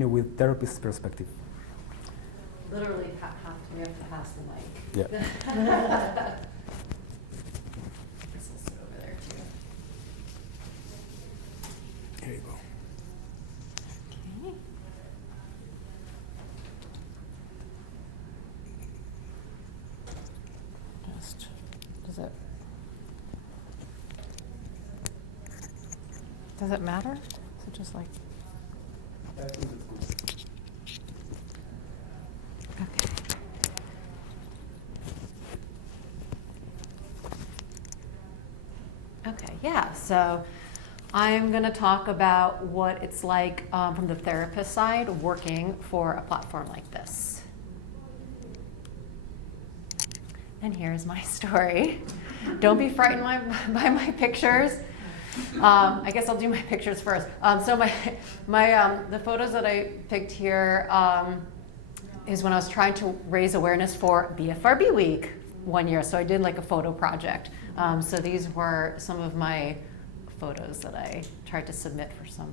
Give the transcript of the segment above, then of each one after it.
With therapist perspective. Literally, we have to pass the mic. Yeah. This will sit over there too. Here you go. Okay. Just, does it matter? Is it just like? Okay. Okay, yeah, so I'm going to talk about what it's like from the therapist side working for a platform like this. And here's my story. Don't be frightened by my pictures. I guess I'll do my pictures first. So the photos that I picked here is when I was trying to raise awareness for BFRB week one year. So I did like a photo project. So these were some of my photos that I tried to submit for some,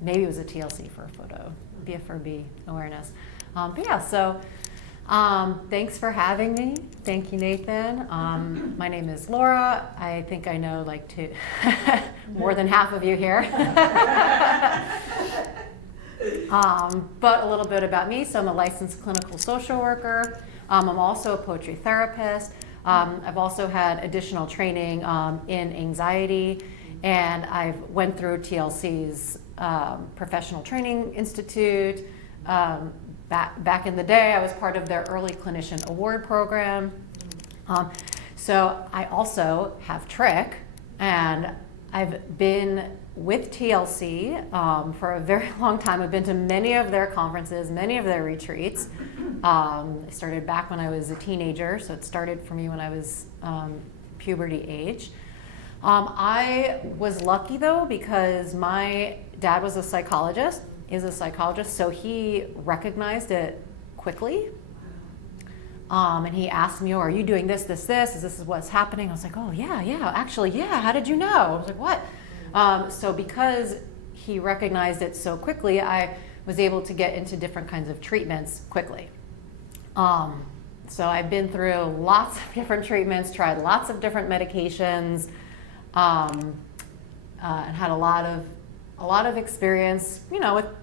maybe it was a TLC for a photo, BFRB awareness. But yeah, so thanks for having me. Thank you, Nathan. My name is Laura. I think I know like more than half of you here. But a little bit about me. So I'm a licensed clinical social worker. I'm also a poetry therapist. I've also had additional training in anxiety, and I've went through TLC's Professional Training Institute. Back in the day, I was part of their Early Clinician Award program. So I also have TRIC, and I've been with TLC for a very long time. I've been to many of their conferences, many of their retreats. I started back when I was a teenager, so it started for me when I was puberty age. I was lucky though, because my dad was a psychologist, so he recognized it quickly. And he asked me, are you doing this, is this what's happening? I was like, oh yeah, actually, yeah, how did you know? I was like, what? So because he recognized it so quickly, I was able to get into different kinds of treatments quickly. So I've been through lots of different treatments, tried lots of different medications, and had a lot of experience,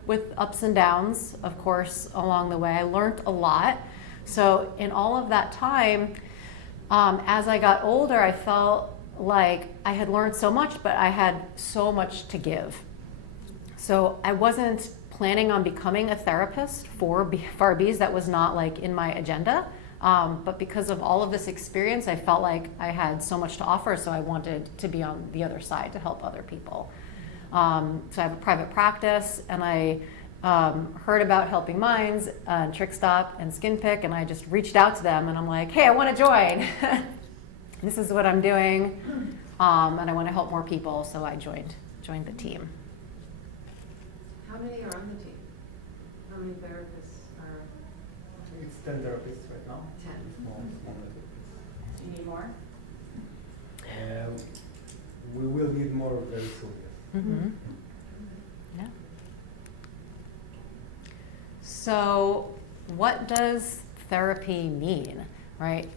with ups and downs, of course, along the way. I learned a lot. So in all of that time, as I got older, I felt like I had learned so much, but I had so much to give. So I wasn't planning on becoming a therapist for BFRBs. That was not like in my agenda. But because of all of this experience, I felt like I had so much to offer, so I wanted to be on the other side to help other people. So I have a private practice, and I heard about Helping Minds, TrickStop, and SkinPick, and I just reached out to them, and I'm like, hey, I want to join. This is what I'm doing, and I want to help more people, so I joined the team. How many are on the team? How many therapists are? I think it's 10 therapists right now. 10. Small therapists. Do you need more? We will need more very soon, yes. Mm-hmm. Yeah. So what does therapy mean, right?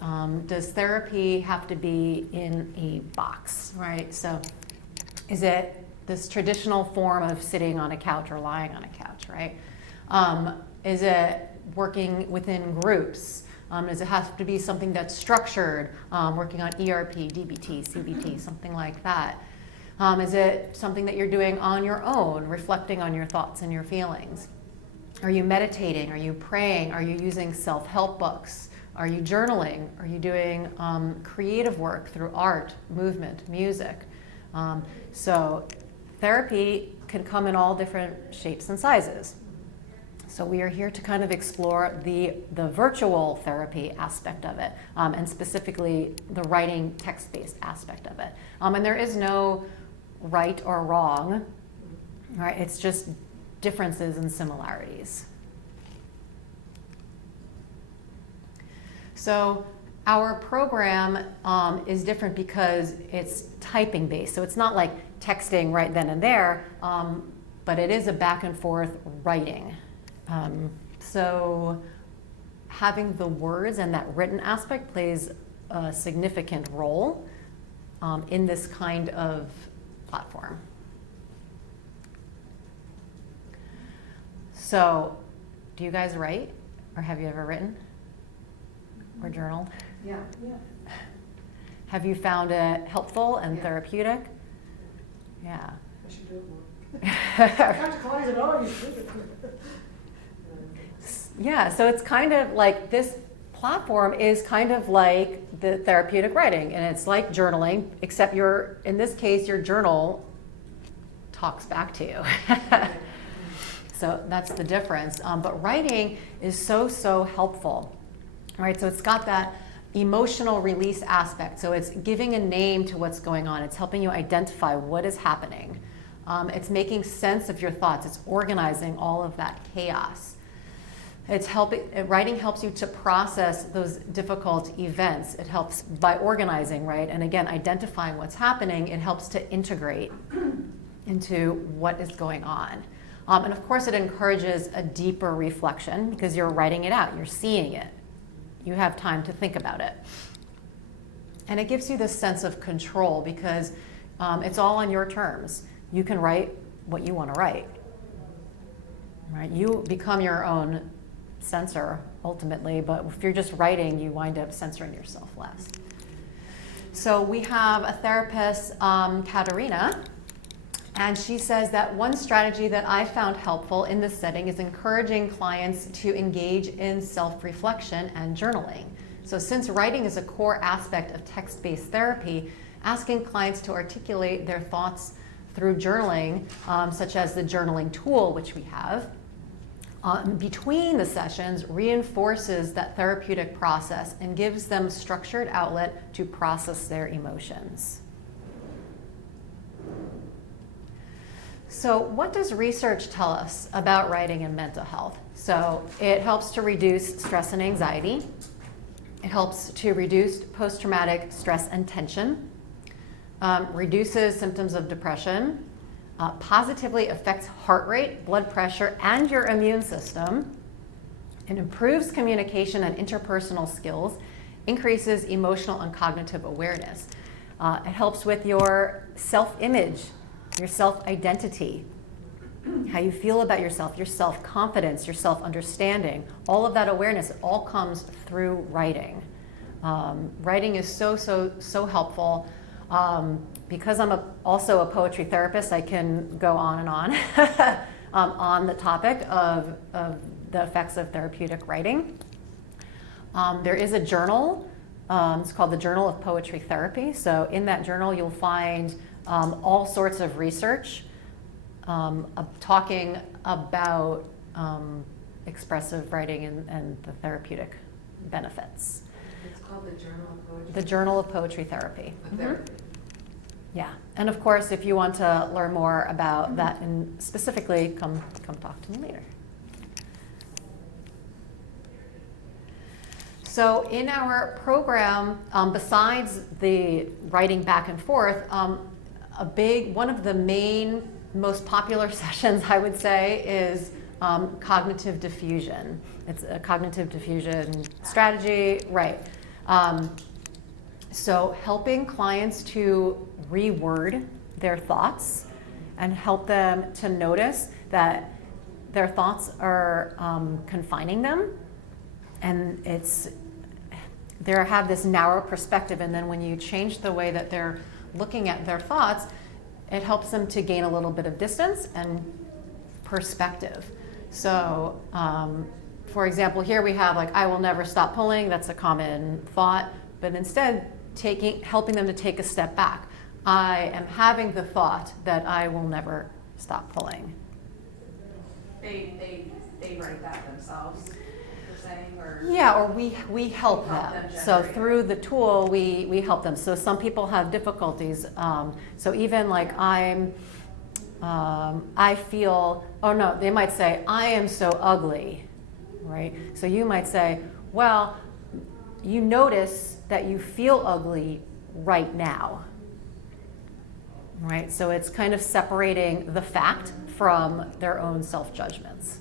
Does therapy have to be in a box, right? So is it this traditional form of sitting on a couch or lying on a couch, right? Is it working within groups? Does it have to be something that's structured, working on ERP, DBT, CBT, something like that? Is it something that you're doing on your own, reflecting on your thoughts and your feelings? Are you meditating? Are you praying? Are you using self-help books? Are you journaling? Are you doing creative work through art, movement, music? So therapy can come in all different shapes and sizes. So we are here to kind of explore the virtual therapy aspect of it, and specifically the writing text-based aspect of it. And there is no right or wrong, right? It's just differences and similarities. So our program is different because it's typing based. So it's not like texting right then and there, but it is a back and forth writing. So having the words and that written aspect plays a significant role in this kind of platform. So, do you guys write, or have you ever written or journaled? Yeah. Have you found it helpful and Yeah. therapeutic? Yeah. I should do it more. Talk to clients about, oh, you should do it. Yeah, so it's kind of like this platform is kind of like the therapeutic writing, and it's like journaling, except in this case, your journal talks back to you. So that's the difference. But writing is so helpful, right? So it's got that emotional release aspect. So it's giving a name to what's going on. It's helping you identify what is happening. It's making sense of your thoughts. It's organizing all of that chaos. Writing helps you to process those difficult events. It helps by organizing, right? And again, identifying what's happening, it helps to integrate into what is going on. And of course, it encourages a deeper reflection because you're writing it out, you're seeing it. You have time to think about it. And it gives you this sense of control because it's all on your terms. You can write what you want to write. Right? You become your own censor ultimately, but if you're just writing, you wind up censoring yourself less. So we have a therapist, Katerina, and she says that one strategy that I found helpful in this setting is encouraging clients to engage in self-reflection and journaling. So since writing is a core aspect of text-based therapy, asking clients to articulate their thoughts through journaling, such as the journaling tool, which we have, between the sessions reinforces that therapeutic process and gives them structured outlet to process their emotions. So what does research tell us about writing and mental health? So it helps to reduce stress and anxiety. It helps to reduce post-traumatic stress and tension, reduces symptoms of depression, positively affects heart rate, blood pressure, and your immune system. It improves communication and interpersonal skills, increases emotional and cognitive awareness. It helps with your self-image, your self-identity, how you feel about yourself, your self-confidence, your self-understanding. All of that awareness, it all comes through writing. Writing is so helpful. Because I'm also a poetry therapist, I can go on and on the topic of the effects of therapeutic writing. There is a journal, it's called the Journal of Poetry Therapy. So in that journal, you'll find all sorts of research talking about expressive writing and the therapeutic benefits. It's called the Journal of Poetry. The Journal of Poetry Therapy. Therapy. Yeah, and of course, if you want to learn more about that and specifically, come talk to me later. So in our program, besides the writing back and forth, one of the main, most popular sessions, I would say, is cognitive diffusion. It's a cognitive diffusion strategy, right? So helping clients to reword their thoughts and help them to notice that their thoughts are confining them, and they have this narrow perspective, and then when you change the way that they're looking at their thoughts, it helps them to gain a little bit of distance and perspective. So for example, here we have I will never stop pulling. That's a common thought, but instead helping them to take a step back. I am having the thought that I will never stop pulling. They write that themselves, you're saying, or? Yeah, or we help them. So through the tool, we help them. So some people have difficulties. So even I feel, oh no, they might say, I am so ugly, right? So you might say, well, you notice that you feel ugly right now, right? So it's kind of separating the fact from their own self-judgments.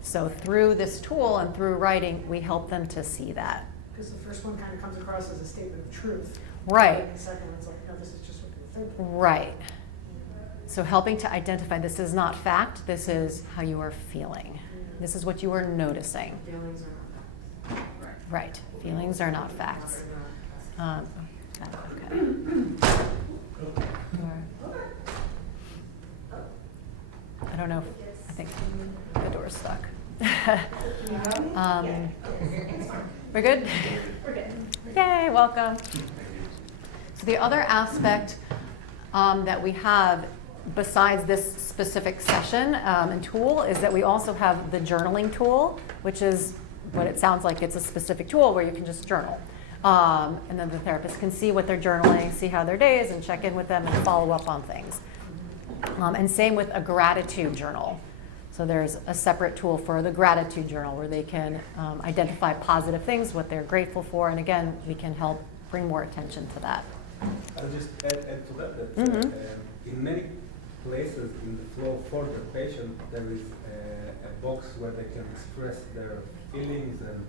So through this tool and through writing, we help them to see that. Because the first one kind of comes across as a statement of truth. Right. And the second one's like, no, this is just what you're thinking. Right. So helping to identify this is not fact, this is how you are feeling. This is what you are noticing. Feelings are not facts. Right. Feelings are not facts. Okay. I don't know. I think the door's stuck. We're good? We're good. Yay, welcome. So the other aspect that we have besides this specific session and tool is that we also have the journaling tool, which is what it sounds like. It's a specific tool where you can just journal. And then the therapist can see what they're journaling, see how their day is, and check in with them and follow up on things. And same with a gratitude journal. So there's a separate tool for the gratitude journal where they can identify positive things, what they're grateful for, and again, we can help bring more attention to that. I'll just add to that in many places in the flow for the patient, there is a box where they can express their feelings and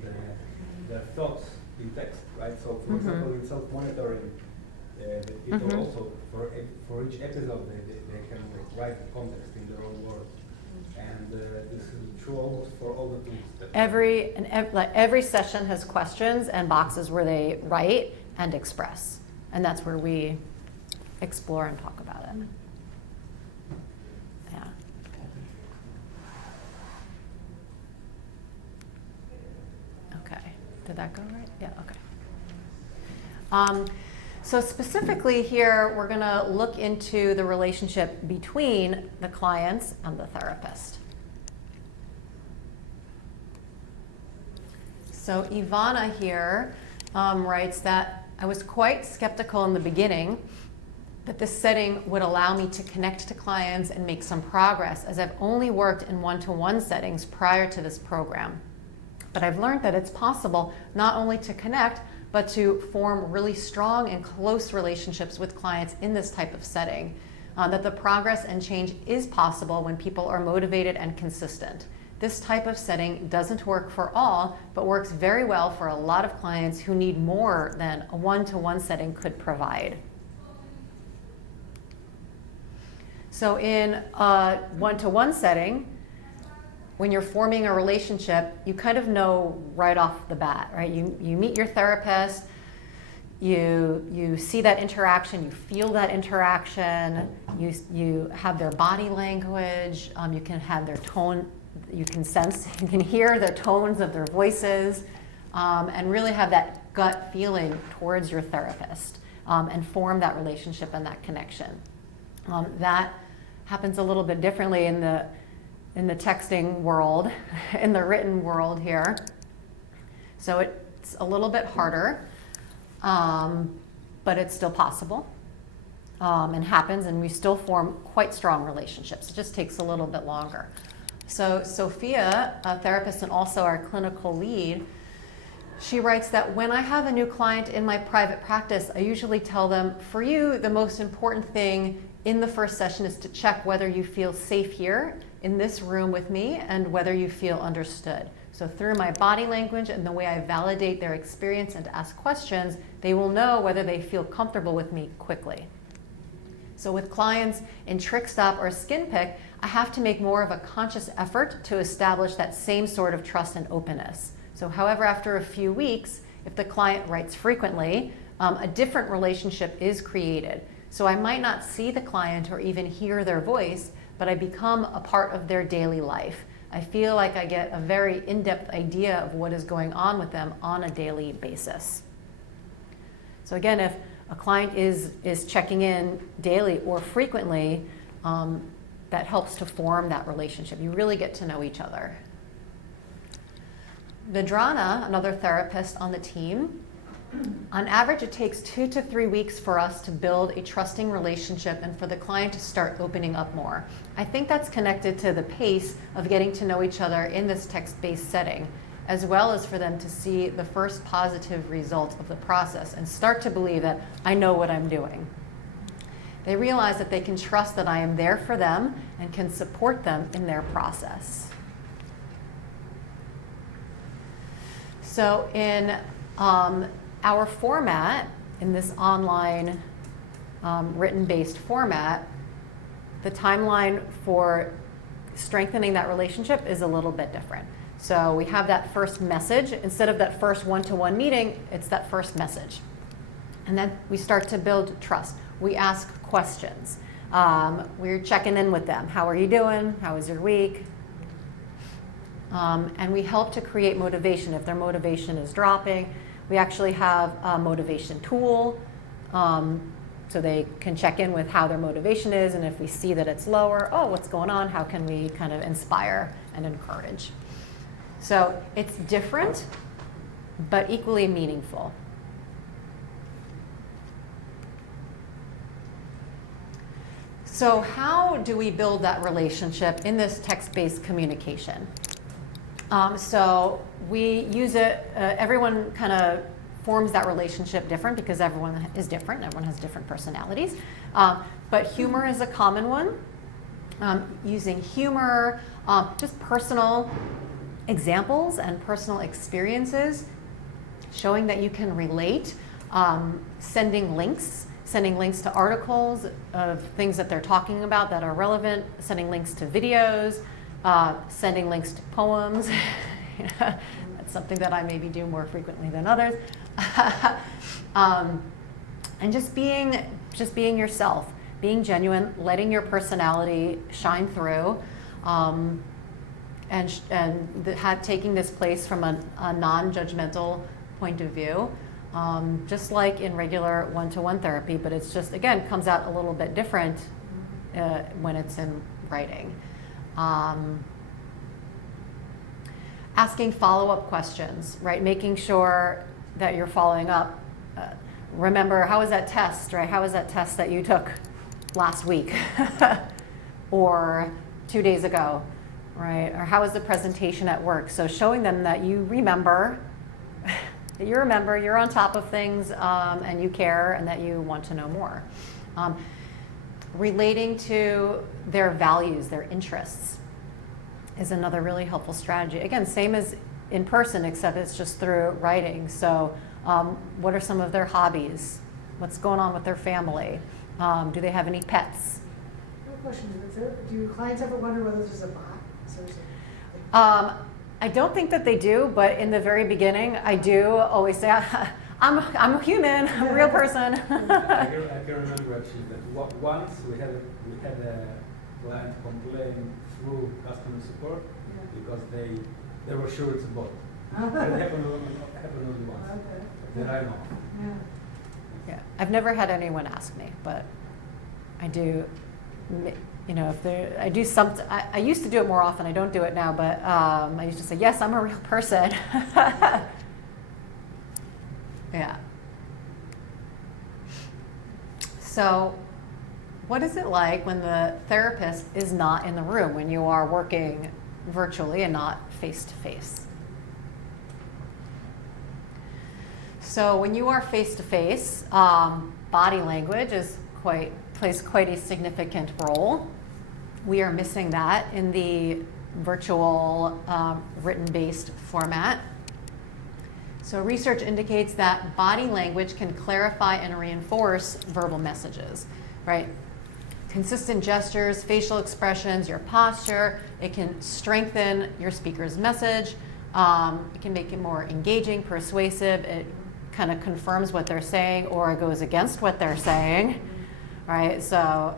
their thoughts in text, right? So, for example, in self-monitoring, the people also, for each episode, they can write the context in their own words. And this is true almost for all the tools. Every session has questions and boxes where they write and express. And that's where we explore and talk about it. Yeah. Okay. Did that go right? Yeah, okay. So specifically here, we're going to look into the relationship between the clients and the therapist. So Ivana here writes that I was quite skeptical in the beginning that this setting would allow me to connect to clients and make some progress, as I've only worked in one-to-one settings prior to this program. But I've learned that it's possible not only to connect, but to form really strong and close relationships with clients in this type of setting. That the progress and change is possible when people are motivated and consistent. This type of setting doesn't work for all, but works very well for a lot of clients who need more than a one-to-one setting could provide. So in a one-to-one setting, when you're forming a relationship, you kind of know right off the bat, right? You meet your therapist, you see that interaction, you feel that interaction, you have their body language, you can have their tone, you can sense, you can hear the tones of their voices, and really have that gut feeling towards your therapist, and form that relationship and that connection. That happens a little bit differently in the texting world, in the written world here. So it's a little bit harder, but it's still possible and happens, and we still form quite strong relationships. It just takes a little bit longer. So Sophia, a therapist and also our clinical lead, she writes that when I have a new client in my private practice, I usually tell them, for you, the most important thing in the first session is to check whether you feel safe here in this room with me and whether you feel understood. So through my body language and the way I validate their experience and ask questions, they will know whether they feel comfortable with me quickly. So with clients in Trick Stop or Skin Pick, I have to make more of a conscious effort to establish that same sort of trust and openness. So however, after a few weeks, if the client writes frequently, a different relationship is created. So I might not see the client or even hear their voice, but I become a part of their daily life. I feel like I get a very in-depth idea of what is going on with them on a daily basis. So again, if a client is checking in daily or frequently, that helps to form that relationship. You really get to know each other. Vidrana, another therapist on the team, on average, it takes 2 to 3 weeks for us to build a trusting relationship and for the client to start opening up more. I think that's connected to the pace of getting to know each other in this text-based setting, as well as for them to see the first positive results of the process and start to believe that I know what I'm doing. They realize that they can trust that I am there for them and can support them in their process. So in our format, in this online written-based format, the timeline for strengthening that relationship is a little bit different. So we have that first message. Instead of that first one-to-one meeting, it's that first message. And then we start to build trust. We ask questions. We're checking in with them. How are you doing? How was your week? And we help to create motivation. If their motivation is dropping, we actually have a motivation tool. So they can check in with how their motivation is, and if we see that it's lower, oh, what's going on? How can we kind of inspire and encourage? So it's different, but equally meaningful. So how do we build that relationship in this text-based communication? So we use it, everyone kind of forms that relationship different because everyone is different, everyone has different personalities. But humor is a common one. Using humor, just personal examples and personal experiences, showing that you can relate, sending links to articles of things that they're talking about that are relevant, sending links to videos, sending links to poems. That's something that I maybe do more frequently than others. And just being yourself, being genuine, letting your personality shine through, taking this place from a non-judgmental point of view, just like in regular one-to-one therapy, but it's just, again, comes out a little bit different when it's in writing. Asking follow-up questions, right? Making sure that you're following up. Remember, how was that test, right? How was that test that you took last week or 2 days ago, right? Or how was the presentation at work? So showing them that you remember, you're on top of things, and you care, and that you want to know more. Relating to their values, their interests, is another really helpful strategy. Again, same as in person, except it's just through writing. So what are some of their hobbies? What's going on with their family? Do they have any pets? I have a question. Do clients ever wonder whether this is a bot? I don't think that they do, but in the very beginning, I do always say, I'm a human, I'm a real person. I can remember actually that once we had a client complain through customer support because they were sure it's a bot. That happened only once. Okay. That I know. Yeah, I've never had anyone ask me, but I do. You know, if I do something, I used to do it more often. I don't do it now, but I used to say, yes, I'm a real person. Yeah. So what is it like when the therapist is not in the room, when you are working virtually and not face-to-face? So when you are face-to-face, body language plays quite a significant role. We are missing that in the virtual written-based format. So research indicates that body language can clarify and reinforce verbal messages, right? Consistent gestures, facial expressions, your posture, it can strengthen your speaker's message. It can make it more engaging, persuasive. It kind of confirms what they're saying or it goes against what they're saying, right? So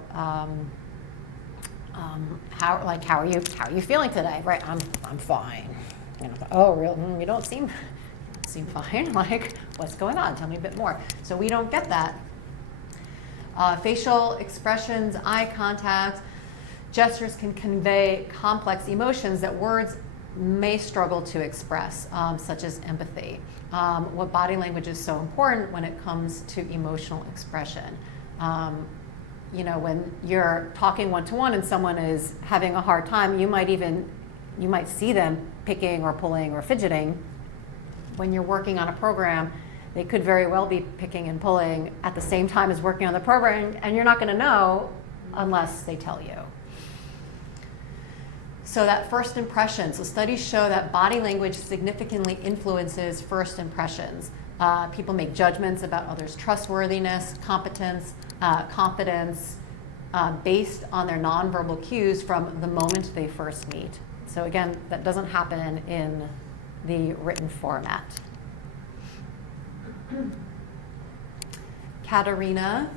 how are you feeling today? Right, I'm fine. You know, oh, real? You don't seem fine. Like, what's going on? Tell me a bit more. So we don't get that. Facial expressions, eye contact, gestures can convey complex emotions that words may struggle to express, such as empathy. What body language is so important when it comes to emotional expression. You know, when you're talking one-to-one and someone is having a hard time, you might see them picking or pulling or fidgeting. When you're working on a program They could very well be picking and pulling at the same time as working on the program, and you're not going to know unless they tell you. So that first impression. So studies show that body language significantly influences first impressions. People make judgments about others' trustworthiness, competence, confidence, based on their nonverbal cues from the moment they first meet. So again, that doesn't happen in the written format. Katerina,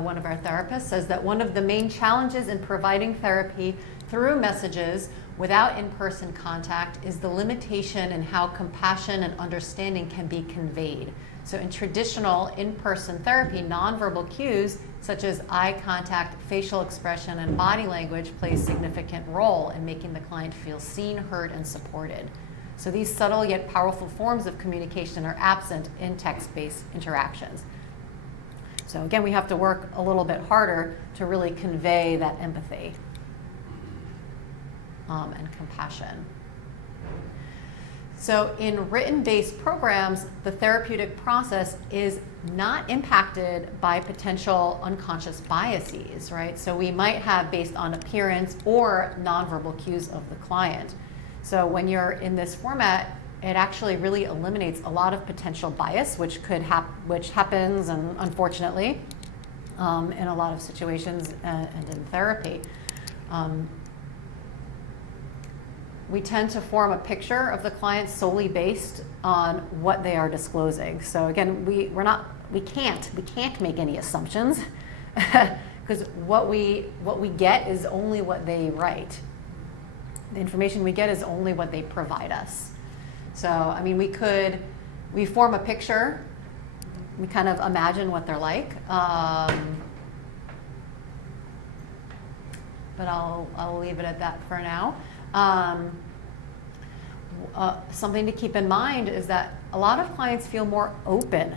one of our therapists, says that one of the main challenges in providing therapy through messages without in-person contact is the limitation in how compassion and understanding can be conveyed. So in traditional in-person therapy, nonverbal cues such as eye contact, facial expression, and body language play a significant role in making the client feel seen, heard, and supported. So these subtle yet powerful forms of communication are absent in text-based interactions. So again, we have to work a little bit harder to really convey that empathy and compassion. So in written-based programs, the therapeutic process is not impacted by potential unconscious biases, right? So we might have based on appearance or nonverbal cues of the client. So when you're in this format, it actually really eliminates a lot of potential bias, which happens, and unfortunately, in a lot of situations and in therapy. We tend to form a picture of the client solely based on what they are disclosing. So again, we can't make any assumptions because what we get is only what they write. The information we get is only what they provide us. So I mean, we form a picture, we kind of imagine what they're like, but I'll leave it at that for now. Something to keep in mind is that a lot of clients feel more open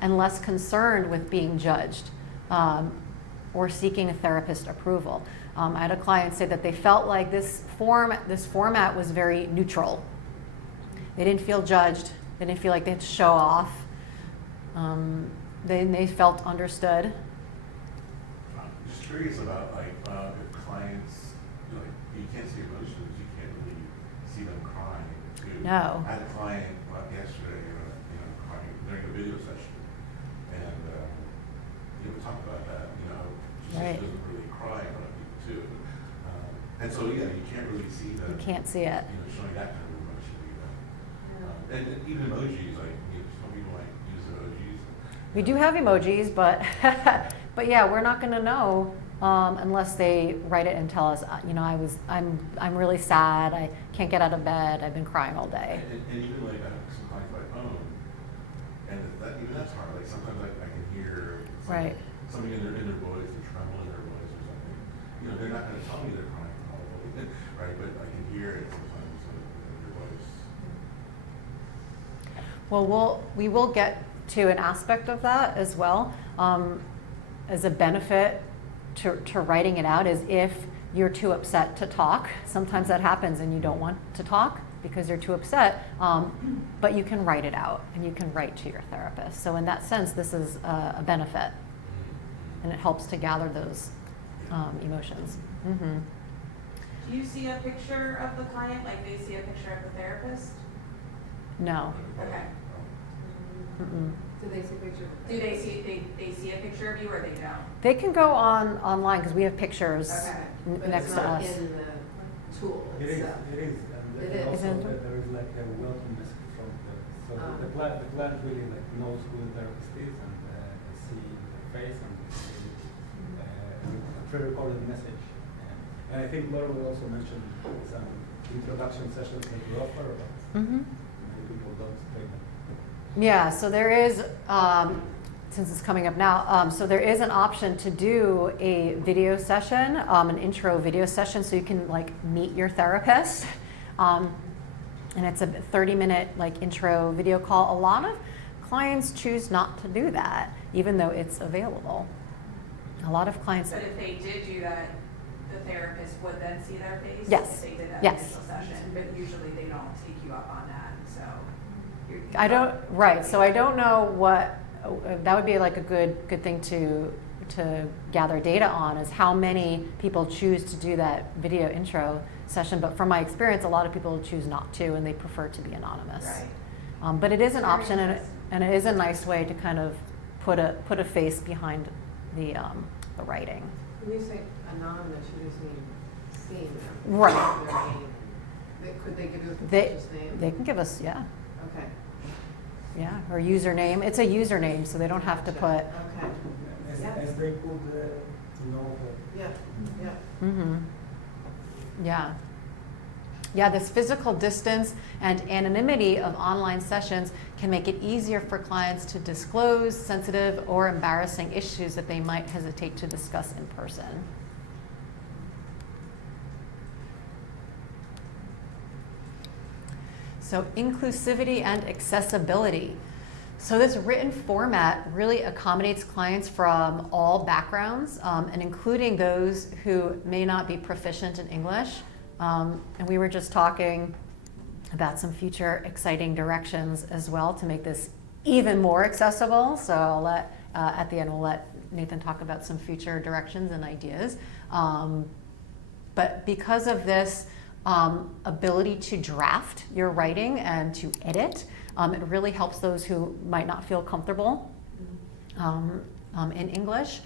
and less concerned with being judged or seeking a therapist approval. I had a client say that they felt like this format was very neutral. They didn't feel judged. They didn't feel like they had to show off. They felt understood. I'm just curious about if clients, you can't see emotions, you can't really see them crying too. No. I had a client yesterday, crying during a video session, and we talked about that. She Right. doesn't really cry in front of people too, and so you can't really see that. You can't see it. Showing that kind of emotion either. And even emojis, some people use emojis. We do have emojis, but but yeah, we're not going to know unless they write it and tell us. I'm really sad. I can't get out of bed. I've been crying all day. And even I have some clients by phone, and that's hard. Sometimes I can hear something in their voice, a tremble in their voice or something. They're not going to tell me they're crying probably, right? But I can hear it sometimes in their voice. Well, we will get to an aspect of that as well. As a benefit to writing it out is if you're too upset to talk. Sometimes that happens and you don't want to talk because you're too upset, but you can write it out and you can write to your therapist. So in that sense, this is a benefit and it helps to gather those emotions. Mm-hmm. Do you see a picture of the client like they see a picture of the therapist? No. Okay. Mm-mm. Do they see a picture? Do they see a picture of you or they don't? They can go online because we have pictures But next it's to not us. in the tool It is, itself. it is. It And is. also Isn't it? there is a welcome message from the client really knows who the therapist is, and they see their face and they see a pre-recorded message. And I think Laura will also mention some introduction sessions that we offer, but Mm-hmm. many people don't take them. Yeah, so there is, since it's coming up now, so there is an option to do a video session, an intro video session, so you can meet your therapist. And it's a 30-minute intro video call. A lot of clients choose not to do that, even though it's available. A lot of clients. But if they did do that, the therapist would then see their face? Yes. If they did that Yes. initial session, but usually they don't take you up on that, so. I don't, right, so I don't know what, that would be like a good thing to gather data on, is how many people choose to do that video intro session. But from my experience, a lot of people choose not to, and they prefer to be anonymous. Right. But it is an Very option, interesting. and it is a nice way to kind of put a face behind the writing. When you say anonymous, you just mean seeing them. Right. Their name. Could they give you a They fictitious name? they can give us, yeah, Okay. yeah, or username. It's a username, so they don't have to put. Okay. As they could know. Yeah, yeah. Mm-hmm. Yeah. Yeah, this physical distance and anonymity of online sessions can make it easier for clients to disclose sensitive or embarrassing issues that they might hesitate to discuss in person. So inclusivity and accessibility. So this written format really accommodates clients from all backgrounds, and including those who may not be proficient in English. And we were just talking about some future exciting directions as well to make this even more accessible. So I'll let, at the end, we'll let Nathan talk about some future directions and ideas. But because of this ability to draft your writing and to edit, it really helps those who might not feel comfortable in English.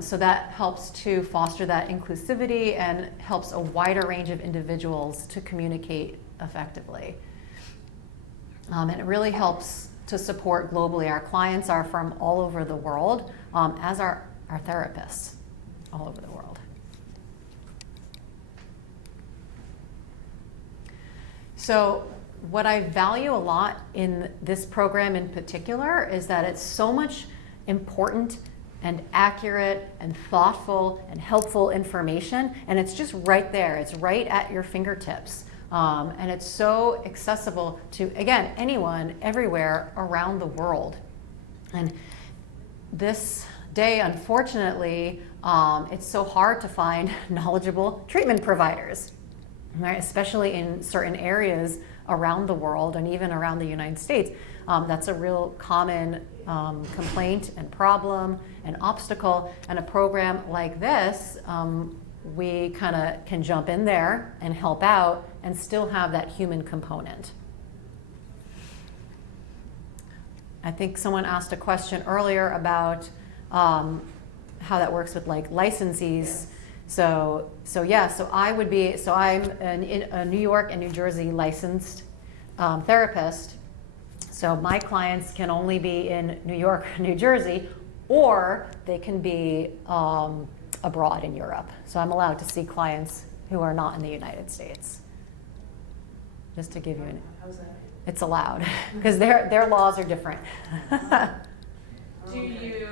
So that helps to foster that inclusivity and helps a wider range of individuals to communicate effectively. And it really helps to support globally. Our clients are from all over the world, as are our therapists all over the world. So what I value a lot in this program in particular is that it's so much important and accurate and thoughtful and helpful information, and it's just right there. It's right at your fingertips. And it's so accessible to, again, anyone, everywhere around the world. And this day, unfortunately, it's so hard to find knowledgeable treatment providers, right? Especially in certain areas around the world and even around the United States. That's a real common complaint and problem and obstacle. And a program like this, we kind of can jump in there and help out and still have that human component. I think someone asked a question earlier about how that works with like licensees. So I would be, so I'm a New York and New Jersey licensed therapist. So my clients can only be in New York, New Jersey, or they can be abroad in Europe. So I'm allowed to see clients who are not in the United States. Just to give you an, How's that? it's allowed, because their laws are different. Do you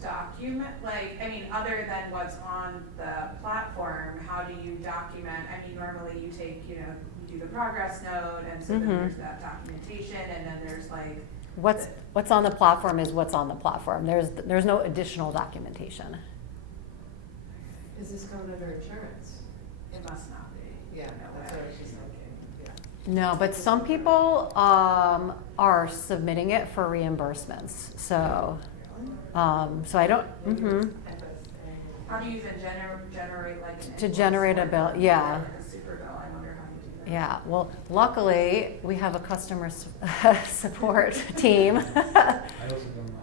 document, like, I mean, other than what's on the platform, how do you document? I mean, normally you take, you do the progress note, and so then there's that documentation, and then there's like. What's on the platform is what's on the platform. There's no additional documentation. Is this covered under insurance? It must not be. Yeah, No that's way. what I was just thinking, yeah. No, but some people are submitting it for reimbursements. So, so I don't. How do you even generate like an To invoice generate a or bill, yeah. like a super bill? I wonder how you do that. Yeah, well, luckily we have a customer support team I also don't know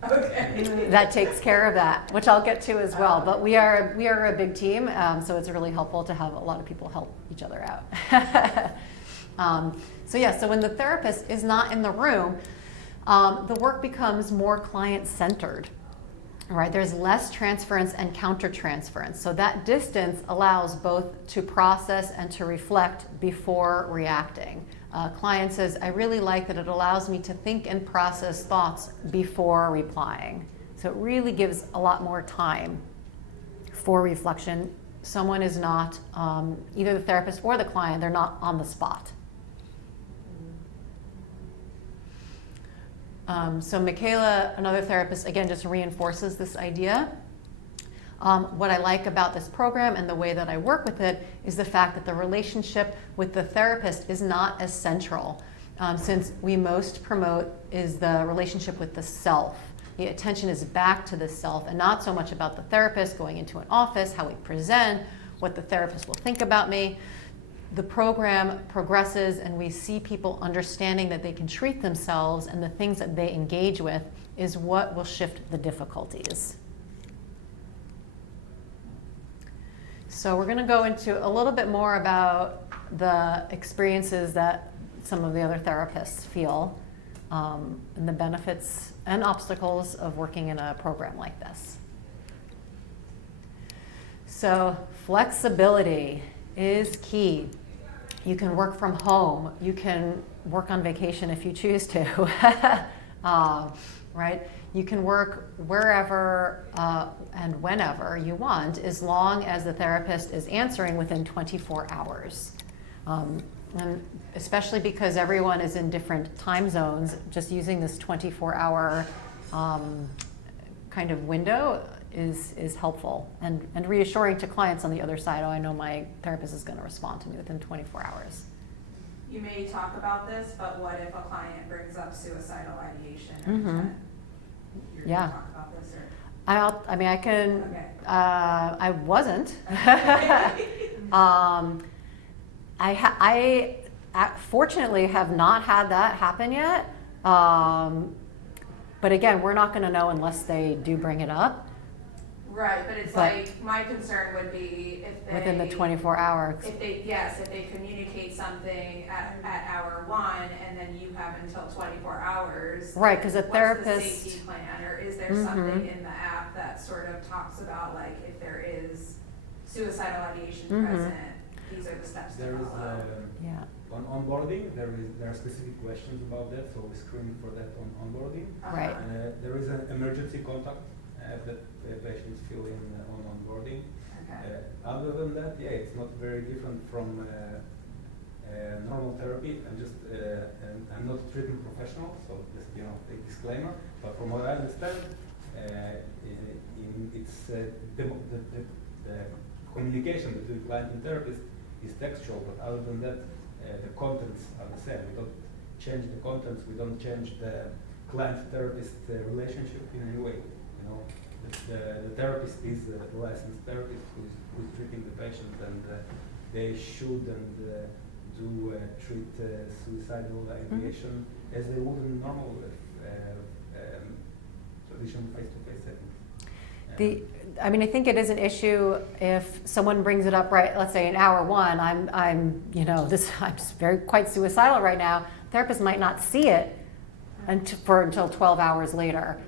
how to do it. Okay. that takes care of that, which I'll get to as well. But we are a big team, so it's really helpful to have a lot of people help each other out. So when the therapist is not in the room, the work becomes more client-centered. Right, there's less transference and countertransference. So that distance allows both to process and to reflect before reacting. Client says, I really like that it allows me to think and process thoughts before replying. So it really gives a lot more time for reflection. Someone is not, either the therapist or the client, they're not on the spot. So Michaela, another therapist, again, just reinforces this idea. What I like about this program and the way that I work with it is the fact that the relationship with the therapist is not as central. since we most promote is the relationship with the self. The attention is back to the self and not so much about the therapist going into an office, how we present, what the therapist will think about me. The program progresses and we see people understanding that they can treat themselves, and the things that they engage with is what will shift the difficulties. So we're going to go into a little bit more about the experiences that some of the other therapists feel, and the benefits and obstacles of working in a program like this. So flexibility is key. You can work from home. You can work on vacation if you choose to, right? You can work wherever and whenever you want, as long as the therapist is answering within 24 hours. And especially because everyone is in different time zones, just using this 24-hour kind of window is helpful and reassuring to clients on the other side. Oh, I know my therapist is going to respond to me within 24 hours. You may talk about this, but what if a client brings up suicidal ideation? Mm-hmm. You're Yeah. going to talk about this, or? I mean, I can. Okay. I wasn't. I fortunately have not had that happen yet. But again, we're not going to know unless they do bring it up. Right, but it's like, my concern would be if they. Within the 24 hours. If they communicate something at hour 1 and then you have until 24 hours. Right, because a therapist. What's the safety plan, or is there something in the app that sort of talks about, like, if there is suicidal ideation present, these are the steps to There is follow? Yeah. on onboarding. There are specific questions about that, so we screen for that on onboarding. Right. There is an emergency contact that patients fill in on onboarding. Okay. Other than that, yeah, it's not very different from normal therapy. I'm not a treatment professional, so just a disclaimer. But from what I understand, it's the communication between client and therapist is textual. But other than that, the contents are the same. We don't change the contents. We don't change the client-therapist relationship in any way. The therapist is the licensed therapist who's treating the patient, and they should do treat suicidal ideation as they would in normal traditional face-to-face settings. I think it is an issue if someone brings it up, right? Let's say in hour 1, I'm quite suicidal right now. Therapist might not see it until 12 hours later.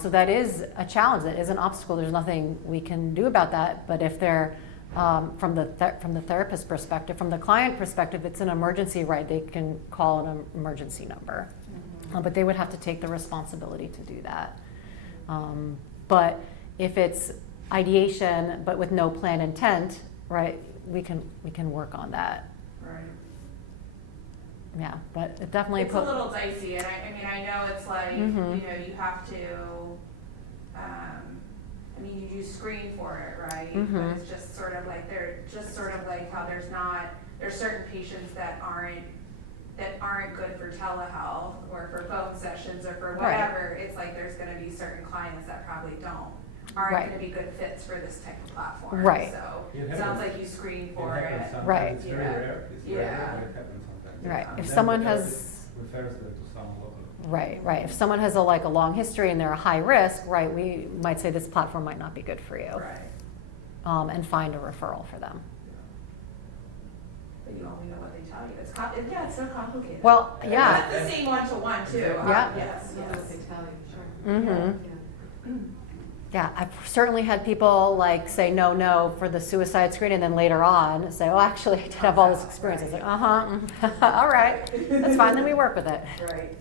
So that is a challenge. That is an obstacle. There's nothing we can do about that. But if they're from the therapist perspective, from the client perspective, it's an emergency, right? They can call an emergency number, but they would have to take the responsibility to do that. But if it's ideation, but with no planned intent, right? We can work on that. Right. Yeah, but it definitely It's a little dicey, and I know it's like, you have to, you do screen for it, right? But it's just sort of like, how there's certain patients that aren't good for telehealth or for phone sessions or for whatever. It's like there's gonna be certain clients that probably aren't gonna be good fits for this type of platform. Right. So It it sounds like you screen for it. Sometimes. Right. It's very rare. It's very rare, but it happens sometimes. Right. And If then someone the has therapist refers them to someone local. Right. If someone has a long history and they're a high risk, right, we might say this platform might not be good for you, Right. and find a referral for them. But you only know what they tell you. It's so complicated. Well, yeah. It's not the same one-to-one too. Yeah. Yes. That's what they tell you, sure. Mm-hmm. Yeah, I've certainly had people say no for the suicide screen, and then later on say, oh, actually, I did have all this experience. I was like, all right, that's fine. Then we work with it. Right.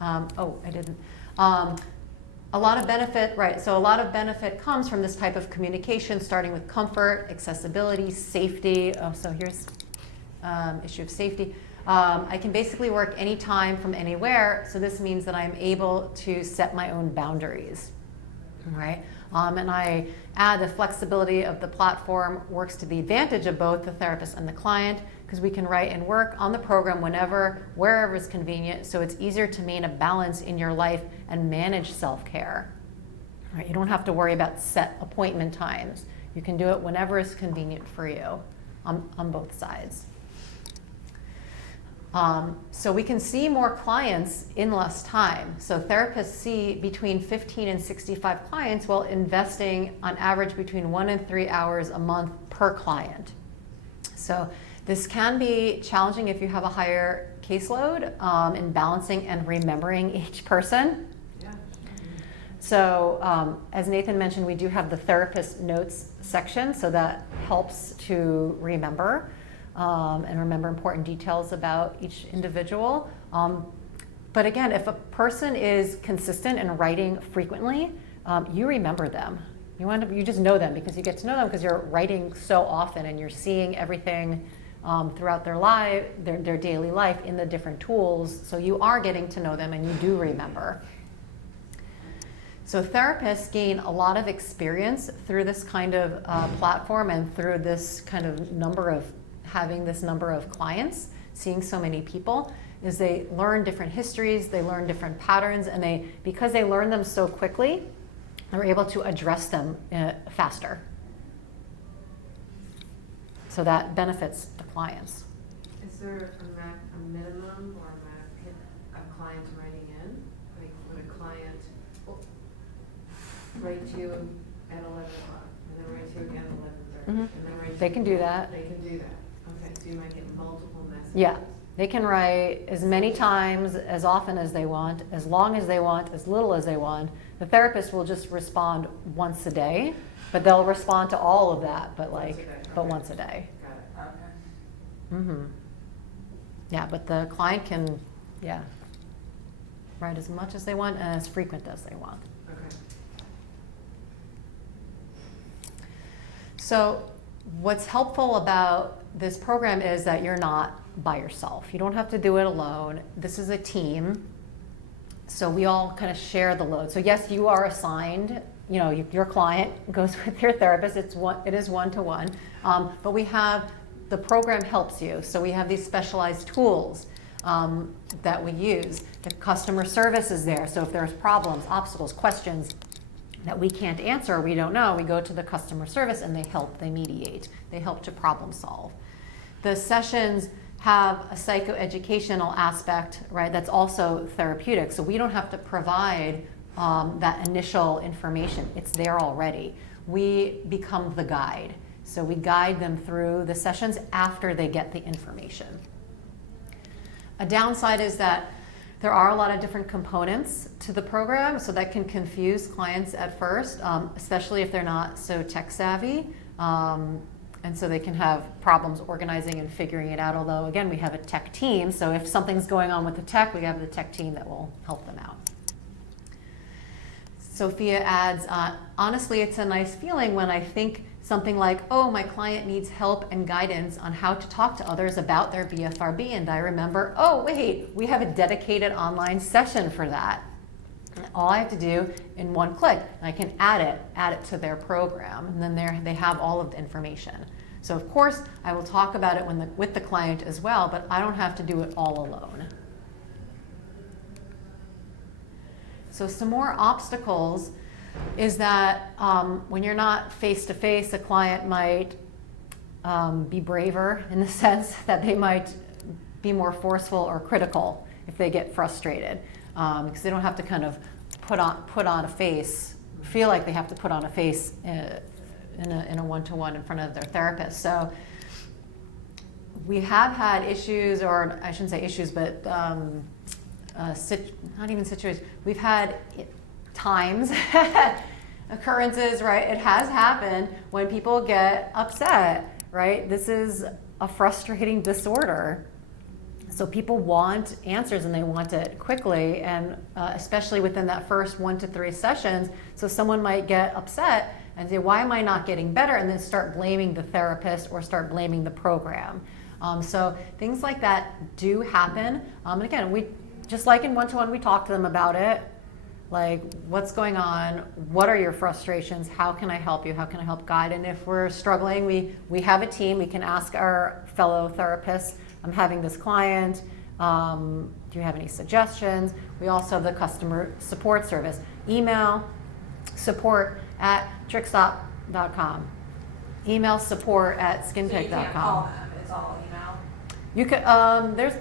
I didn't. A lot of benefit, right, so a lot of benefit comes from this type of communication, starting with comfort, accessibility, safety. So here's issue of safety. I can basically work anytime from anywhere, so this means that I'm able to set my own boundaries, right? And I add the flexibility of the platform works to the advantage of both the therapist and the client, because we can write and work on the program whenever, wherever is convenient, so it's easier to maintain a balance in your life and manage self-care. Right? You don't have to worry about set appointment times. You can do it whenever is convenient for you on both sides. So we can see more clients in less time. So therapists see between 15 and 65 clients while investing on average between 1 and 3 hours a month per client. So this can be challenging if you have a higher caseload in balancing and remembering each person. Yeah. So as Nathan mentioned, we do have the therapist notes section, so that helps to remember and remember important details about each individual. But again, if a person is consistent in writing frequently, you remember them. You just know them because you get to know them because you're writing so often and you're seeing everything throughout their daily life in the different tools. So you are getting to know them and you do remember. So therapists gain a lot of experience through this kind of platform and through this kind of having this number of clients, seeing so many people, is they learn different histories, they learn different patterns, and because they learn them so quickly, they're able to address them faster. So that benefits the clients. Is there a minimum or a client writing in? Like, would a client write to you at 11 o'clock, and then write to you again at 11:30, Mhm. and then write to They you can do again? that. They can do that. Okay, so you might get multiple messages. Yeah, they can write as many times, as often as they want, as long as they want, as little as they want. The therapist will just respond once a day, but they'll respond to all of that, but Once a day, but okay. once a day. Got it. Okay. Mm-hmm. Yeah, but the client can, write as much as they want and as frequent as they want. Okay. So what's helpful about this program is that you're not by yourself. You don't have to do it alone. This is a team. So we all kind of share the load. So yes, you are assigned, your client goes with your therapist. It is one-to-one. But the program helps you. So we have these specialized tools that we use. The customer service is there. So if there's problems, obstacles, questions that we can't answer, we don't know, we go to the customer service and they mediate. They help to problem solve. The sessions have a psychoeducational aspect, right, that's also therapeutic. So we don't have to provide that initial information. It's there already. We become the guide. So we guide them through the sessions after they get the information. A downside is that there are a lot of different components to the program, so that can confuse clients at first, especially if they're not so tech savvy. And so they can have problems organizing and figuring it out, although again, we have a tech team, so if something's going on with the tech, we have the tech team that will help them out. Sophia adds, honestly, it's a nice feeling when I think something like, oh, my client needs help and guidance on how to talk to others about their BFRB, and I remember, oh, wait, we have a dedicated online session for that. All I have to do in one click, I can add it to their program, and then they have all of the information. So of course, I will talk about it with the client as well, but I don't have to do it all alone. So some more obstacles is that when you're not face-to-face, a client might be braver in the sense that they might be more forceful or critical if they get frustrated, because they don't have to kind of put on a face, feel like they have to put on a face in a one-to-one in front of their therapist. So we have had issues, or I shouldn't say issues, but not even situations. We've had times, occurrences, right? It has happened when people get upset, right? This is a frustrating disorder. So people want answers and they want it quickly, and especially within that first 1 to 3 sessions. So someone might get upset and say, why am I not getting better? And then start blaming the therapist or start blaming the program. So things like that do happen. And again, just like in one-to-one, we talk to them about it. Like, what's going on? What are your frustrations? How can I help you? How can I help guide? And if we're struggling, we have a team. We can ask our fellow therapists, I'm having this client. Do you have any suggestions? We also have the customer support service. Email support@trickstop.com. Email support@skinpick.com. So you can't call them, it's all email? You could,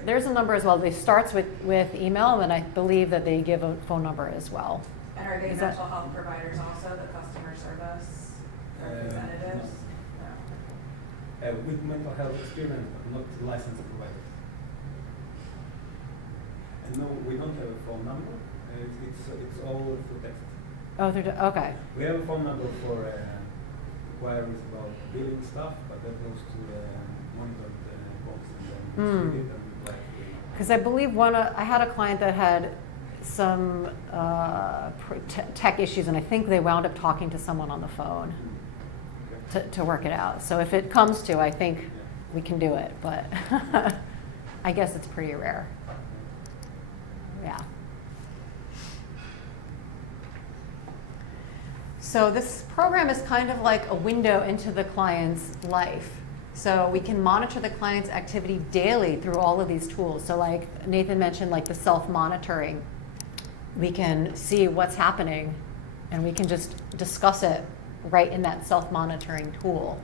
there's a number as well. It starts with email, and I believe that they give a phone number as well. And are they Is that- mental health providers also, the customer service representatives? No. With mental health experience, but not licensed providers. And no, we don't have a phone number. It's all through text. Oh, okay. We have a phone number for inquiries about billing stuff, but that goes to monitored box and then read it and reply to it. Because I believe I had a client that had some tech issues, and I think they wound up talking to someone on the phone to work it out. So if it comes to, I think we can do it, but I guess it's pretty rare. Yeah. So this program is kind of like a window into the client's life. So we can monitor the client's activity daily through all of these tools. So like Nathan mentioned, like the self-monitoring, we can see what's happening and we can just discuss it right in that self-monitoring tool.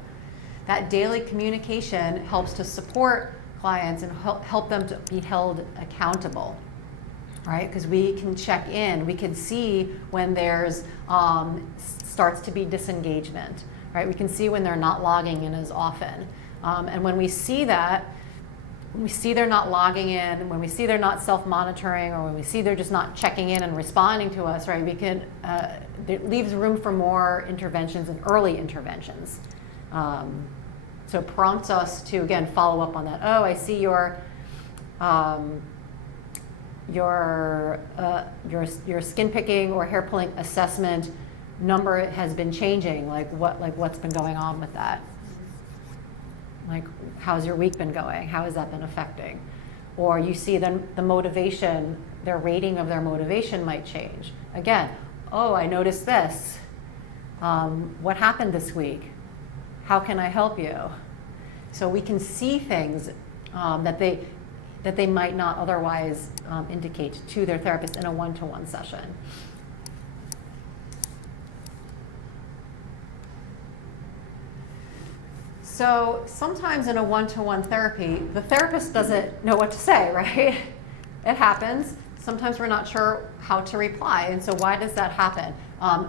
That daily communication helps to support clients and help them to be held accountable, right? Because we can check in, we can see when there's starts to be disengagement, right? We can see when they're not logging in as often. And when we see that, when we see they're not logging in, when we see they're not self-monitoring, or when we see they're just not checking in and responding to us, right? We can, it leaves room for more interventions and early interventions. So it prompts us to, again, follow up on that. Oh, I see your skin picking or hair pulling assessment number has been changing. Like what's been going on with that? Like, how's your week been going? How has that been affecting? Or you see the motivation, their rating of their motivation might change. Again, oh, I noticed this. What happened this week? How can I help you? So we can see things that they might not otherwise indicate to their therapist in a one-to-one session. So sometimes in a one-to-one therapy, the therapist doesn't know what to say, right? It happens. Sometimes we're not sure how to reply. And so why does that happen?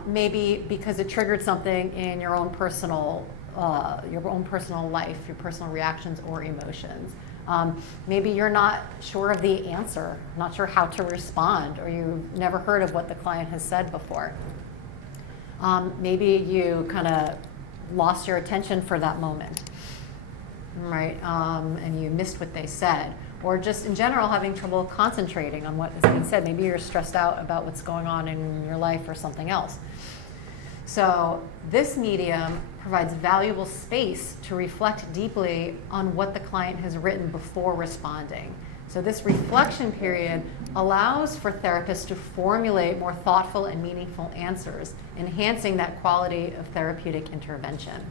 Maybe because it triggered something in your own personal life, your personal reactions or emotions. Maybe you're not sure of the answer, not sure how to respond, or you've never heard of what the client has said before. Maybe you kind of lost your attention for that moment, right? And you missed what they said. Or just in general having trouble concentrating on what is being said. Maybe you're stressed out about what's going on in your life or something else. So this medium provides valuable space to reflect deeply on what the client has written before responding. So this reflection period allows for therapists to formulate more thoughtful and meaningful answers, enhancing that quality of therapeutic intervention.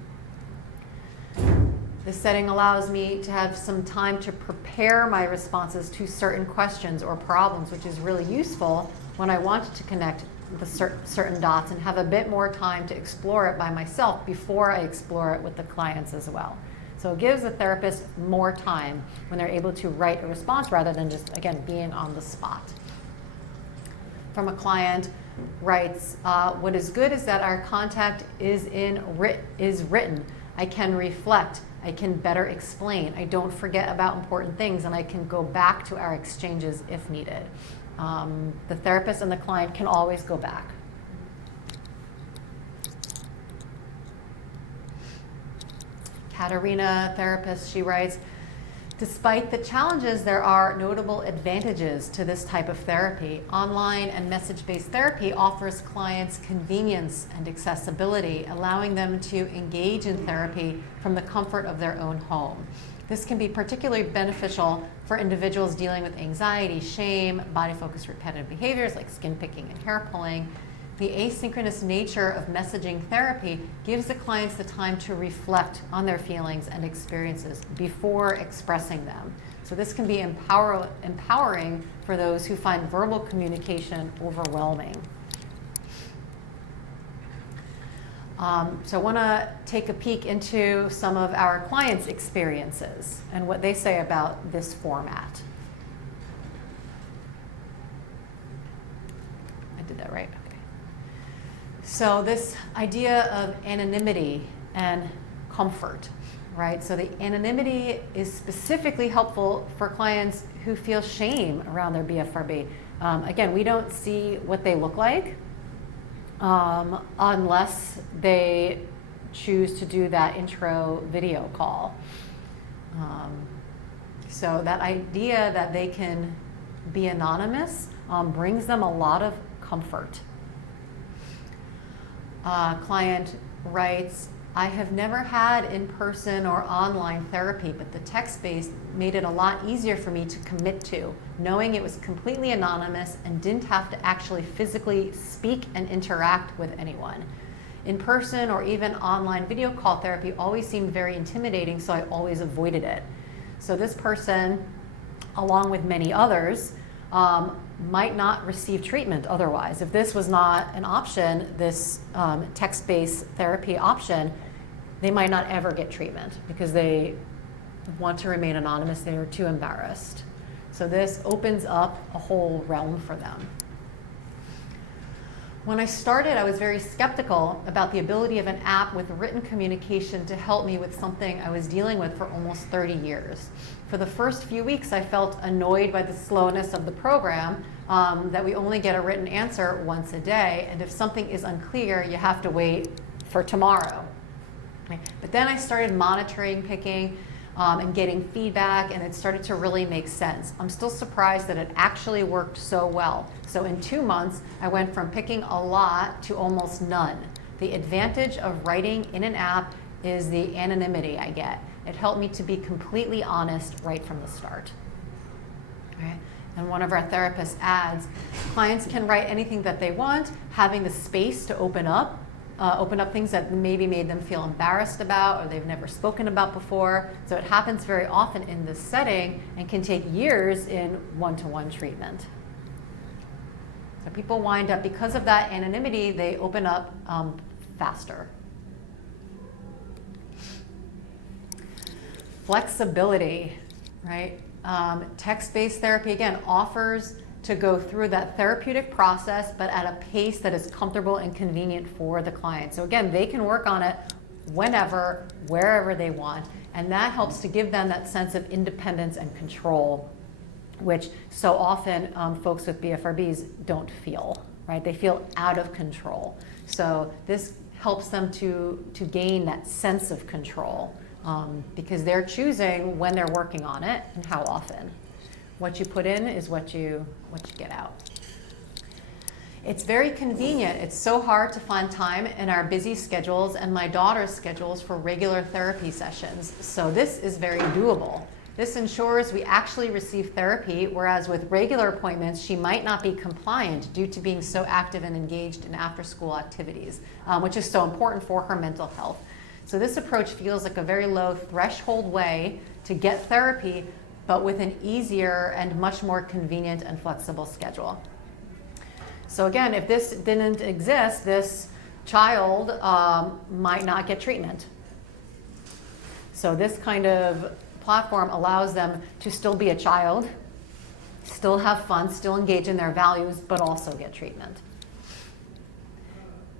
This setting allows me to have some time to prepare my responses to certain questions or problems, which is really useful when I want to connect the certain dots and have a bit more time to explore it by myself before I explore it with the clients as well. So it gives the therapist more time when they're able to write a response rather than just, again, being on the spot. From a client writes, what is good is that our contact is written. I can reflect. I can better explain. I don't forget about important things, and I can go back to our exchanges if needed. The therapist and the client can always go back. Katerina, therapist, she writes, despite the challenges, there are notable advantages to this type of therapy. Online and message-based therapy offers clients convenience and accessibility, allowing them to engage in therapy from the comfort of their own home. This can be particularly beneficial for individuals dealing with anxiety, shame, body-focused repetitive behaviors like skin picking and hair pulling. The asynchronous nature of messaging therapy gives the clients the time to reflect on their feelings and experiences before expressing them. So this can be empowering for those who find verbal communication overwhelming. So I want to take a peek into some of our clients' experiences and what they say about this format. I did that right? Okay. So this idea of anonymity and comfort, right? So the anonymity is specifically helpful for clients who feel shame around their BFRB. Again, we don't see what they look like unless they choose to do that intro video call. So that idea that they can be anonymous brings them a lot of comfort. Client writes, I have never had in-person or online therapy, but the text-based made it a lot easier for me to commit to, knowing it was completely anonymous and didn't have to actually physically speak and interact with anyone. In-person or even online video call therapy always seemed very intimidating, so I always avoided it. So this person, along with many others, might not receive treatment otherwise. If this was not an option, this text-based therapy option, they might not ever get treatment because they want to remain anonymous. They are too embarrassed. So this opens up a whole realm for them. When I started, I was very skeptical about the ability of an app with written communication to help me with something I was dealing with for almost 30 years. For the first few weeks, I felt annoyed by the slowness of the program, that we only get a written answer once a day, and if something is unclear, you have to wait for tomorrow. But then I started monitoring picking and getting feedback, and it started to really make sense. I'm still surprised that it actually worked so well. So in 2 months, I went from picking a lot to almost none. The advantage of writing in an app is the anonymity I get. It helped me to be completely honest right from the start. Okay. And one of our therapists adds, clients can write anything that they want, having the space to open up things that maybe made them feel embarrassed about or they've never spoken about before. So it happens very often in this setting and can take years in one-to-one treatment. So people wind up, because of that anonymity, they open up faster. Flexibility, right? Text-based therapy, again, offers to go through that therapeutic process, but at a pace that is comfortable and convenient for the client. So again, they can work on it whenever, wherever they want, and that helps to give them that sense of independence and control, which so often folks with BFRBs don't feel, right? They feel out of control. So this helps them to gain that sense of control because they're choosing when they're working on it and how often. What you put in is what you get out. It's very convenient. It's so hard to find time in our busy schedules and my daughter's schedules for regular therapy sessions. So this is very doable. This ensures we actually receive therapy, whereas with regular appointments, she might not be compliant due to being so active and engaged in after-school activities, which is so important for her mental health. So this approach feels like a very low threshold way to get therapy, but with an easier and much more convenient and flexible schedule. So again, if this didn't exist, this child might not get treatment. So this kind of platform allows them to still be a child, still have fun, still engage in their values, but also get treatment.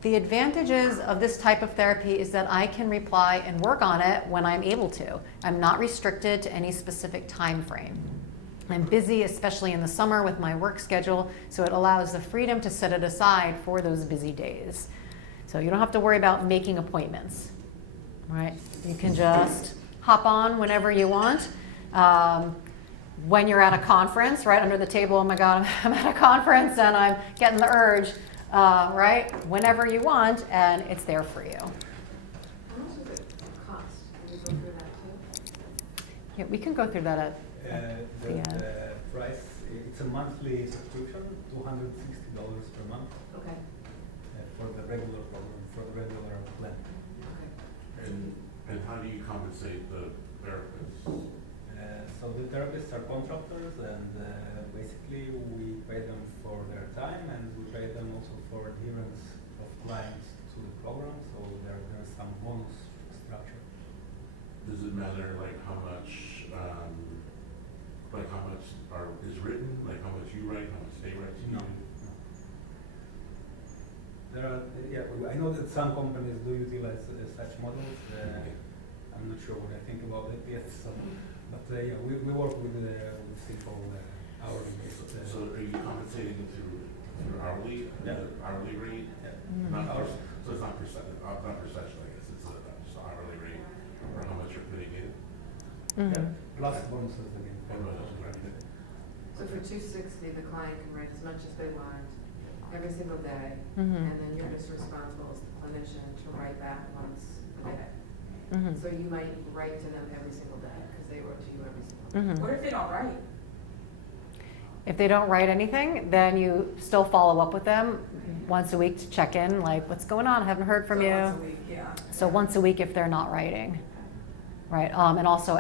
The advantages of this type of therapy is that I can reply and work on it when I'm able to. I'm not restricted to any specific time frame. I'm busy, especially in the summer with my work schedule, so it allows the freedom to set it aside for those busy days. So you don't have to worry about making appointments, right? You can just hop on whenever you want. When you're at a conference, right under the table, oh my God, I'm at a conference and I'm getting the urge. Right? Whenever you want, and it's there for you. How much does it cost? Can you go through that too? Yeah, we can go through that at The yeah. price, it's a monthly subscription, $260 per month Okay, for the regular program, for the regular plan. okay. And how do you compensate the therapists? So the therapists are contractors, and basically we pay them for their time, and we pay them also for adherence of clients to the program. So there's some bonus structure. Does it matter like how much is written, like how much you write, how much they write to you? No. There are, I know that some companies do utilize such models. I'm not sure what I think about it yet. So, but we work with simple hourly based. So are you compensating them through hourly, hourly rate? Mm-hmm. Not hours, so it's not per session, I guess, it's just an hourly rate for how much you're putting in? Plus bonuses again. So for $260, the client can write as much as they want every single day, Mhm. and then you're just responsible as the clinician to write back once a day. Mhm. So you might write to them every single day because they wrote to you every single day. Mhm. What if they don't write? If they don't write anything, then you still follow up with them once a week to check in, like, what's going on? I haven't heard from So you. once a week, yeah. So once a week if they're not writing, right? And also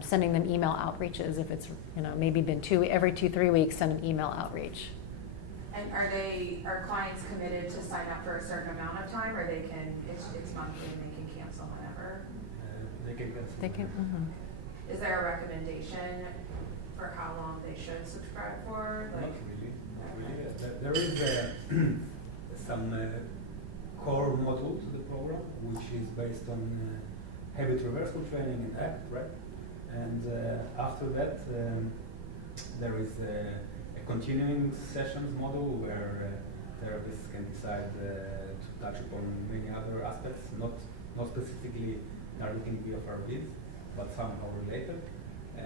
sending them email outreaches if it's, maybe been every 2-3 weeks, send an email outreach. And are clients committed to sign up for a certain amount of time, or it's monthly and they can cancel whenever? They can cancel. They can, Is there a recommendation for how long they should subscribe for? Not really. Not really. There is some core module to the program, which is based on habit reversal training and ACT, right? And after that, there is a continuing sessions module where therapists can decide to touch upon many other aspects, not specifically targeting BFRBs, but somehow related. I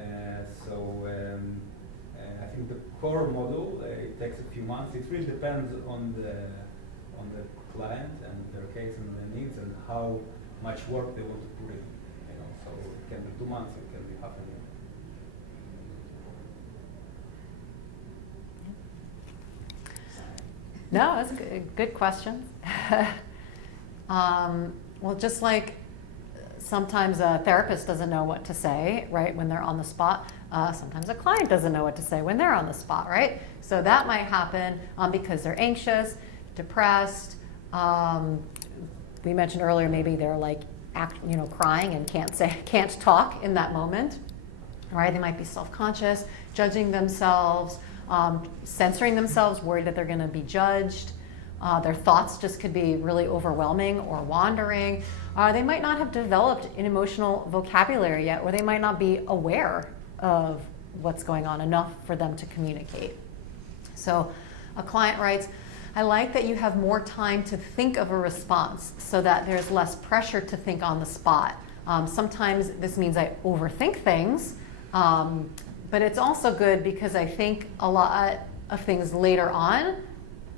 think the core module it takes a few months. It really depends on the client and their case and their needs and how much work they want to put in. So it can be 2 months, it can be half a year. No, that's good question. Well, just like sometimes a therapist doesn't know what to say, right, when they're on the spot. Sometimes a client doesn't know what to say when they're on the spot, right? So that might happen because they're anxious, depressed. We mentioned earlier maybe they're crying and can't talk in that moment, right? They might be self-conscious, judging themselves, censoring themselves, worried that they're going to be judged. Their thoughts just could be really overwhelming or wandering. They might not have developed an emotional vocabulary yet, or they might not be aware of what's going on enough for them to communicate. So a client writes, I like that you have more time to think of a response so that there's less pressure to think on the spot. Sometimes this means I overthink things, but it's also good because I think a lot of things later on.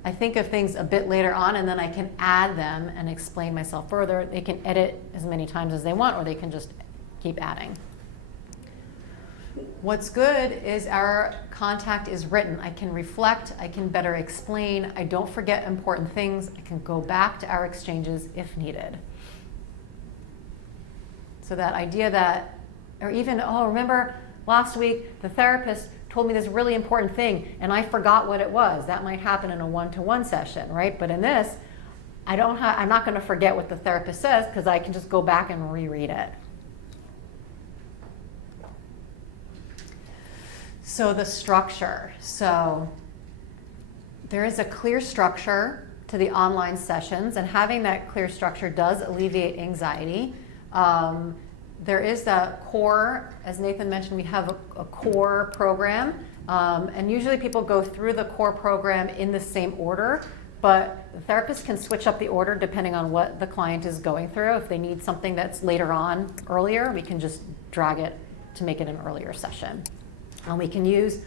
I think of things a bit later on, and then I can add them and explain myself further. They can edit as many times as they want, or they can just keep adding. What's good is our contact is written. I can reflect, I can better explain, I don't forget important things, I can go back to our exchanges if needed. So that idea that, or even, remember last week the therapist told me this really important thing and I forgot what it was. That might happen in a one-to-one session, right? But in this, I'm not going to forget what the therapist says because I can just go back and reread it. So the structure. So there is a clear structure to the online sessions, and having that clear structure does alleviate anxiety. There is that core, as Nathan mentioned, we have a core program, and usually people go through the core program in the same order, but the therapist can switch up the order depending on what the client is going through. If they need something that's later on, earlier, we can just drag it to make it an earlier session. We can use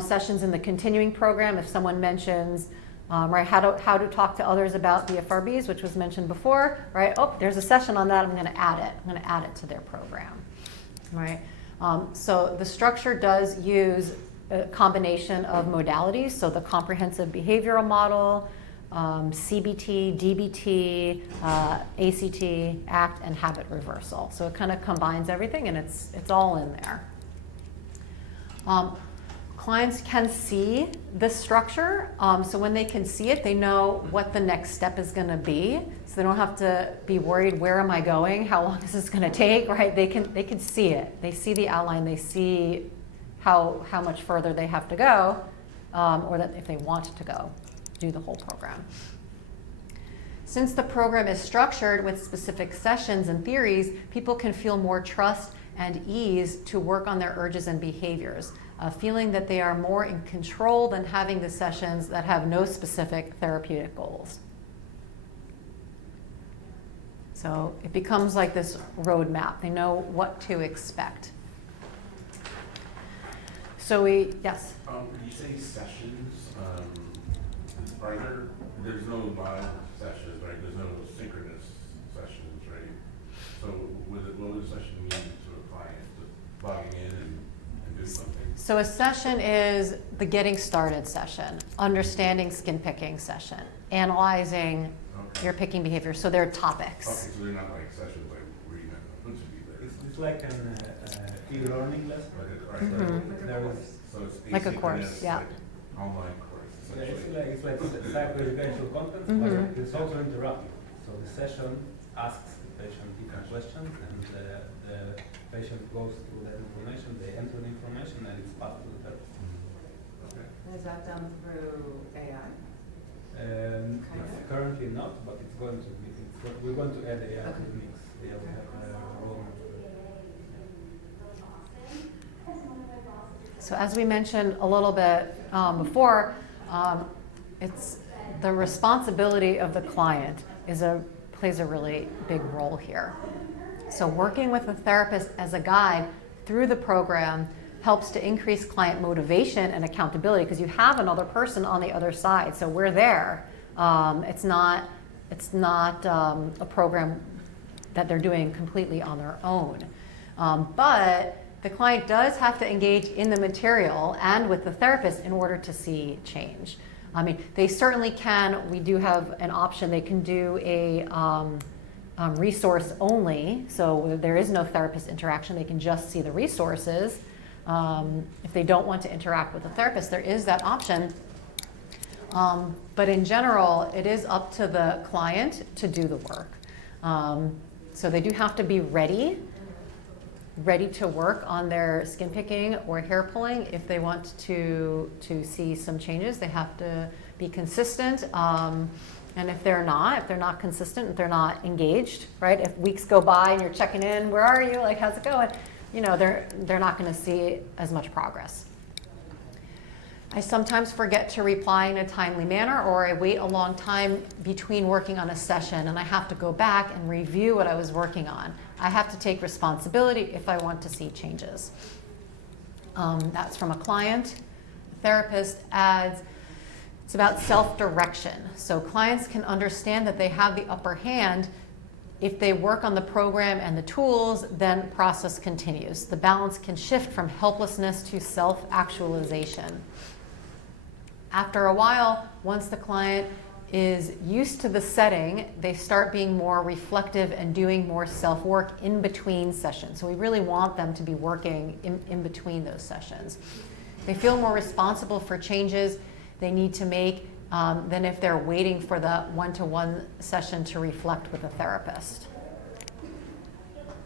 sessions in the continuing program if someone mentions right, how to talk to others about BFRBs, which was mentioned before, right? Oh, there's a session on that, I'm going to add it. I'm going to add it to their program. right? So the structure does use a combination of modalities, so the comprehensive behavioral model, CBT, DBT, ACT, ACT, and habit reversal. So it kind of combines everything, and it's all in there. Clients can see this structure, so when they can see it, they know what the next step is going to be. So they don't have to be worried, where am I going? How long is this going to take? Right? They can see it. They see the outline. They see how much further they have to go, or that if they want to go, do the whole program. Since the program is structured with specific sessions and theories, people can feel more trust and ease to work on their urges and behaviors, feeling that they are more in control than having the sessions that have no specific therapeutic goals. So it becomes like this roadmap. They know what to expect. So yes? When you say sessions, there's no live sessions, right? There's no synchronous sessions, right? So what would a session mean to a client? Just logging in and doing something? So a session is the getting started session, understanding skin picking session, analyzing your picking behavior. So they're topics. Okay, so they're not like sessions like where you have a bunch of people there. It's like an e-learning lesson. So it's Like a course, asynchronous, yeah. like online course, Yeah, essentially. it's like psycho-educational content, Mhm. but it's also interactive. So the session asks the patient different questions, and the patient goes through that information, they enter the information, and it's passed to the therapist. Okay. And is that done through AI? Currently not, but it's going to be. We're going to add AI to Okay. the mix. Yeah, we have a roadmap. So as we mentioned a little bit before, it's the responsibility of the client plays a really big role here. So working with a therapist as a guide through the program helps to increase client motivation and accountability, because you have another person on the other side. So we're there. It's not a program that they're doing completely on their own. But the client does have to engage in the material and with the therapist in order to see change. I mean, they certainly can. We do have an option. They can do a resource only, so there is no therapist interaction. They can just see the resources. If they don't want to interact with the therapist, there is that option. But in general, it is up to the client to do the work. So they do have to be ready to work on their skin picking or hair pulling. If they want to see some changes, they have to be consistent. And if they're not consistent, if they're not engaged, right? If weeks go by and you're checking in, where are you? Like, how's it going? You know, they're not going to see as much progress. I sometimes forget to reply in a timely manner, or I wait a long time between working on a session, and I have to go back and review what I was working on. I have to take responsibility if I want to see changes. That's from a client. The therapist adds, it's about self-direction. So clients can understand that they have the upper hand. If they work on the program and the tools, then process continues. The balance can shift from helplessness to self-actualization. After a while, once the client is used to the setting, they start being more reflective and doing more self-work in between sessions. So we really want them to be working in between those sessions. They feel more responsible for changes they need to make than if they're waiting for the one-to-one session to reflect with a therapist.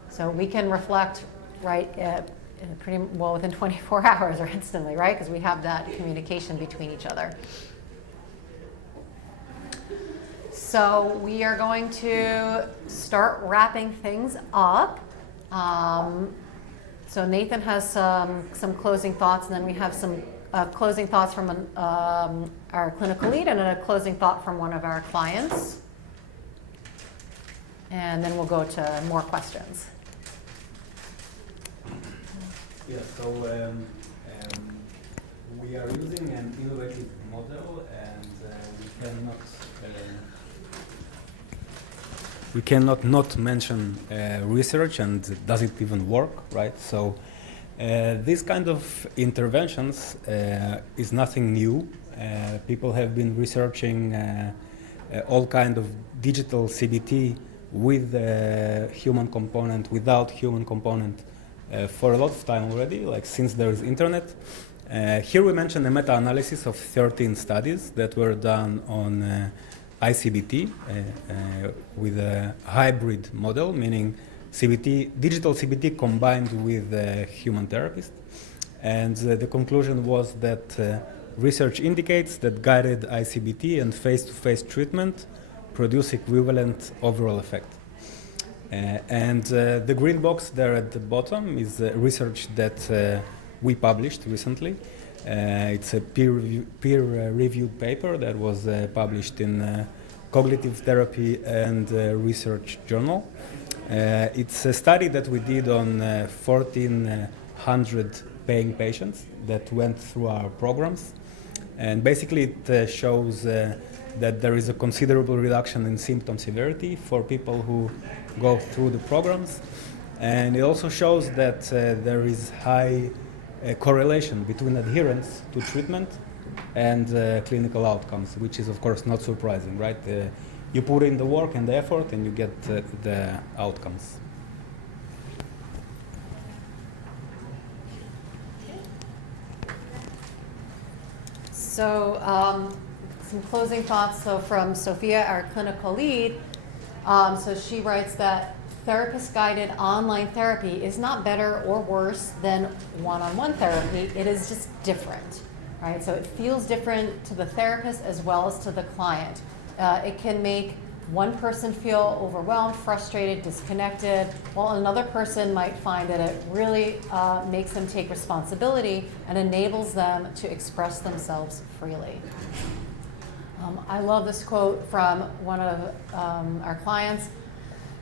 So we can reflect pretty well within 24 hours or instantly, right? Because we have that communication between each other. So we are going to start wrapping things up. So Nathan has some closing thoughts, and then we have some closing thoughts from our clinical lead and a closing thought from one of our clients. And then we'll go to more questions. Yeah, so we are using an innovative model, and we cannot we cannot not mention research and does it even work, right? So this kind of interventions is nothing new. People have been researching all kind of digital CBT with human component, without human component for a lot of time already, like since there is internet. Here we mention a meta-analysis of 13 studies that were done on ICBT with a hybrid model, meaning CBT, digital CBT combined with a human therapist. And the conclusion was that research indicates that guided ICBT and face-to-face treatment produce equivalent overall effect. And the green box there at the bottom is research that we published recently. It's a peer-reviewed paper that was published in Cognitive Therapy and Research Journal. It's a study that we did on 1,400 paying patients that went through our programs. And basically it shows that there is a considerable reduction in symptom severity for people who go through the programs. And it also shows that there is high correlation between adherence to treatment and clinical outcomes, which is of course not surprising, right? You put in the work and the effort and you get the outcomes. So some closing thoughts. So from Sophia, our clinical lead, so she writes that therapist-guided online therapy is not better or worse than one-on-one therapy. It is just different, right? So it feels different to the therapist as well as to the client. It can make one person feel overwhelmed, frustrated, disconnected, while another person might find that it really makes them take responsibility and enables them to express themselves freely. I love this quote from one of our clients.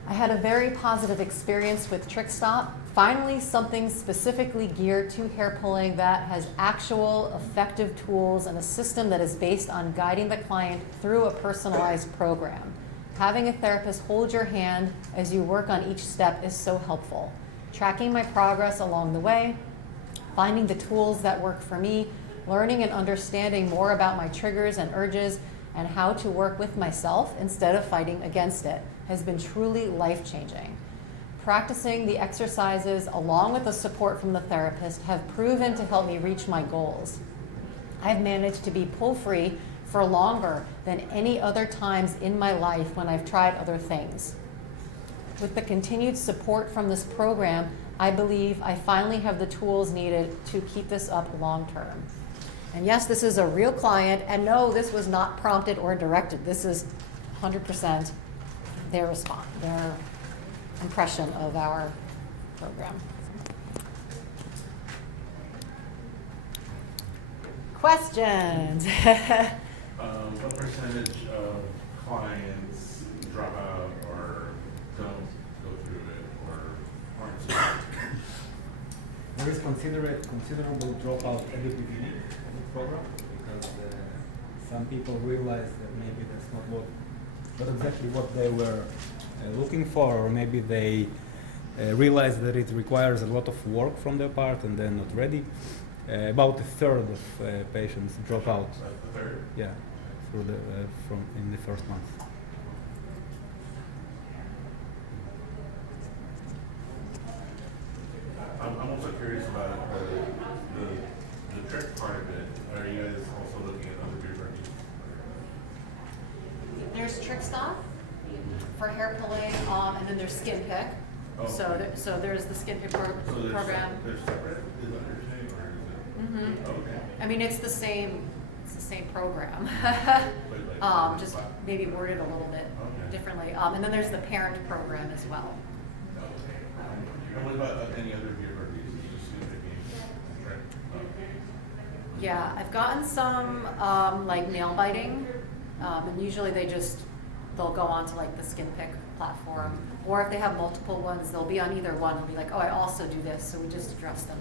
I had a very positive experience with TrickStop. Finally, something specifically geared to hair pulling that has actual effective tools and a system that is based on guiding the client through a personalized program. Having a therapist hold your hand as you work on each step is so helpful. Tracking my progress along the way, finding the tools that work for me, learning and understanding more about my triggers and urges, and how to work with myself instead of fighting against it has been truly life-changing. Practicing the exercises along with the support from the therapist have proven to help me reach my goals. I've managed to be pull-free for longer than any other times in my life when I've tried other things. With the continued support from this program, I believe I finally have the tools needed to keep this up long-term. And yes, this is a real client, and no, this was not prompted or directed. This is 100% their response, their impression of our program. Questions? What percentage of clients drop out or don't go through it or aren't successful? There is considerable dropout at the beginning of the program because some people realize that maybe that's not exactly what they were looking for, or maybe they realize that it requires a lot of work from their part and they're not ready. About a third of patients drop out. A third? Yeah, through from in the first month. I'm also curious about the trick part of it. Are you guys also looking at other BFRBs? There's TrickStop for hair pulling, and then there's Skin Pick. Oh, okay. So there's the Skin Pick program. They're separate? Is that what you're saying? Or is it? Okay. I mean, it's the same program, But just maybe worded a little bit differently. And then there's the parent program as well. And what about any other BFRBs? Just Skin Picking, trick? Yeah, I've gotten some like nail biting, and usually they'll go on to like the Skin Pick platform, or if they have multiple ones, they'll be on either one. They'll be like, oh, I also do this, so we just address them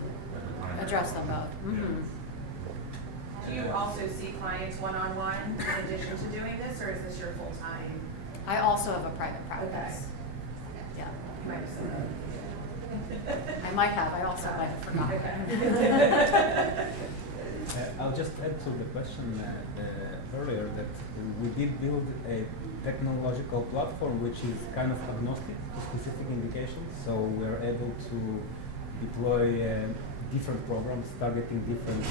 both. Mm-hmm. Do you also see clients one-on-one in addition to doing this, or is this your full-time I also have a private practice. Yeah. You might have said that. I might have, I also might have forgotten. I'll just add to the question earlier that we did build a technological platform which is kind of agnostic to specific indications, so we're able to deploy different programs targeting different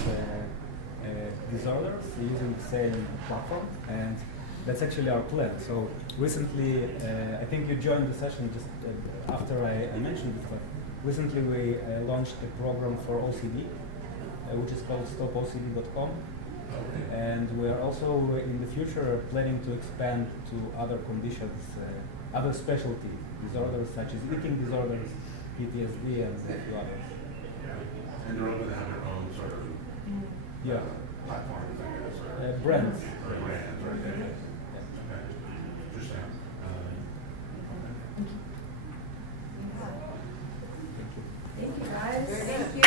disorders using the same platform, and that's actually our plan. So recently, I think you joined the session just after I mentioned it, but recently we launched a program for OCD, which is called stopocd.com. And we are also in the future planning to expand to other conditions, other specialty disorders such as eating disorders, PTSD, and a few others. And they're open to have their own sort of Yeah. platforms, I guess, or Brands. or brands, right? Okay. Interesting. Thank you, guys. Thank you.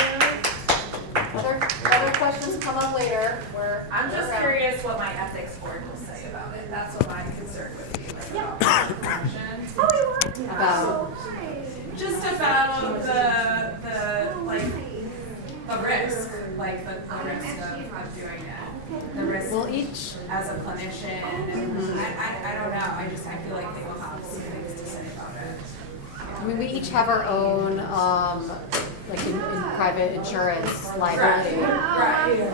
Other questions come up later. I'm just curious what my ethics board will say about it. That's what my concern would be, like, about action. About Just about the risk, like the risk of doing it. The risk we'll each. as a clinician, and I don't know, I feel like they will have some things to say about it. I mean, we each have our own, like in private insurance liability. Right.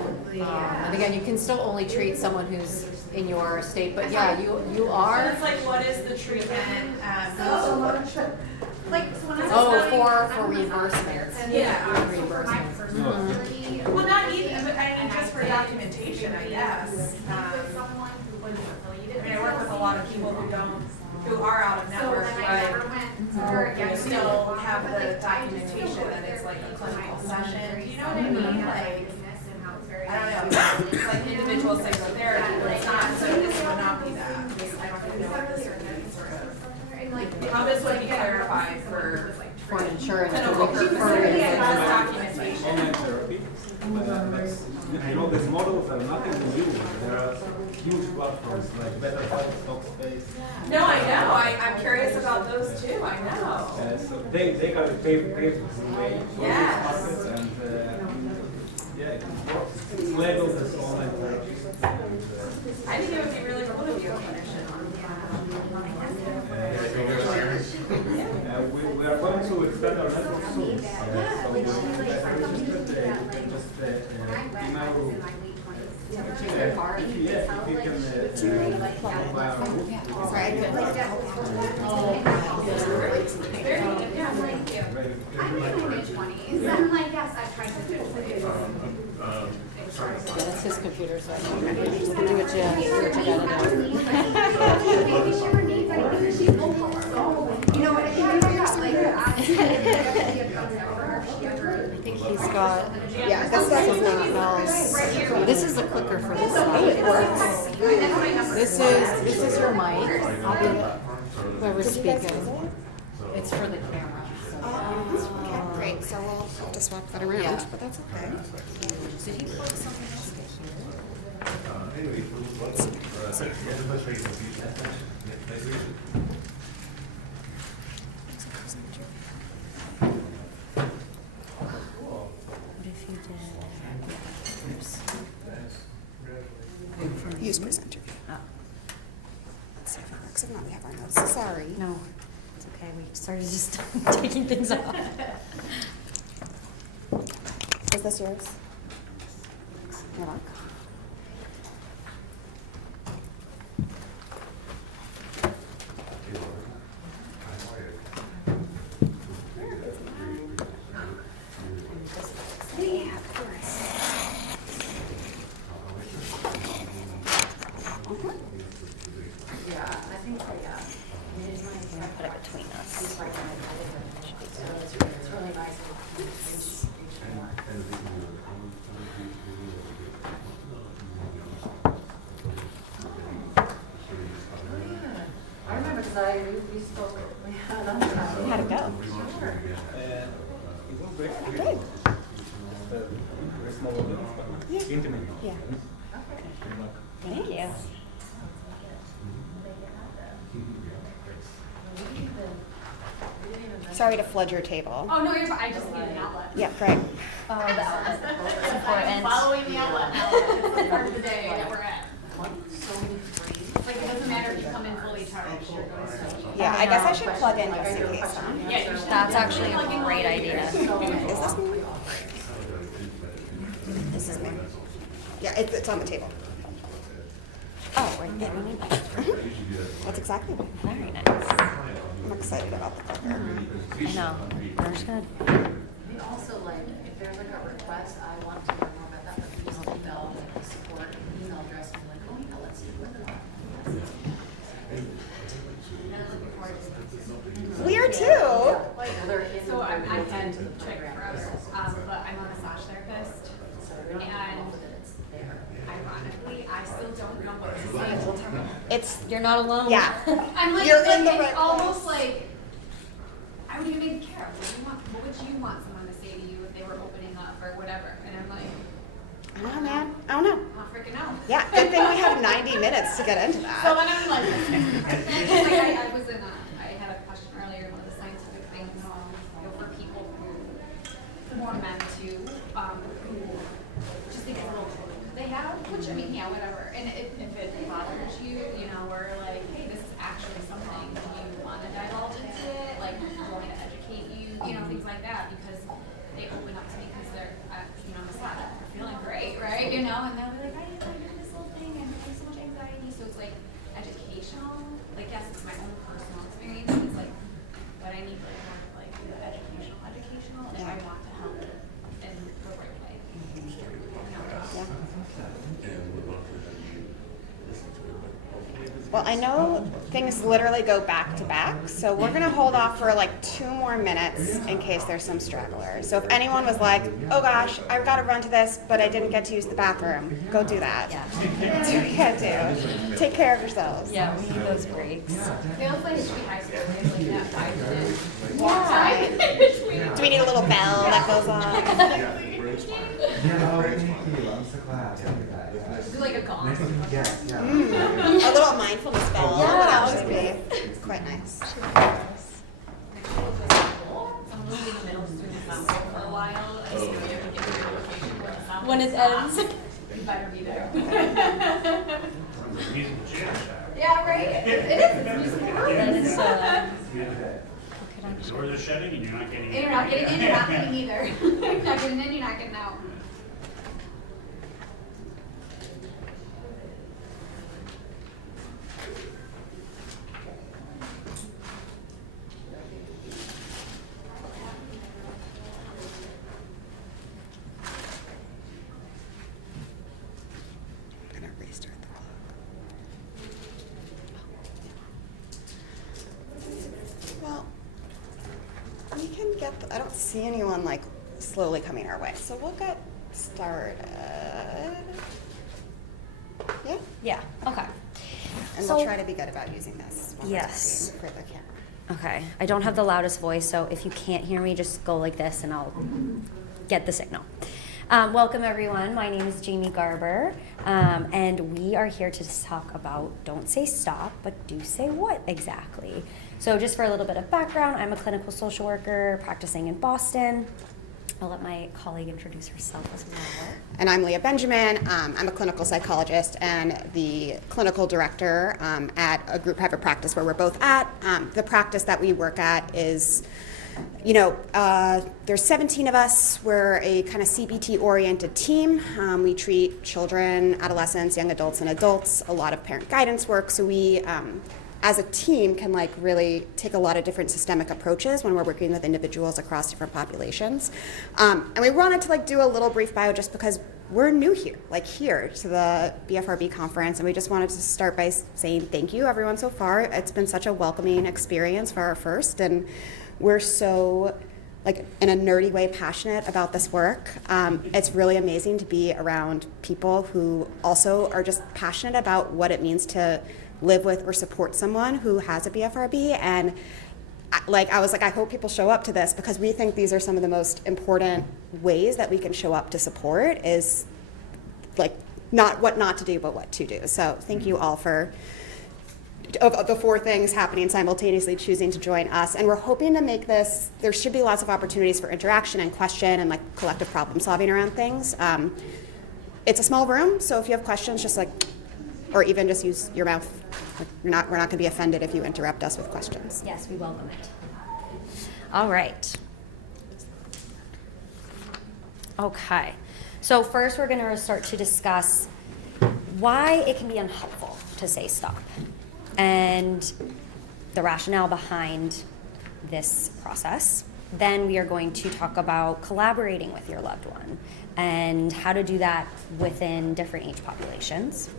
And again, you can still only treat someone who's in your state, but yeah, you are. So it's like, what is the treatment? For reimbursements. Yeah. Reimbursements. Well, not even, but I mean, just for documentation, I guess. I mean, I work with a lot of people who are out of network, but you still have the documentation that it's like a clinical session. Do you know what I mean? Like, I don't know, it's like individual psychotherapy, but it's not, so this would not be that. I don't even know what this would be, sort of. How this would be clarified for For insurance. clinical purposes, For- just documentation. Online therapy. You know, these models are nothing new. There are huge platforms like BetterHelp, Talkspace. No, I know. I'm curious about those too. I know. So they got to pave the way for Yes. these markets, and yeah, it works. It's labeled as online therapy. I think it would be really cool to be a clinician. We are going to expand our network soon. So if you just email. If you can apply our group. I'm in my mid-20s. I'm like, yes, I've tried to do it. Sorry. Yeah, that's his computer, so I can do what you gotta do. You know, I think he's got, yeah, this stuff is not else. This is the clicker for this stuff. It works. This is your mic. I'll be whoever's speaking. It's for the camera. Okay, great, so we'll have to swap that around, Yeah. but that's okay. Did he plug something else in here? Anyway, let's, yeah, let's make it easy. Nice to meet you. What if you did? Use presenter. Oh, Let's see if it works. If not, we have our notes. Sorry. no, it's okay. We started just taking things off. Is this yours? Good luck. Yeah, of course. Yeah, I think, yeah. Put it between us. It's really nice. I remember because we spoke, we had on that. How'd it go? It was great. Good. Very small audience, but intimate. Yeah. Thank you. Sorry to flood your table. Oh, no, you're fine. I just need an outlet. Yeah, great. Oh, the outlet. I'm following the outlet. It's the part of the day that we're at. Like, it doesn't matter if you come in fully charged, you're going to. Yeah, I guess I should plug in just in case. Huh? Yeah, you should. That's actually a great idea. Is this me? This is me. Yeah, it's on the table. Oh, right there. That's exactly what. Very nice. I'm excited about the clicker. I know. That's good. We also like, if there's like a request, I want to learn more about that, but please email the support email address and like, oh, yeah, let's see what We are too. So I can check for others, but I'm a massage therapist, and ironically, I still don't know what to say. It's You're not alone. yeah. I'm like, You're in the it's right almost place. like, I would even care. What would you want someone to say to you if they were opening up or whatever? And I'm like, I don't know, man. I don't know. I'll freaking know. Yeah, good thing we have 90 minutes to get into So that. then I'm like, I was in I had a question earlier, one of the scientific things, for people who, more men too, who just think it's a little they have, which I mean, yeah, whatever. And if it bothers you, we're like, hey, this is actually something, do you want to divulge into it? Like, do you want me to educate you? Things like that, because they open up to me because they're, I'm sad, they're feeling great, right? And they'll be like, I did this little thing, I'm having so much anxiety. So it's like educational, like, yes, it's my own personal experience, but it's like, but I need like more like educational, if I want to help in the right way. Yeah. Well, I know things literally go back to back, so we're gonna hold off for like 2 more minutes in case there's some stragglers. So if anyone was like, oh gosh, I've gotta run to this, but I didn't get to use the bathroom, go do that. Yeah. That's what you gotta do. Take care of yourselves. Yeah, we need those breaks. They also like history high school, they have like that 5 minute walk Yeah. time between. Do we need a little bell that goes on? Do like a gong. A little mindfulness bell would actually be quite nice. Someone was being a middle student for a while. I just gonna get your location where the sound When it stops. ends. You better be there. Musical chair. Yeah, right? It is, it's musical. That is The doors are shutting and you're not getting in. And you're not getting in, you're not getting either. You're not getting in, you're not getting out. I'm gonna restart the clock. Well, we can get, I don't see anyone like slowly coming our way, so we'll get started. Yeah? Yeah, okay. And So- we'll try to be good about using this. when we're Yes. talking for the camera. Okay, I don't have the loudest voice, so if you can't hear me, just go like this and I'll get the signal. Welcome everyone, my name is Jamie Garber, and we are here to talk about don't say stop, but do say what exactly. So just for a little bit of background, I'm a clinical social worker practicing in Boston. I'll let my colleague introduce herself as well. And I'm Leah Benjamin. I'm a clinical psychologist and the clinical director at a group private practice where we're both at. The practice that we work at is, there's 17 of us. We're a kind of CBT-oriented team. We treat children, adolescents, young adults, and adults, a lot of parent guidance work. So we, as a team, can like really take a lot of different systemic approaches when we're working with individuals across different populations. And we wanted to like do a little brief bio just because we're new here to the BFRB conference, and we just wanted to start by saying thank you everyone so far. It's been such a welcoming experience for our first, and we're so like in a nerdy way passionate about this work. It's really amazing to be around people who also are just passionate about what it means to live with or support someone who has a BFRB. And I was like, I hope people show up to this because we think these are some of the most important ways that we can show up to support is like not what not to do, but what to do. So thank you all for of the 4 things happening simultaneously choosing to join us. And we're hoping to make this, there should be lots of opportunities for interaction and question and like collective problem solving around things. It's a small room, so if you have questions, just like, or even just use your mouth. We're not going to be offended if you interrupt us with questions. Yes, we welcome it. All right. Okay. So first we're going to start to discuss why it can be unhelpful to say stop and the rationale behind this process. Then we are going to talk about collaborating with your loved one and how to do that within different age populations.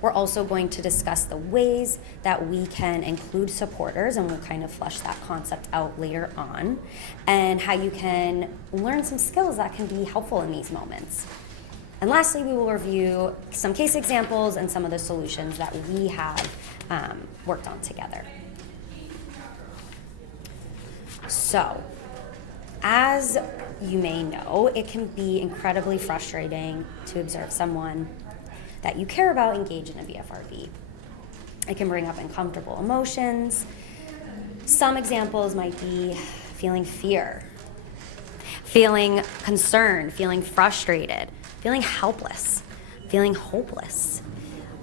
We're also going to discuss the ways that we can include supporters, and we'll kind of flesh that concept out later on, and how you can learn some skills that can be helpful in these moments. And lastly, we will review some case examples and some of the solutions that we have worked on together. So, as you may know, it can be incredibly frustrating to observe someone that you care about engage in a BFRB. It can bring up uncomfortable emotions. Some examples might be feeling fear, feeling concerned, feeling frustrated, feeling helpless, feeling hopeless.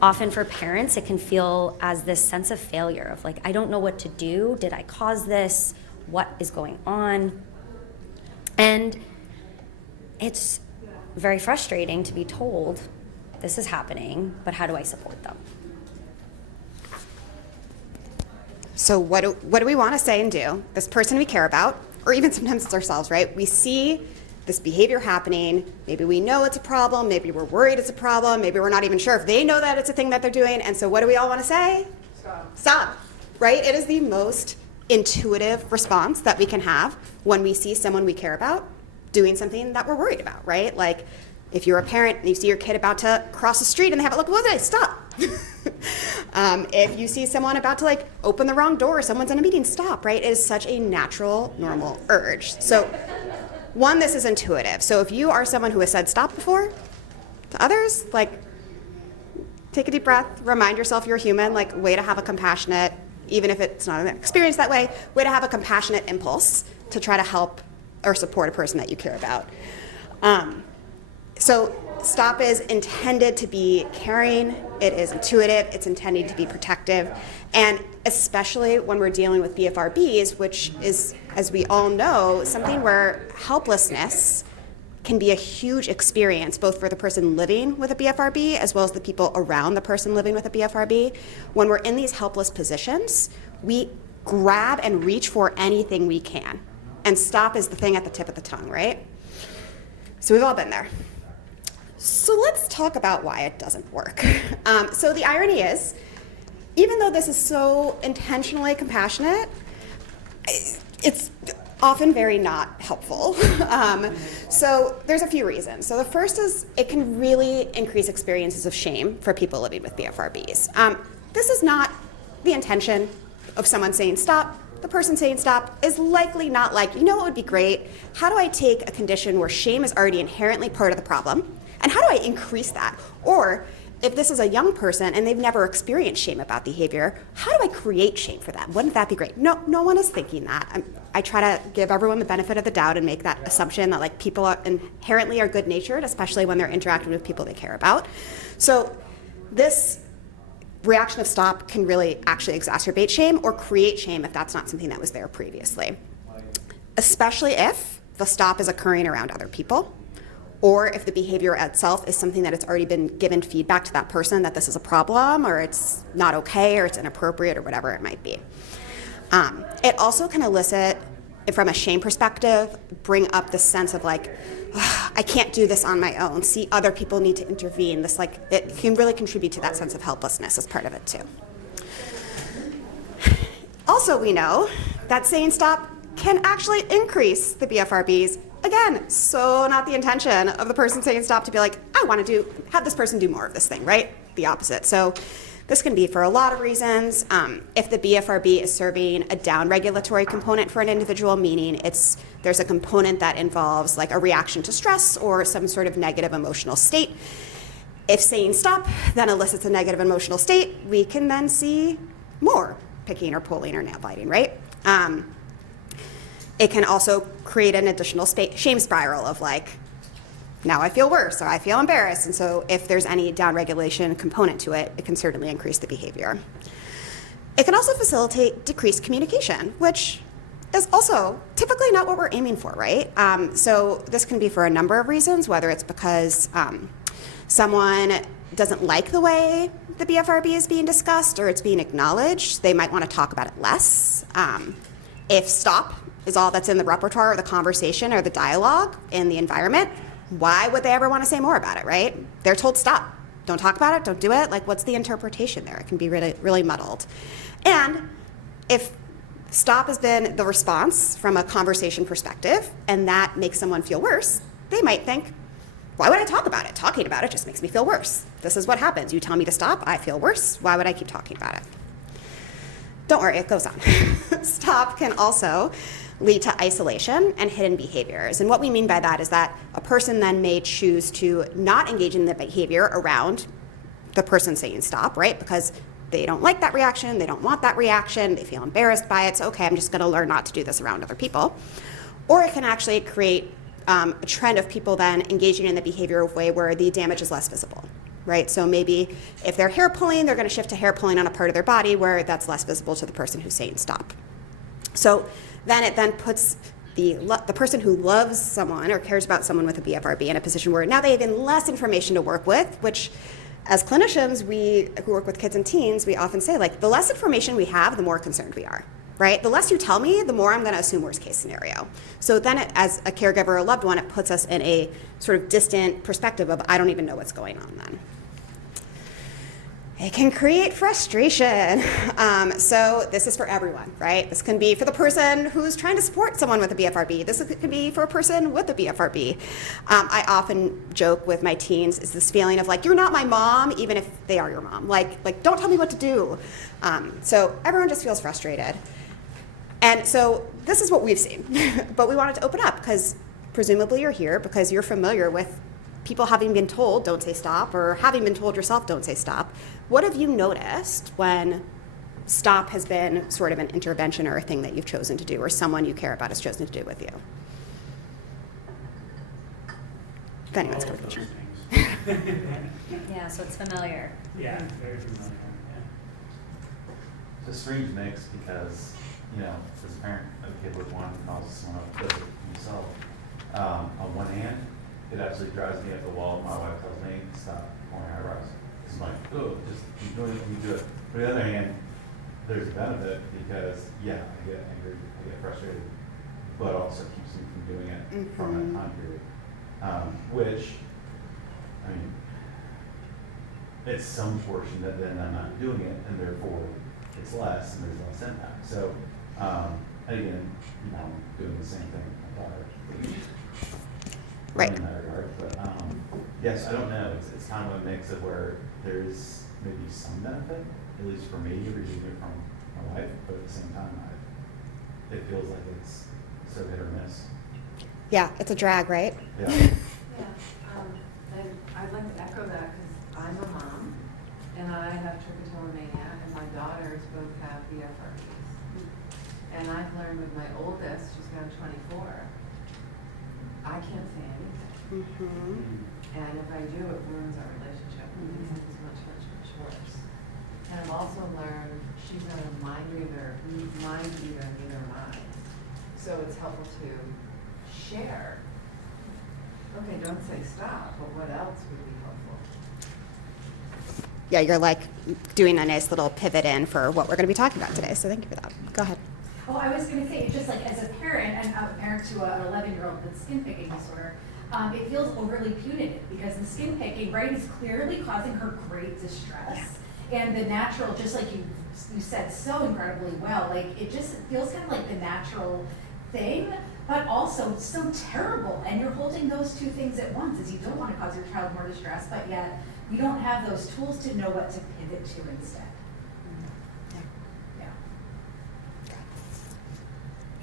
Often for parents, it can feel as this sense of failure of like, I don't know what to do. Did I cause this? What is going on? And it's very frustrating to be told this is happening, but how do I support them? So what do we want to say and do? This person we care about, or even sometimes it's ourselves, right? We see this behavior happening. Maybe we know it's a problem. Maybe we're worried it's a problem. Maybe we're not even sure if they know that it's a thing that they're doing. And so what do we all want to say? Stop. Stop, right? It is the most intuitive response that we can have when we see someone we care about doing something that we're worried about, right? Like if you're a parent and you see your kid about to cross the street and they have it, look, what did I stop? If you see someone about to like open the wrong door, someone's in a meeting, stop, right? It is such a natural, normal urge. So one, this is intuitive. So if you are someone who has said stop before to others, like take a deep breath, remind yourself you're human, like way to have a compassionate, even if it's not an experience that way to have a compassionate impulse to try to help or support a person that you care about. So stop is intended to be caring, it is intuitive, it's intended to be protective, and especially when we're dealing with BFRBs, which is, as we all know, something where helplessness can be a huge experience, both for the person living with a BFRB as well as the people around the person living with a BFRB. When we're in these helpless positions, we grab and reach for anything we can. And stop is the thing at the tip of the tongue, right? So we've all been there. So let's talk about why it doesn't work. So the irony is, even though this is so intentionally compassionate, it's often very not helpful. So there's a few reasons. So the first is it can really increase experiences of shame for people living with BFRBs. This is not the intention of someone saying stop. The person saying stop is likely not like, you know what would be great? How do I take a condition where shame is already inherently part of the problem, and how do I increase that? Or if this is a young person and they've never experienced shame about behavior, how do I create shame for them? Wouldn't that be great? No one is thinking that. I try to give everyone the benefit of the doubt and make that assumption that like people are inherently are good-natured, especially when they're interacting with people they care about. So this reaction of stop can really actually exacerbate shame or create shame if that's not something that was there previously, especially if the stop is occurring around other people, or if the behavior itself is something that it's already been given feedback to that person that this is a problem, or it's not okay, or it's inappropriate, or whatever it might be. It also can elicit, from a shame perspective, bring up the sense of like, I can't do this on my own. See, other people need to intervene. This like it can really contribute to that sense of helplessness as part of it too. Also, we know that saying stop can actually increase the BFRBs. Again, so not the intention of the person saying stop to be like, I want to have this person do more of this thing, right? The opposite. So this can be for a lot of reasons. If the BFRB is serving a down-regulatory component for an individual, meaning there's a component that involves like a reaction to stress or some sort of negative emotional state, If saying stop then elicits a negative emotional state, we can then see more picking or pulling or nail biting, right? It can also create an additional shame spiral of like, now I feel worse or I feel embarrassed. And so if there's any downregulation component to it, it can certainly increase the behavior. It can also facilitate decreased communication, which is also typically not what we're aiming for, right? So this can be for a number of reasons, whether it's because someone doesn't like the way the BFRB is being discussed or it's being acknowledged, they might want to talk about it less. If stop is all that's in the repertoire or the conversation or the dialogue in the environment, why would they ever want to say more about it, right? They're told stop, don't talk about it, don't do it. Like, what's the interpretation there? It can be really, really muddled. And if stop has been the response from a conversation perspective and that makes someone feel worse, they might think, why would I talk about it? Talking about it just makes me feel worse. This is what happens. You tell me to stop, I feel worse. Why would I keep talking about it? Don't worry, it goes on. Stop can also lead to isolation and hidden behaviors. And what we mean by that is that a person then may choose to not engage in the behavior around the person saying stop, right? Because they don't like that reaction, they don't want that reaction, they feel embarrassed by it, so okay, I'm just gonna learn not to do this around other people. Or it can actually create a trend of people then engaging in the behavior of way where the damage is less visible, right? So maybe if they're hair pulling, they're gonna shift to hair pulling on a part of their body where that's less visible to the person who's saying stop. So then it then puts the person who loves someone or cares about someone with a BFRB in a position where now they have even less information to work with, which as clinicians, who work with kids and teens, we often say, like, the less information we have, the more concerned we are, right? The less you tell me, the more I'm gonna assume worst case scenario. So then as a caregiver or a loved one, it puts us in a sort of distant perspective of, I don't even know what's going on then. It can create frustration. So this is for everyone, right? This can be for the person who's trying to support someone with a BFRB. This can be for a person with a BFRB. I often joke with my teens, is this feeling of like, you're not my mom, even if they are your mom. Like don't tell me what to do. So everyone just feels frustrated. And so this is what we've seen. But we wanted to open up because presumably you're here because you're familiar with people having been told don't say stop or having been told yourself don't say stop. What have you noticed when stop has been sort of an intervention or a thing that you've chosen to do or someone you care about has chosen to do with you? If anyone's got a question. Yeah, so it's familiar. Yeah, very familiar. It's a strange mix because, you know, as a parent of a kid with one causes someone else to do it themselves. On one hand, it absolutely drives me up the wall. My wife tells me, stop pouring eyebrows. It's like, oh, just keep doing it, you do it. But on the other hand, there's a benefit because, yeah, I get angry, I get frustrated, but also keeps me from doing it from that time period. Which, I mean, it's some portion that then I'm not doing it, and therefore it's less, and there's less impact. So, again, you know, I'm doing the same thing with my daughter. Right. In that regard, but yes, I don't know. It's kind of a mix of where there's maybe some benefit, at least for me, reading it from my wife, but at the same time, it feels like it's so hit or miss. Yeah, it's a drag, right? Yeah. And I'd like to echo that because I'm a mom and I have trichotillomania and my daughters both have BFRBs. And I've learned with my oldest, she's now 24, I can't say anything. And if I do, it ruins our relationship. It's much, much, much worse. And I've also learned she's not a mind reader, neither am I. So it's helpful to share. Okay, don't say stop, but what else would be helpful? Yeah, you're like doing a nice little pivot in for what we're going to be talking about today. So thank you for that. Go ahead. Oh, I was going to say, it's just like as a parent, and I'm a parent to an 11-year-old with skin picking disorder, it feels overly punitive because the skin picking, right, is clearly causing her great distress. And the natural, just like you said so incredibly well, like it just feels kind of like the natural thing, but also so terrible. And you're holding those two things at once, is you don't want to cause your child more distress, but yet you don't have those tools to know what to pivot to instead.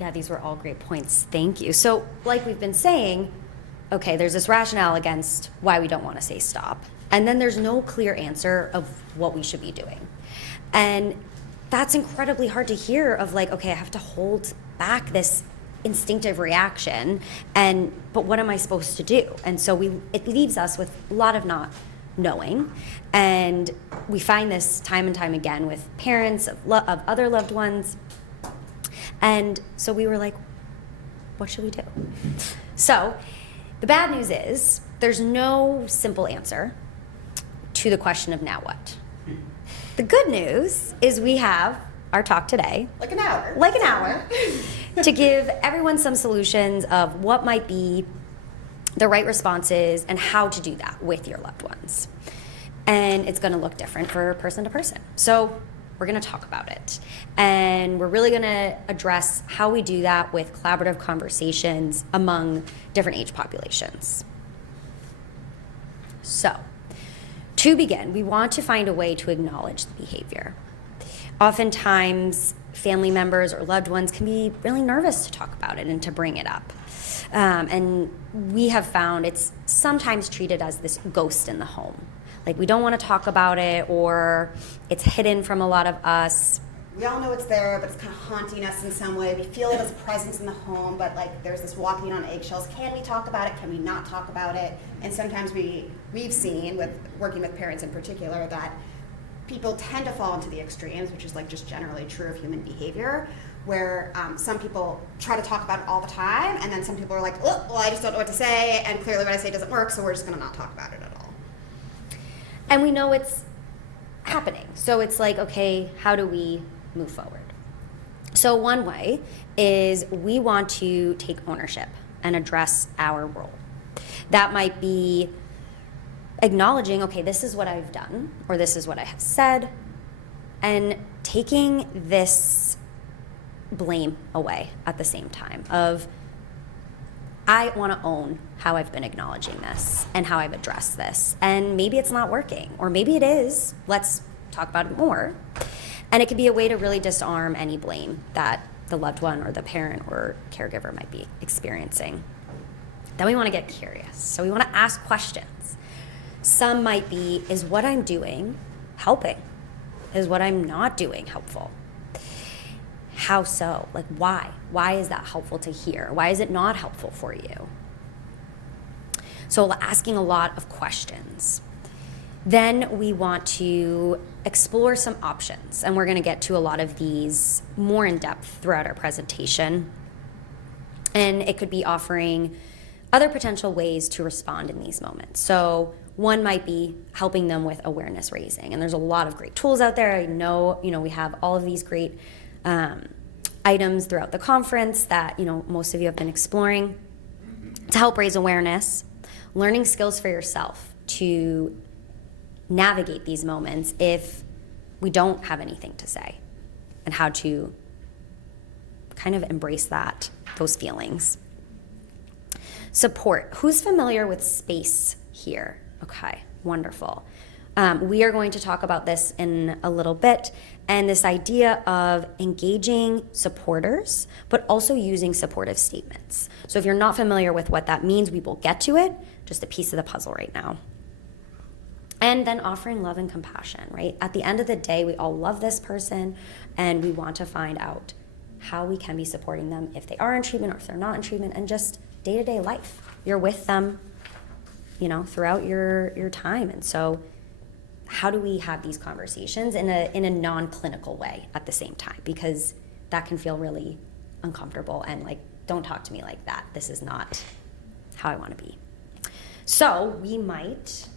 Yeah, these were all great points. Thank you. So, like we've been saying, okay, there's this rationale against why we don't want to say stop. And then there's no clear answer of what we should be doing. And that's incredibly hard to hear of like, okay, I have to hold back this instinctive reaction, but what am I supposed to do? And so it leaves us with a lot of not knowing. And we find this time and time again with parents of other loved ones. And so we were like, what should we do? So the bad news is there's no simple answer to the question of now what. The good news is we have our talk today. Like an hour. To give everyone some solutions of what might be the right responses and how to do that with your loved ones. And it's going to look different for person to person. So we're going to talk about it. And we're really going to address how we do that with collaborative conversations among different age populations. So, to begin, we want to find a way to acknowledge the behavior. Oftentimes, family members or loved ones can be really nervous to talk about it and to bring it up. And we have found it's sometimes treated as this ghost in the home. Like we don't want to talk about it, or it's hidden from a lot of us. We all know it's there, but it's kind of haunting us in some way. We feel it as a presence in the home, but like there's this walking on eggshells. Can we talk about it? Can we not talk about it? And sometimes we've seen, with working with parents in particular, that people tend to fall into the extremes, which is like just generally true of human behavior, where some people try to talk about it all the time, and then some people are like, oh, well, I just don't know what to say, and clearly what I say doesn't work, so we're just going to not talk about it at all. And we know it's happening. So it's like, okay, how do we move forward? So one way is we want to take ownership and address our role. That might be acknowledging, okay, this is what I've done, or this is what I have said, and taking this blame away at the same time of, I want to own how I've been acknowledging this and how I've addressed this. And maybe it's not working, or maybe it is. Let's talk about it more. And it can be a way to really disarm any blame that the loved one or the parent or caregiver might be experiencing. Then we want to get curious. So we want to ask questions. Some might be, is what I'm doing helping? Is what I'm not doing helpful? How so? Like why? Why is that helpful to hear? Why is it not helpful for you? So asking a lot of questions. Then we want to explore some options, and we're going to get to a lot of these more in depth throughout our presentation. And it could be offering other potential ways to respond in these moments. So one might be helping them with awareness raising, and there's a lot of great tools out there. I know, we have all of these great items throughout the conference that most of you have been exploring to help raise awareness, learning skills for yourself to navigate these moments if we don't have anything to say, and how to kind of embrace those feelings. Support. Who's familiar with space here? Okay, wonderful. We are going to talk about this in a little bit, and this idea of engaging supporters, but also using supportive statements. So if you're not familiar with what that means, we will get to it, just a piece of the puzzle right now. And then offering love and compassion, right? At the end of the day, we all love this person, and we want to find out how we can be supporting them if they are in treatment or if they're not in treatment, and just day-to-day life. You're with them, throughout your time. And so how do we have these conversations in a non-clinical way at the same time? Because that can feel really uncomfortable and like, don't talk to me like that. This is not how I want to be. So we might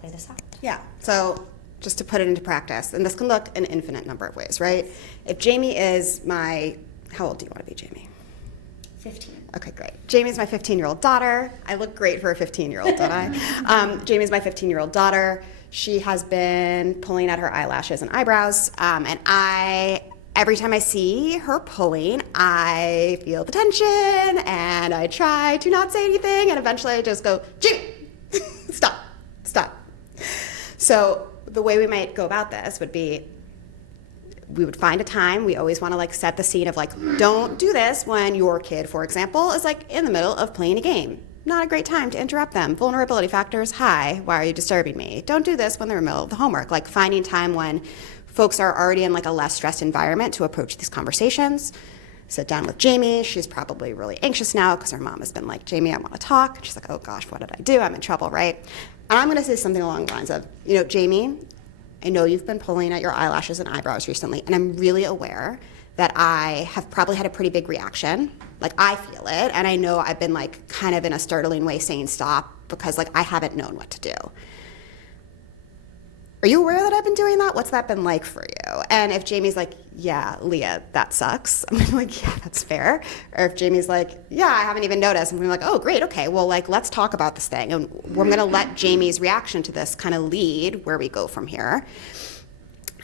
play this out. Yeah, so just to put it into practice, and this can look an infinite number of ways, right? If Jamie is how old do you want to be, Jamie? 15. Okay, great. Jamie's my 15-year-old daughter. I look great for a 15-year-old, don't I? Jamie's my 15-year-old daughter. She has been pulling at her eyelashes and eyebrows, and every time I see her pulling, I feel the tension, and I try to not say anything, and eventually I just go, Jamie, stop. So the way we might go about this would be, we would find a time. We always want to set the scene of don't do this when your kid, for example, is in the middle of playing a game. not a great time to interrupt them. Vulnerability factors, hi, why are you disturbing me? Don't do this when they're in the middle of the homework. Like finding time when folks are already in like a less stressed environment to approach these conversations. Sit down with Jamie. She's probably really anxious now because her mom has been like, Jamie, I want to talk. And she's like, oh gosh, what did I do? I'm in trouble, right? And I'm going to say something along the lines of, Jamie, I know you've been pulling at your eyelashes and eyebrows recently, and I'm really aware that I have probably had a pretty big reaction. Like I feel it, and I know I've been like kind of in a startling way saying stop because like I haven't known what to do. Are you aware that I've been doing that? What's that been like for you? And if Jamie's like, yeah, Leah, that sucks, I'm gonna be like, yeah, that's fair. Or if Jamie's like, yeah, I haven't even noticed, I'm gonna be like, oh, great, okay, well, like, let's talk about this thing. And we're gonna let Jamie's reaction to this kind of lead where we go from here.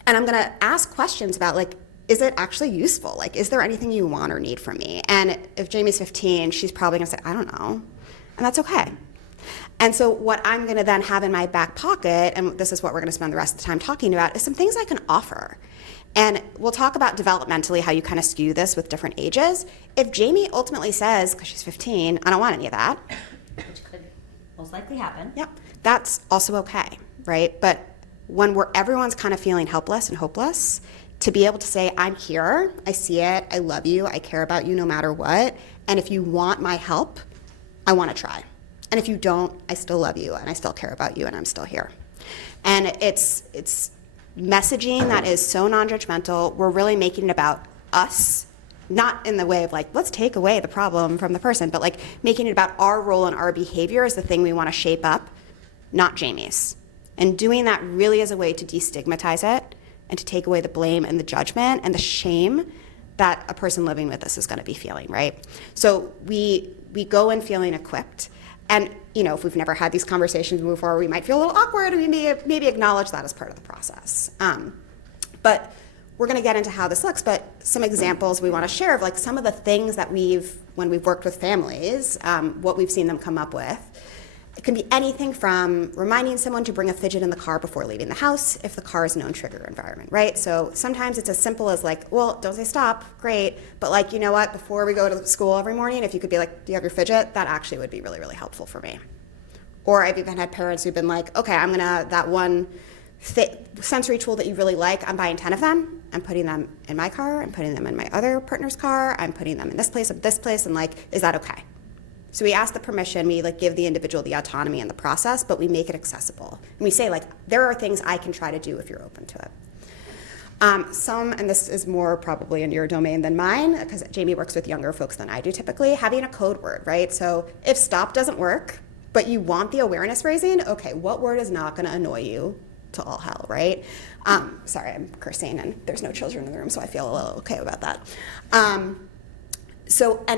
And I'm gonna ask questions about like, is it actually useful? Like, is there anything you want or need from me? And if Jamie's 15, she's probably gonna say, I don't know. And that's okay. And so what I'm gonna then have in my back pocket, and this is what we're gonna spend the rest of the time talking about, is some things I can offer. And we'll talk about developmentally how you kind of skew this with different ages. If Jamie ultimately says, because she's 15, I don't want any of that. Which could most likely happen. Yep, that's also okay, right? But when everyone's kind of feeling helpless and hopeless, to be able to say, I'm here, I see it, I love you, I care about you no matter what, and if you want my help, I want to try. And if you don't, I still love you and I still care about you and I'm still here. And it's messaging that is so non-judgmental. We're really making it about us, not in the way of like, let's take away the problem from the person, but like making it about our role and our behavior as the thing we want to shape up, not Jamie's. And doing that really is a way to destigmatize it and to take away the blame and the judgment and the shame that a person living with this is going to be feeling, right? So we go in feeling equipped. And, if we've never had these conversations before, we might feel a little awkward, and we maybe acknowledge that as part of the process. But we're going to get into how this looks, but some examples we want to share of like some of the things that when we've worked with families, what we've seen them come up with. It can be anything from reminding someone to bring a fidget in the car before leaving the house if the car is a known trigger environment, right? So sometimes it's as simple as like, well, don't say stop, great, but like, you know what, before we go to school every morning, if you could be like, do you have your fidget? That actually would be really, really helpful for me. Or I've even had parents who've been like, okay, I'm gonna, that one sensory tool that you really like, I'm buying 10 of them, I'm putting them in my car, I'm putting them in my other partner's car, I'm putting them in this place, and like, is that okay? So we ask the permission, we like give the individual the autonomy in the process, but we make it accessible. And we say like, there are things I can try to do if you're open to it. And this is more probably in your domain than mine, because Jamie works with younger folks than I do typically, having a code word, right? So if stop doesn't work, but you want the awareness raising, okay, what word is not gonna annoy you to all hell, right? Sorry, I'm cursing and there's no children in the room, so I feel a little okay about that. And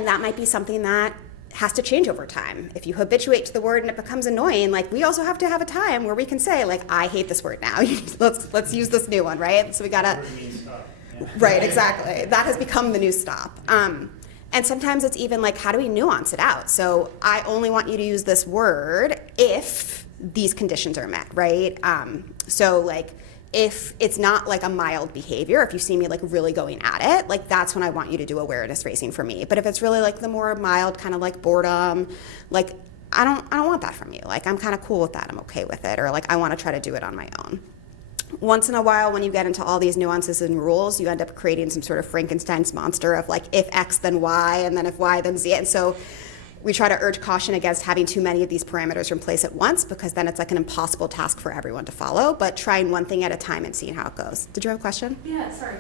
that might be something that has to change over time. If you habituate to the word and it becomes annoying, like we also have to have a time where we can say like, I hate this word now. let's use this new one, right? So we gotta, right, exactly. That has become the new stop. And sometimes it's even like, how do we nuance it out? So I only want you to use this word if these conditions are met, right? So like, if it's not like a mild behavior, if you see me like really going at it, like that's when I want you to do awareness raising for me. But if it's really like the more mild kind of like boredom, like I don't want that from you. Like I'm kind of cool with that. I'm okay with it. Or like I want to try to do it on my own. Once in a while, when you get into all these nuances and rules, you end up creating some sort of Frankenstein's monster of like if X then Y, and then if Y then Z. And so we try to urge caution against having too many of these parameters in place at once, because then it's like an impossible task for everyone to follow, but trying one thing at a time and seeing how it goes. Did you have a question? Yeah, sorry.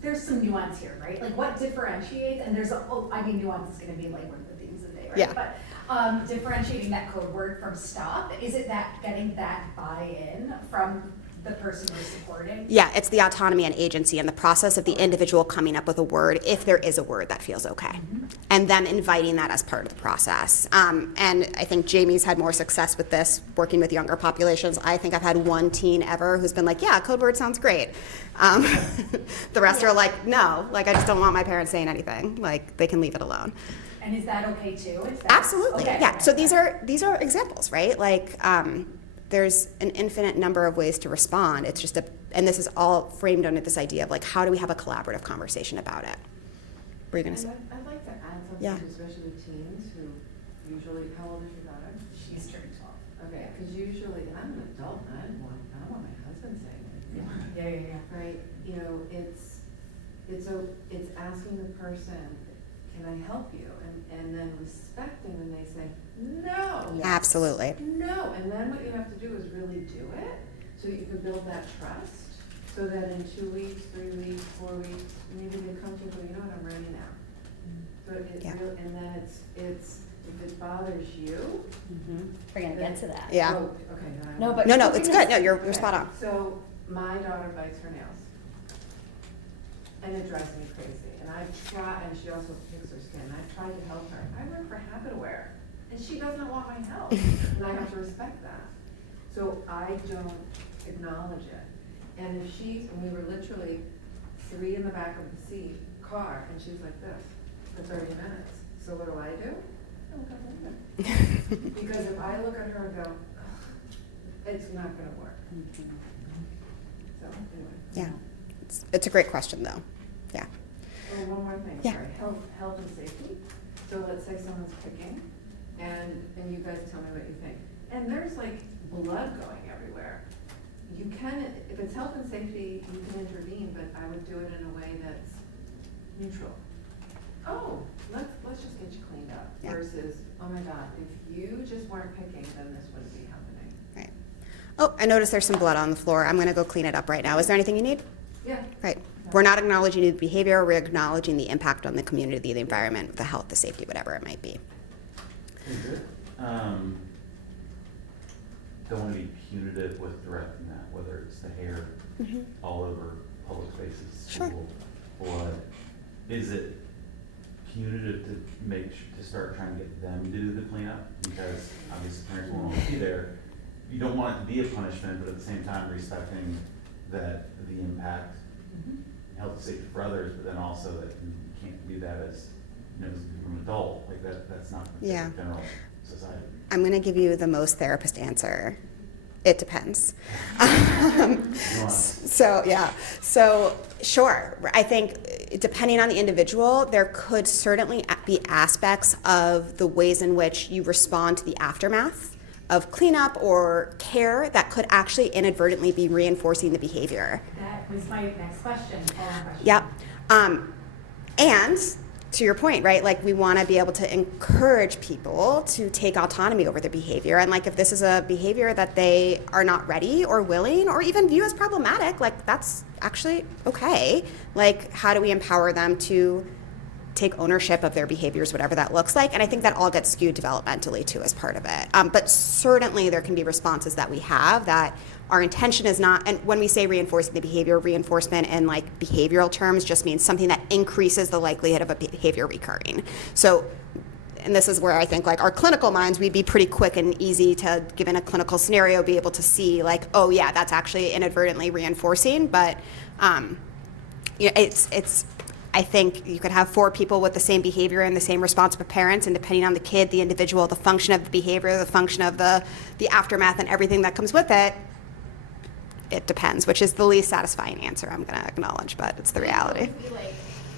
There's some nuance here, right? Like what differentiates, and nuance is gonna be like one of the things today, right? Yeah. But differentiating that code word from stop, is it that getting that buy-in from the person we're supporting? Yeah, it's the autonomy and agency and the process of the individual coming up with a word, if there is a word that feels okay, and them inviting that as part of the process. And I think Jamie's had more success with this working with younger populations. I think I've had one teen ever who's been like, yeah, code word sounds great. The rest are like, no, like I just don't want my parents saying anything. Like they can leave it alone. And is that okay too? Absolutely, okay, yeah. okay. So these are examples, right? Like there's an infinite number of ways to respond. It's just and this is all framed under this idea of like, how do we have a collaborative conversation about it? What are you gonna say? I'd like to add something Yeah. especially with teens who usually, how old is your daughter? She's turning 12. Okay, because usually, and I'm an adult, and I don't want my husband saying it. Yeah. Right, you know, it's asking the person, can I help you? And then respecting when they say, no. Yes. Absolutely. No, and then what you have to do is really do it, so you can build that trust, so that in 2 weeks, 3 weeks, 4 weeks, maybe they come to you and go, you know what, I'm ready now. So and then it's, if it bothers you. We're gonna get to that. Yeah. Oh, okay. No, but No, it's good. No, you're Okay, spot on. So my daughter bites her nails. And it drives me crazy. And I try, and she also picks her skin. I tried to help her. I work for Habit Aware, and she doesn't want my help. And I have to respect that. So I don't acknowledge it. And if and we were literally 3 in the back of the car, and she was like this for 30 minutes. So what do? I look out the window. Because if I look at her and go, ugh, it's not gonna work. So anyway. Yeah. It's a great question, though. Yeah. Oh, one more thing, Yeah. sorry, health and safety. So let's say someone's picking, and you guys tell me what you think. And there's like blood going everywhere. You can, if it's health and safety, you can intervene, but I would do it in a way that's neutral. Oh, let's just get you cleaned up, Yeah. versus, oh my God, if you just weren't picking, then this wouldn't be happening. Right. Oh, I noticed there's some blood on the floor. I'm going to go clean it up right now. Is there anything you need? Yeah. Right. We're not acknowledging the behavior. We're acknowledging the impact on the community, the environment, the health, the safety, whatever it might be. Don't want to be punitive with directing that, whether it's the hair all over public spaces, Sure. school, blood. Is it punitive to start trying to get them to do the cleanup? Because obviously parents won't always be there. You don't want it to be a punishment, but at the same time respecting that the impact, health and safety for others, but then also that you can't do that as, as an adult. Like that's not Yeah. general society. I'm going to give you the most therapist answer. It depends. So sure. I think depending on the individual, there could certainly be aspects of the ways in which you respond to the aftermath of cleanup or care that could actually inadvertently be reinforcing the behavior. That was my next question, follow-on question. Yep. And to your point, right, like we want to be able to encourage people to take autonomy over their behavior. And like if this is a behavior that they are not ready or willing or even view as problematic, like that's actually okay. Like how do we empower them to take ownership of their behaviors, whatever that looks like? And I think that all gets skewed developmentally too as part of it. But certainly there can be responses that we have that our intention is not, and when we say reinforcing the behavior, reinforcement in like behavioral terms just means something that increases the likelihood of a behavior recurring. So, and this is where I think like our clinical minds, we'd be pretty quick and easy to, given a clinical scenario, be able to see like, oh yeah, that's actually inadvertently reinforcing. But it's I think you could have 4 people with the same behavior and the same responsible parents, and depending on the kid, the individual, the function of the behavior, the function of the aftermath and everything that comes with it, it depends, which is the least satisfying answer I'm going to acknowledge, but it's the reality. It would be like,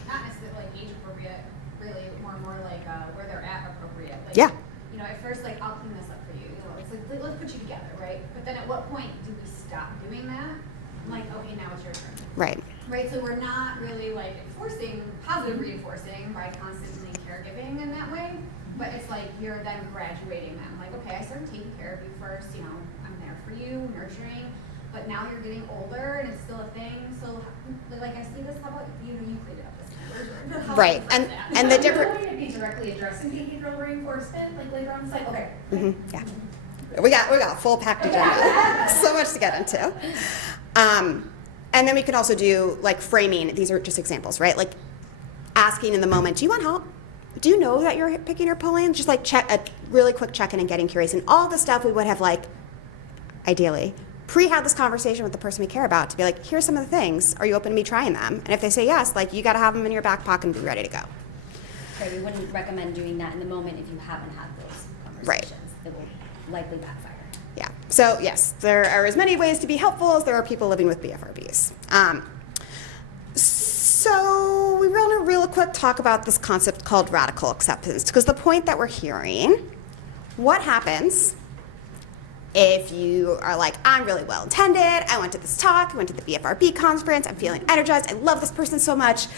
not necessarily like age appropriate, really more like where they're at appropriate. Like, Yeah. You know, at first, like, I'll clean this up for you. You know, it's like, let's put you together, right? But then at what point do we stop doing that? I'm like, okay, now it's your turn. Right. Right, so we're not really like enforcing, positive reinforcing by constantly caregiving in that way, but it's like you're then graduating them. Like, okay, I started taking care of you first, you know, I'm there for you, nurturing, but now you're getting older and it's still a thing. So, like, I see this, how about you clean it up this time? Right, and the different. Are we going to be directly addressing behavioral reinforcement, like later on the cycle? Okay. Yeah. We got a full packed agenda. So much to get into. And then we can also do like framing. These are just examples, right? Like asking in the moment, do you want help? Do you know that you're picking or pulling? Just like a really quick check-in and getting curious. And all the stuff we would have like, ideally, had this conversation with the person we care about to be like, here's some of the things. Are you open to me trying them? And if they say yes, like you got to have them in your back pocket and be ready to go. Okay, we wouldn't recommend doing that in the moment if you haven't had those conversations. Right. It will likely backfire. Yeah. So yes, there are as many ways to be helpful as there are people living with BFRBs. So we want to to real quick talk about this concept called radical acceptance, because the point that we're hearing, what happens if you are like, I'm really well intended, I went to this talk, I went to the BFRB conference, I'm feeling energized, I love this person so much,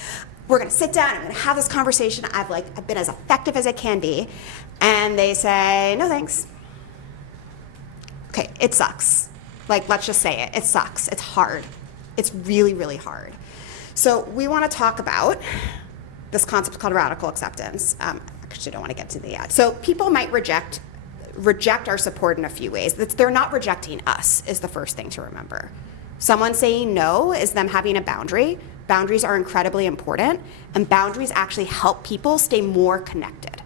we're gonna sit down, I'm gonna have this conversation, I've been as effective as I can be, and they say, no thanks. Okay, it sucks. Like, let's just say it sucks, it's hard. It's really, really hard. So we wanna talk about this concept called radical acceptance. Actually, I don't wanna get to the yet. So people might reject our support in a few ways. They're not rejecting us, is the first thing to remember. Someone saying no is them having a boundary. Boundaries are incredibly important, and boundaries actually help people stay more connected.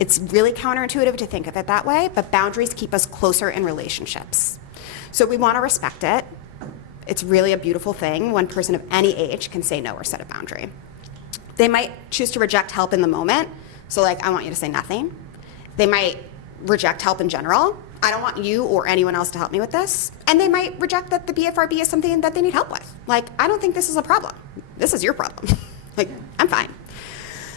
It's really counterintuitive to think of it that way, but boundaries keep us closer in relationships. So we want to respect it. It's really a beautiful thing. One person of any age can say no or set a boundary. They might choose to reject help in the moment. So like, I want you to say nothing. They might reject help in general. I don't want you or anyone else to help me with this. And they might reject that the BFRB is something that they need help with. Like, I don't think this is a problem. This is your problem. Like, I'm fine.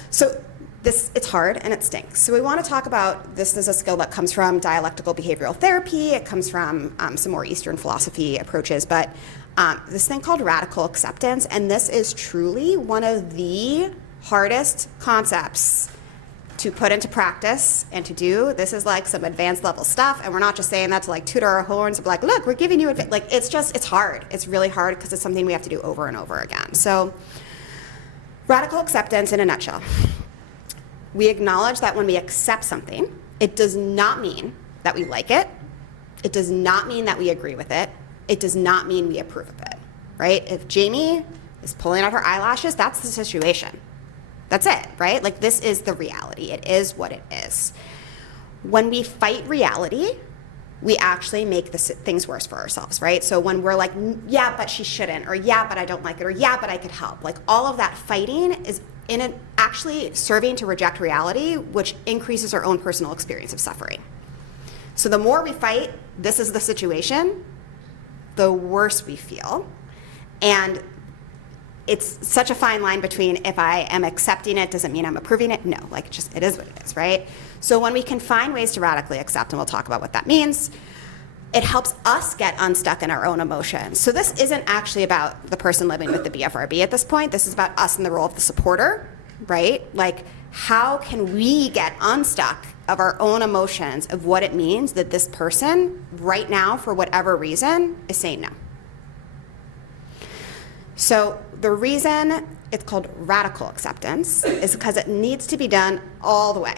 So it's hard and it stinks. So we want to talk about this as a skill that comes from dialectical behavioral therapy. It comes from some more Eastern philosophy approaches, but this thing called radical acceptance, and this is truly one of the hardest concepts to put into practice and to do. This is like some advanced level stuff, and we're not just saying that to like toot our horns, like, look, we're giving you advice. Like, it's hard. It's really hard because it's something we have to do over and over again. So radical acceptance in a nutshell. We acknowledge that when we accept something, it does not mean that we like it. It does not mean that we agree with it. It does not mean we approve of it, right? If Jamie is pulling out her eyelashes, that's the situation. That's it, right? Like, this is the reality. It is what it is. When we fight reality, we actually make things worse for ourselves, right? So when we're like, yeah, but she shouldn't, or yeah, but I don't like it, or yeah, but I could help. Like, all of that fighting is actually serving to reject reality, which increases our own personal experience of suffering. So the more we fight, this is the situation, the worse we feel. And it's such a fine line between if I am accepting it, doesn't mean I'm approving it. No, like, it is what it is, right? So when we can find ways to radically accept, and we'll talk about what that means, it helps us get unstuck in our own emotions. So this isn't actually about the person living with the BFRB at this point. This is about us in the role of the supporter, right? Like, how can we get unstuck of our own emotions of what it means that this person right now, for whatever reason, is saying no? So the reason it's called radical acceptance is because it needs to be done all the way.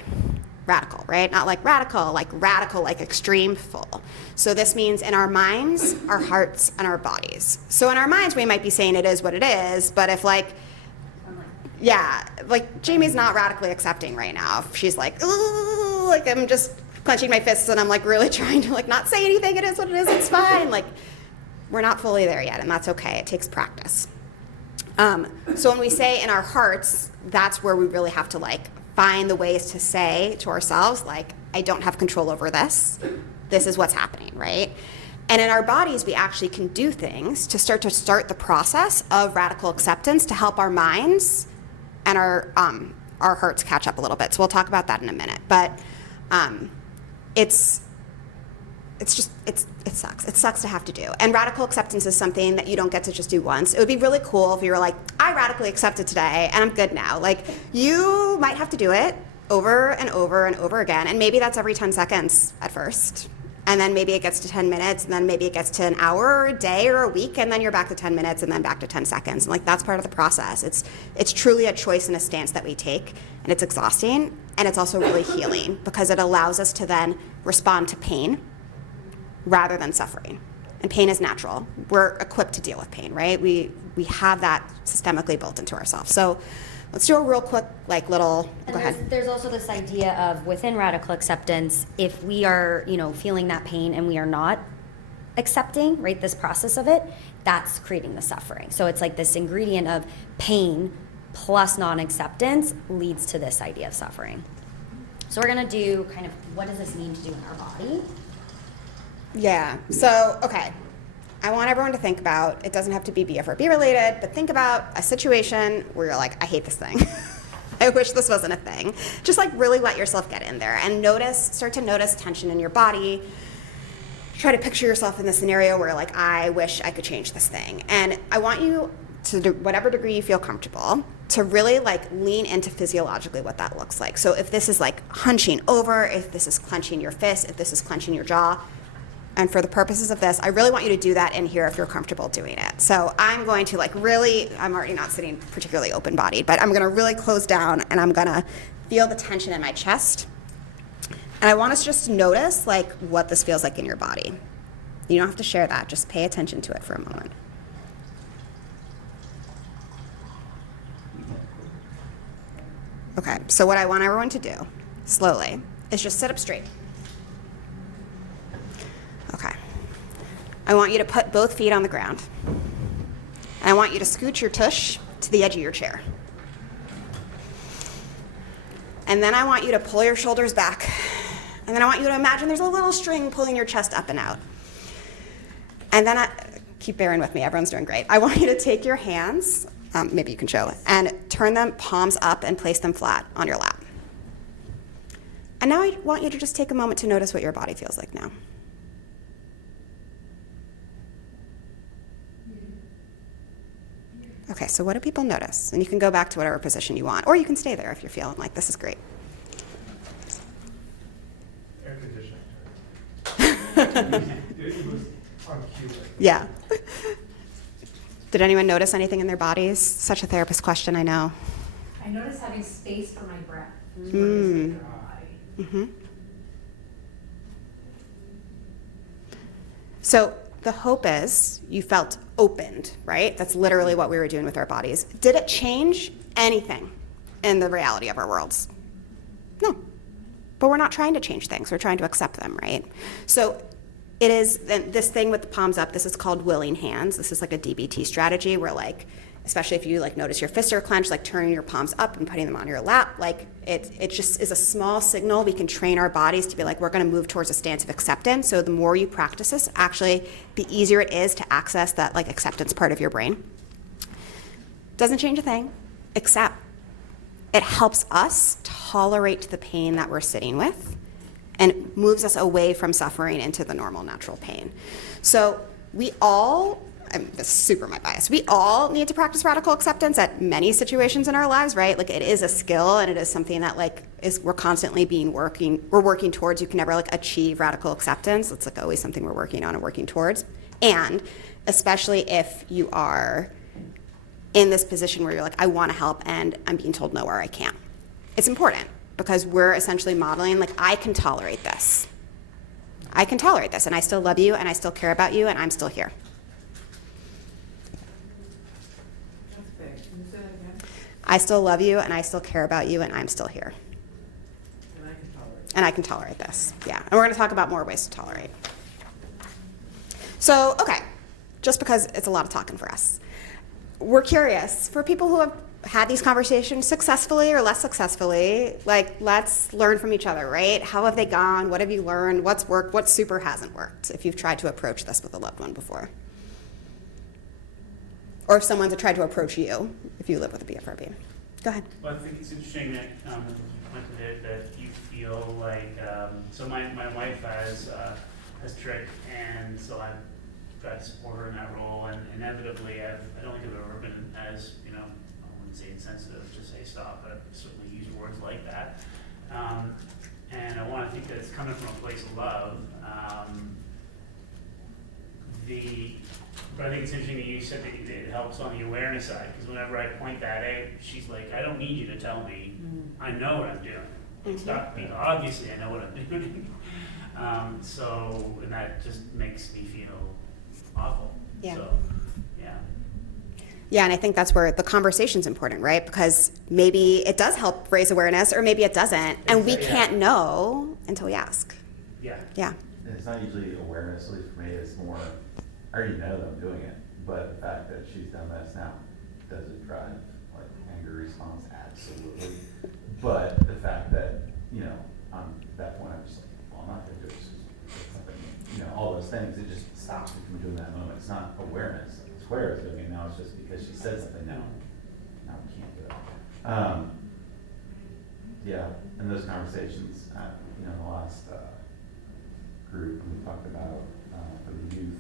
Radical, right? Not like radical, like extreme full. So this means in our minds, our hearts, and our bodies. So in our minds, we might be saying it is what it is, but if like Jamie's not radically accepting right now. If she's like, ooh, like I'm just clenching my fists and I'm like really trying to like not say anything, it is what it is, it's fine. Like, we're not fully there yet, and that's okay. It takes practice. So when we say in our hearts, that's where we really have to like find the ways to say to ourselves, like, I don't have control over this. This is what's happening, right? And in our bodies, we actually can do things to start the process of radical acceptance to help our minds and our hearts catch up a little bit. So we'll talk about that in a minute. But it sucks. It sucks to have to do. And radical acceptance is something that you don't get to just do once. It would be really cool if you were like, I radically accepted today and I'm good now. Like, you might have to do it over and over and over again. And maybe that's every 10 seconds at first. And then maybe it gets to 10 minutes, and then maybe it gets to an hour or a day or a week, and then you're back to 10 minutes and then back to 10 seconds. And like, that's part of the process. It's truly a choice and a stance that we take, and it's exhausting, and it's also really healing because it allows us to then respond to pain rather than suffering. And pain is natural. We're equipped to deal with pain, right? We have that systemically built into ourselves. So let's do a real quick, like, little, and go ahead. There's also this idea of within radical acceptance, if we are, feeling that pain and we are not accepting, right, this process of it, that's creating the suffering. So it's like this ingredient of pain plus non-acceptance leads to this idea of suffering. So we're gonna do kind of, what does this mean to do in our body? Yeah, so, okay. I want everyone to think about, it doesn't have to be BFRB related, but think about a situation where you're like, I hate this thing. I wish this wasn't a thing. Just like really let yourself get in there and start to notice tension in your body. Try to picture yourself in the scenario where like, I wish I could change this thing. And I want you to whatever degree you feel comfortable to really like lean into physiologically what that looks like. So if this is like hunching over, if this is clenching your fist, if this is clenching your jaw, and for the purposes of this, I really want you to do that in here if you're comfortable doing it. So I'm going to like really, I'm already not sitting particularly open-bodied, but I'm gonna really close down and I'm gonna feel the tension in my chest. And I want us just to notice like what this feels like in your body. You don't have to share that, just pay attention to it for a moment. Okay, so what I want everyone to do, slowly, is just sit up straight. Okay. I want you to put both feet on the ground. And I want you to scoot your tush to the edge of your chair. And then I want you to pull your shoulders back. And then I want you to imagine there's a little string pulling your chest up and out. And then keep bearing with me, everyone's doing great. I want you to take your hands, maybe you can show, and turn them palms up and place them flat on your lap. And now I want you to just take a moment to notice what your body feels like now. Okay, so what do people notice? And you can go back to whatever position you want, or you can stay there if you're feeling like this is great. Air conditioning. It was on cue. Yeah. Did anyone notice anything in their bodies? Such a therapist question, I know. I noticed having space for my breath. Mm-hmm. So the hope is you felt opened, right? That's literally what we were doing with our bodies. Did it change anything in the reality of our worlds? No. But we're not trying to change things. We're trying to accept them, right? So it is this thing with the palms up. This is called willing hands. This is like a DBT strategy where like, especially if you like notice your fists are clenched, like turning your palms up and putting them on your lap, like it just is a small signal. We can train our bodies to be like, we're gonna move towards a stance of acceptance. So the more you practice this, actually the easier it is to access that like acceptance part of your brain. Doesn't change a thing, except it helps us tolerate the pain that we're sitting with and moves us away from suffering into the normal natural pain. So we all, this is super my bias, we all need to practice radical acceptance at many situations in our lives, right? Like it is a skill and it is something that like we're constantly we're working towards. You can never like achieve radical acceptance. It's like always something we're working on and working towards. And especially if you are in this position where you're like, I wanna help and I'm being told no or I can't. It's important because we're essentially modeling like, I can tolerate this. I can tolerate this and I still love you and I still care about you and I'm still here. That's big. Can you say that again? I still love you and I still care about you and I'm still here. And I can tolerate. And I can tolerate this, yeah. And we're gonna talk about more ways to tolerate. So, okay, just because it's a lot of talking for us. We're curious, for people who have had these conversations successfully or less successfully, like let's learn from each other, right? How have they gone? What have you learned? What's worked? What super hasn't worked if you've tried to approach this with a loved one before? Or if someone's tried to approach you, if you live with a BFRB. Go ahead. Well, I think it's interesting that you pointed it that you feel like, so my wife has trick, and so I've tried to support her in that role, and inevitably I don't think I've ever been as, you know, I wouldn't say insensitive to say stop, but I've certainly used words like that. And I want to think that it's coming from a place of love. But I think it's interesting that you said that it helps on the awareness side, because whenever I point that out, she's like, I don't need you to tell me. I know what I'm doing. It's not, obviously I know what I'm doing. So, and that just makes me feel awful. Yeah. So, yeah. Yeah, and I think that's where the conversation's important, right? Because maybe it does help raise awareness, or maybe it doesn't, and we can't know until we ask. Yeah. Yeah. And it's not usually awareness, at least for me, it's more, I already know that I'm doing it, but the fact that she's done this now, does it drive like anger response? Absolutely. But the fact that, you know, at that point I'm just like, well, I'm not gonna do this. It's something, you know, all those things, it just stops me from doing that moment. It's not awareness. It's Claire is doing it now. It's just because she said something now. Now we can't do it. Yeah, in those conversations, the last group we talked about for the youth,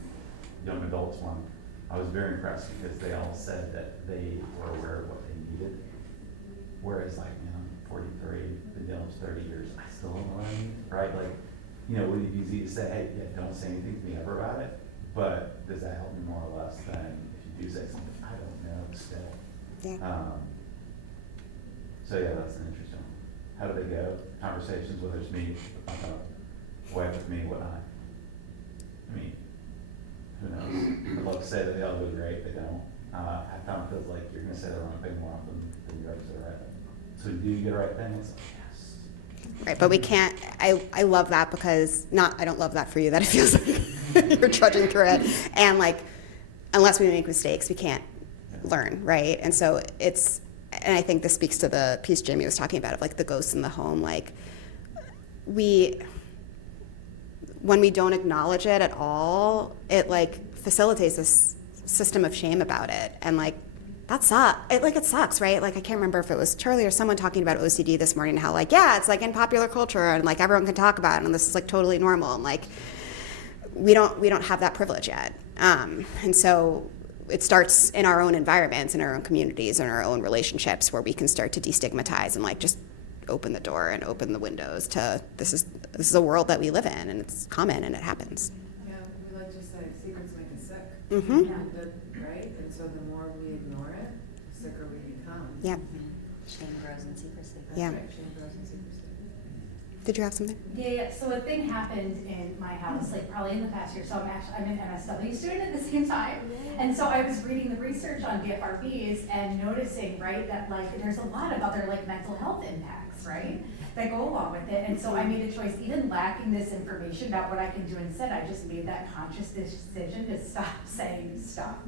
young adults one, I was very impressed because they all said that they were aware of what they needed. Whereas, like, I'm 43, been dealing with 30 years, I still don't know what I need, right? Like, it would be easy to say, hey, yeah, don't say anything to me ever about it. But does that help me more or less than if you do say something? I don't know still. Yeah. So yeah, that's an interesting one. How do they go? Conversations, whether it's me, wife with me, whatnot. I mean, who knows? I'd love to say that they all go great, they don't. Half time it feels like you're going to say the wrong thing more often than you ever say the right thing. So do you get the right thing? It's like, yes. Right, but we can't, I love that because, I don't love that for you, that it feels like you're trudging through it. And like, unless we make mistakes, we can't learn, right? And so and I think this speaks to the piece Jamie was talking about of like the ghosts in the home. Like, when we don't acknowledge it at all, it like facilitates this system of shame about it. And like, that sucks. It sucks, right? Like, I can't remember if it was Charlie or someone talking about OCD this morning, how like, yeah, it's like in popular culture and like everyone can talk about it and this is like totally normal. And like, we don't have that privilege yet. And so it starts in our own environments, in our own communities, in our own relationships where we can start to destigmatize and like just open the door and open the windows to this is a world that we live in and it's common and it happens. Yeah, we like to say secrets make us sick. Mm-hmm. Right? And so the more we ignore it, the sicker we become. Yeah. Shame grows in secrecy. Yeah. Right, shame grows in secrecy. Did you have something? Yeah, so a thing happened in my house, like probably in the past year. So I'm an MSW student at the same time. And so I was reading the research on BFRBs and noticing, right, that like there's a lot of other like mental health impacts, right, that go along with it. And so I made a choice, even lacking this information about what I can do instead, I just made that conscious decision to stop saying stop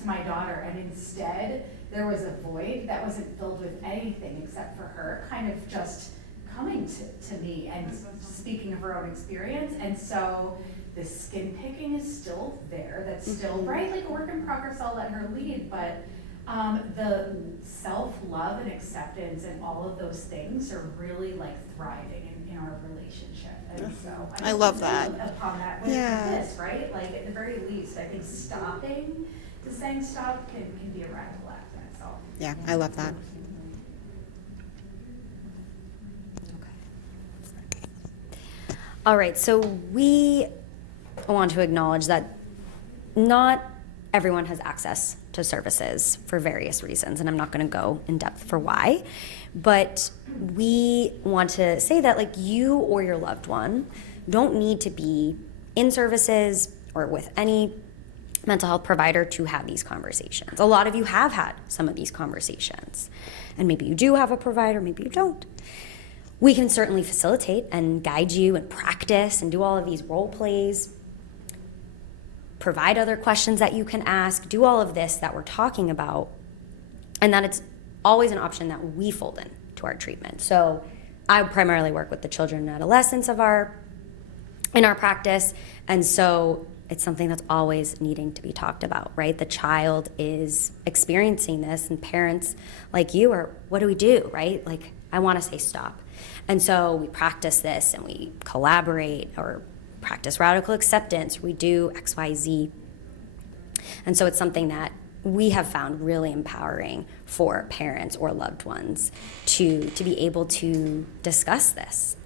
to my daughter. And instead, there was a void that wasn't filled with anything except for her kind of just coming to me and speaking of her own experience. And so the skin picking is still there. That's still, right, like a work in progress. I'll let her lead, but the self-love and acceptance and all of those things are really like thriving in our relationship. And so I love that. Upon that with this, right? Like at the very least, I think stopping to saying stop can be a radical act in itself. Yeah, I love that. All right, so we want to acknowledge that not everyone has access to services for various reasons, and I'm not going to go in depth for why, but we want to say that like you or your loved one don't need to be in services or with any mental health provider to have these conversations. A lot of you have had some of these conversations, and maybe you do have a provider, maybe you don't. We can certainly facilitate and guide you and practice and do all of these role plays, provide other questions that you can ask, do all of this that we're talking about, and that it's always an option that we fold in to our treatment. So I primarily work with the children and adolescents in our practice, and so it's something that's always needing to be talked about, right? The child is experiencing this, and parents like you are, what do we do, right? Like, I want to say stop. And so we practice this and we collaborate or practice radical acceptance. We do X, Y, Z. And so it's something that we have found really empowering for parents or loved ones to be able to discuss this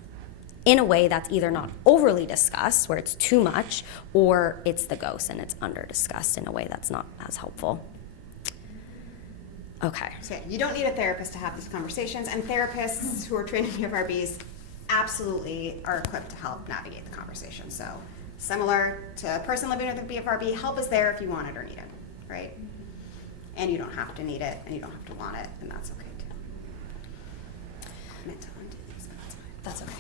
in a way that's either not overly discussed, where it's too much, or it's the ghost and it's under discussed in a way that's not as helpful. Okay. So you don't need a therapist to have these conversations, and therapists who are trained in BFRBs absolutely are equipped to help navigate the conversation. So similar to a person living with a BFRB, help is there if you want it or need it, right? And you don't have to need it, and you don't have to want it, and that's okay too. I meant to undo these, but that's fine. That's okay.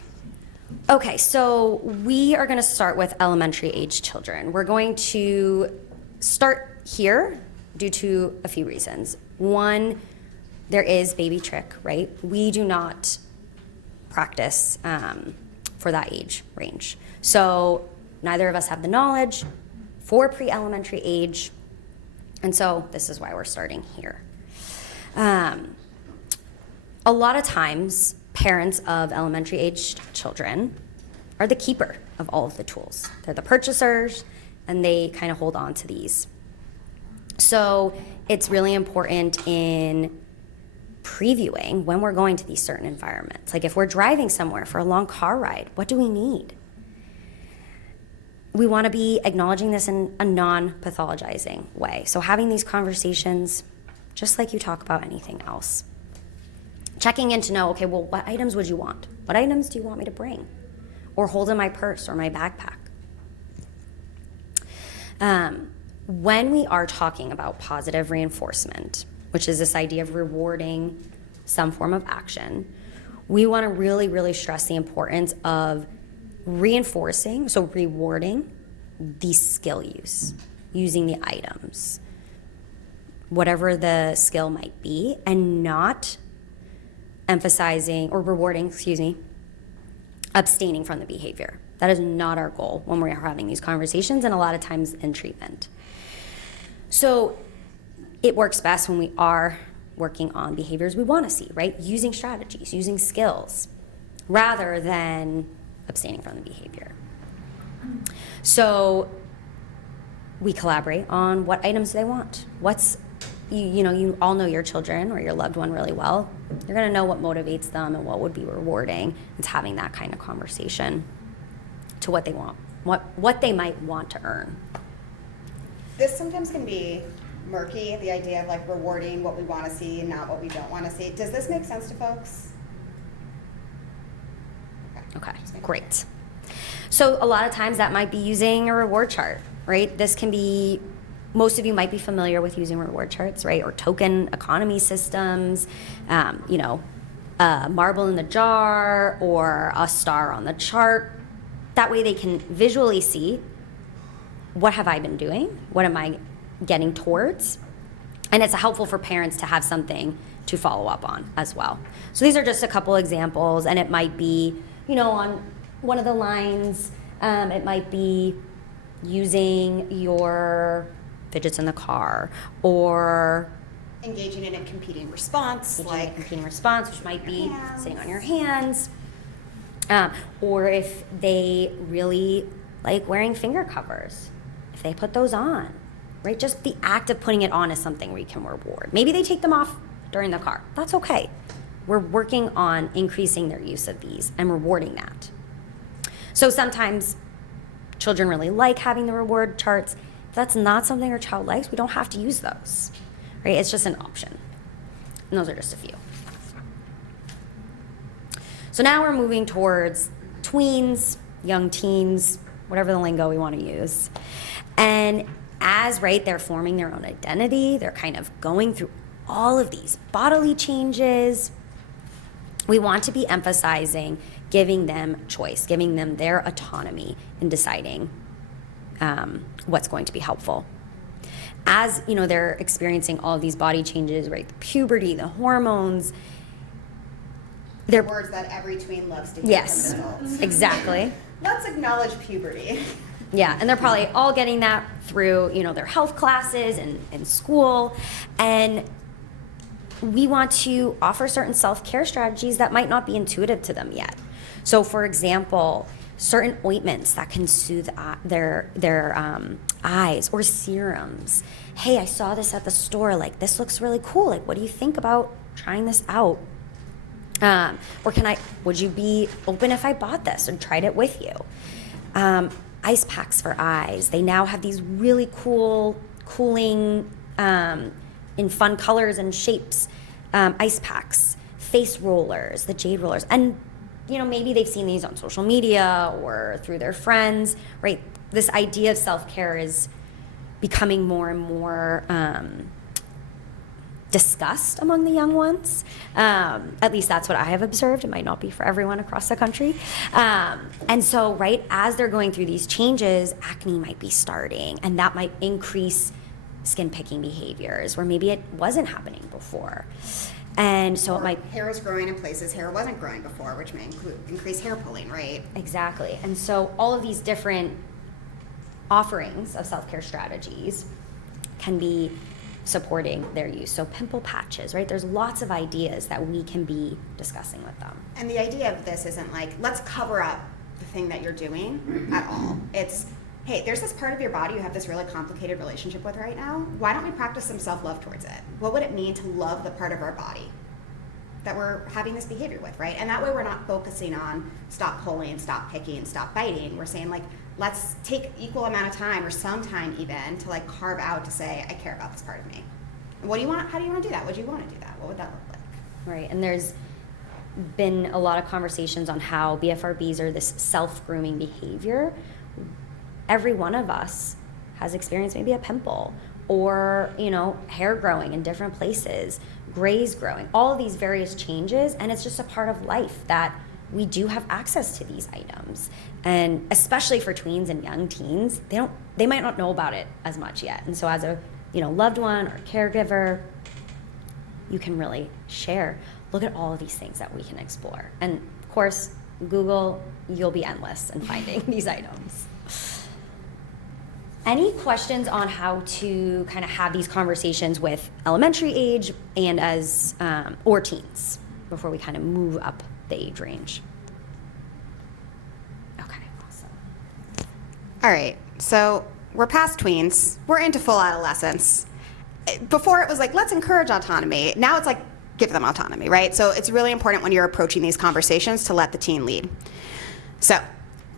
Okay, so we are going to start with elementary age children. We're going to start here due to a few reasons. One, there is baby trick, right? We do not practice for that age range. So Neither of us have the knowledge for pre-elementary age, and so this is why we're starting here. A lot of times, parents of elementary aged children are the keeper of all of the tools. They're the purchasers, and they kind of hold on to these. So it's really important in previewing when we're going to these certain environments. Like if we're driving somewhere for a long car ride, what do we need? We want to be acknowledging this in a non-pathologizing way. So having these conversations, just like you talk about anything else. Checking in to know, okay, well, what items would you want? What items do you want me to bring? Or hold in my purse or my backpack? When we are talking about positive reinforcement, which is this idea of rewarding some form of action, we want to really, really stress the importance of reinforcing, so rewarding the skill use, using the items, whatever the skill might be, and not emphasizing or rewarding, abstaining from the behavior. That is not our goal when we're having these conversations, and a lot of times in treatment. So it works best when we are working on behaviors we want to see, right? Using strategies, using skills, rather than abstaining from the behavior. So we collaborate on what items they want. You all know your children or your loved one really well. You're going to know what motivates them and what would be rewarding. It's having that kind of conversation to what they want, what they might want to earn. This sometimes can be murky, the idea of like rewarding what we want to see and not what we don't want to see. Does this make sense to folks? Okay, great. So a lot of times that might be using a reward chart, right? This can be, most of you might be familiar with using reward charts, right? Or token economy systems, a marble in the jar or a star on the chart. That way they can visually see, what have I been doing? What am I getting towards? And it's helpful for parents to have something to follow up on as well. So these are just a couple examples, and it might be, on one of the lines, it might be using your fidgets in the car, or engaging in a competing response, which might be sitting on your hands, or if they really like wearing finger covers, if they put those on, right? Just the act of putting it on is something we can reward. Maybe they take them off during the car. That's okay. We're working on increasing their use of these and rewarding that. So sometimes children really like having the reward charts. If that's not something our child likes, we don't have to use those, right? It's just an option. And those are just a few. So now we're moving towards tweens, young teens, whatever the lingo we want to use. And as, they're forming their own identity, they're kind of going through all of these bodily changes, we want to be emphasizing giving them choice, giving them their autonomy in deciding what's going to be helpful. As they're experiencing all of these body changes, right? The puberty, the hormones. The words that every tween loves to hear from adults. Exactly. Let's acknowledge puberty. Yeah, and they're probably all getting that through, their health classes and school. And we want to offer certain self-care strategies that might not be intuitive to them yet. So, for example, certain ointments that can soothe their eyes, or serums. Hey, I saw this at the store. This looks really cool. What do you think about trying this out? Or would you be open if I bought this and tried it with you? Ice packs for eyes. They now have these really cool, cooling, in fun colors and shapes, ice packs, face rollers, the jade rollers. And, maybe they've seen these on social media or through their friends, right? This idea of self-care is becoming more and more discussed among the young ones. At least that's what I have observed. It might not be for everyone across the country. And so, as they're going through these changes, acne might be starting, and that might increase skin picking behaviors where maybe it wasn't happening before. And so hair is growing in places hair wasn't growing before, which may increase hair pulling, right? Exactly. And so all of these different offerings of self-care strategies can be supporting their use. So pimple patches, right? There's lots of ideas that we can be discussing with them. And the idea of this isn't like, let's cover up the thing that you're doing at all. It's, hey, there's this part of your body you have this really complicated relationship with right now. Why don't we practice some self-love towards it? What would it mean to love the part of our body that we're having this behavior with, right? And that way we're not focusing on stop pulling, stop picking, stop biting. We're saying like, let's take equal amount of time or some time even to like carve out to say, I care about this part of me. And what do you want, how do you want to do that? What do you want to do that? What would that look like? Right, and there's been a lot of conversations on how BFRBs are this self-grooming behavior. Every one of us has experienced maybe a pimple or, you know, hair growing in different places, grays growing, all of these various changes, and it's just a part of life that we do have access to these items. And especially for tweens and young teens, they might not know about it as much yet. And so as a, you know, loved one or caregiver, you can really share. Look at all of these things that we can explore. And of course, Google, you'll be endless in finding these items. Any questions on how to kind of have these conversations with elementary age and as, or teens before we kind of move up the age range? Okay, awesome. All right, so we're past tweens, we're into full adolescence. Before it was like, let's encourage autonomy. Now it's like, give them autonomy, right? So it's really important when you're approaching these conversations to let the teen lead. So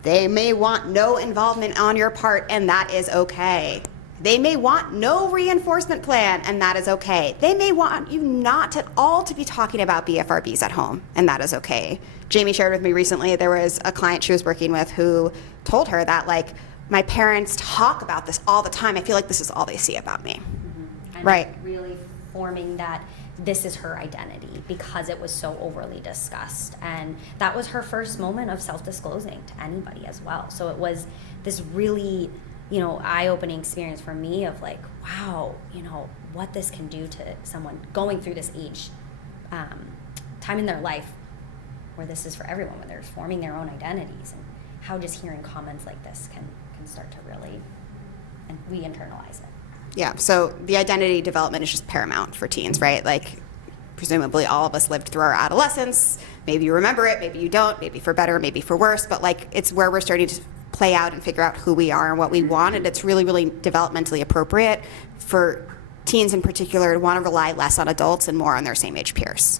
they may want no involvement on your part, and that is okay. They may want no reinforcement plan, and that is okay. They may want you not at all to be talking about BFRBs at home, and that is okay. Jamie shared with me recently, there was a client she was working with who told her that, like, my parents talk about this all the time. I feel like this is all they see about me. Mm-hmm. And right. Really forming that this is her identity because it was so overly discussed. And that was her first moment of self-disclosing to anybody as well. So it was this really, you know, eye-opening experience for me of like, wow, you know, what this can do to someone going through this age, time in their life where this is for everyone, when they're forming their own identities, and how just hearing comments like this can start to really, and we internalize it. Yeah, so the identity development is just paramount for teens, right? Like, presumably all of us lived through our adolescence. Maybe you remember it, maybe you don't, maybe for better, maybe for worse, but like, it's where we're starting to play out and figure out who we are and what we want, and it's really, really developmentally appropriate for teens in particular to want to rely less on adults and more on their same age peers.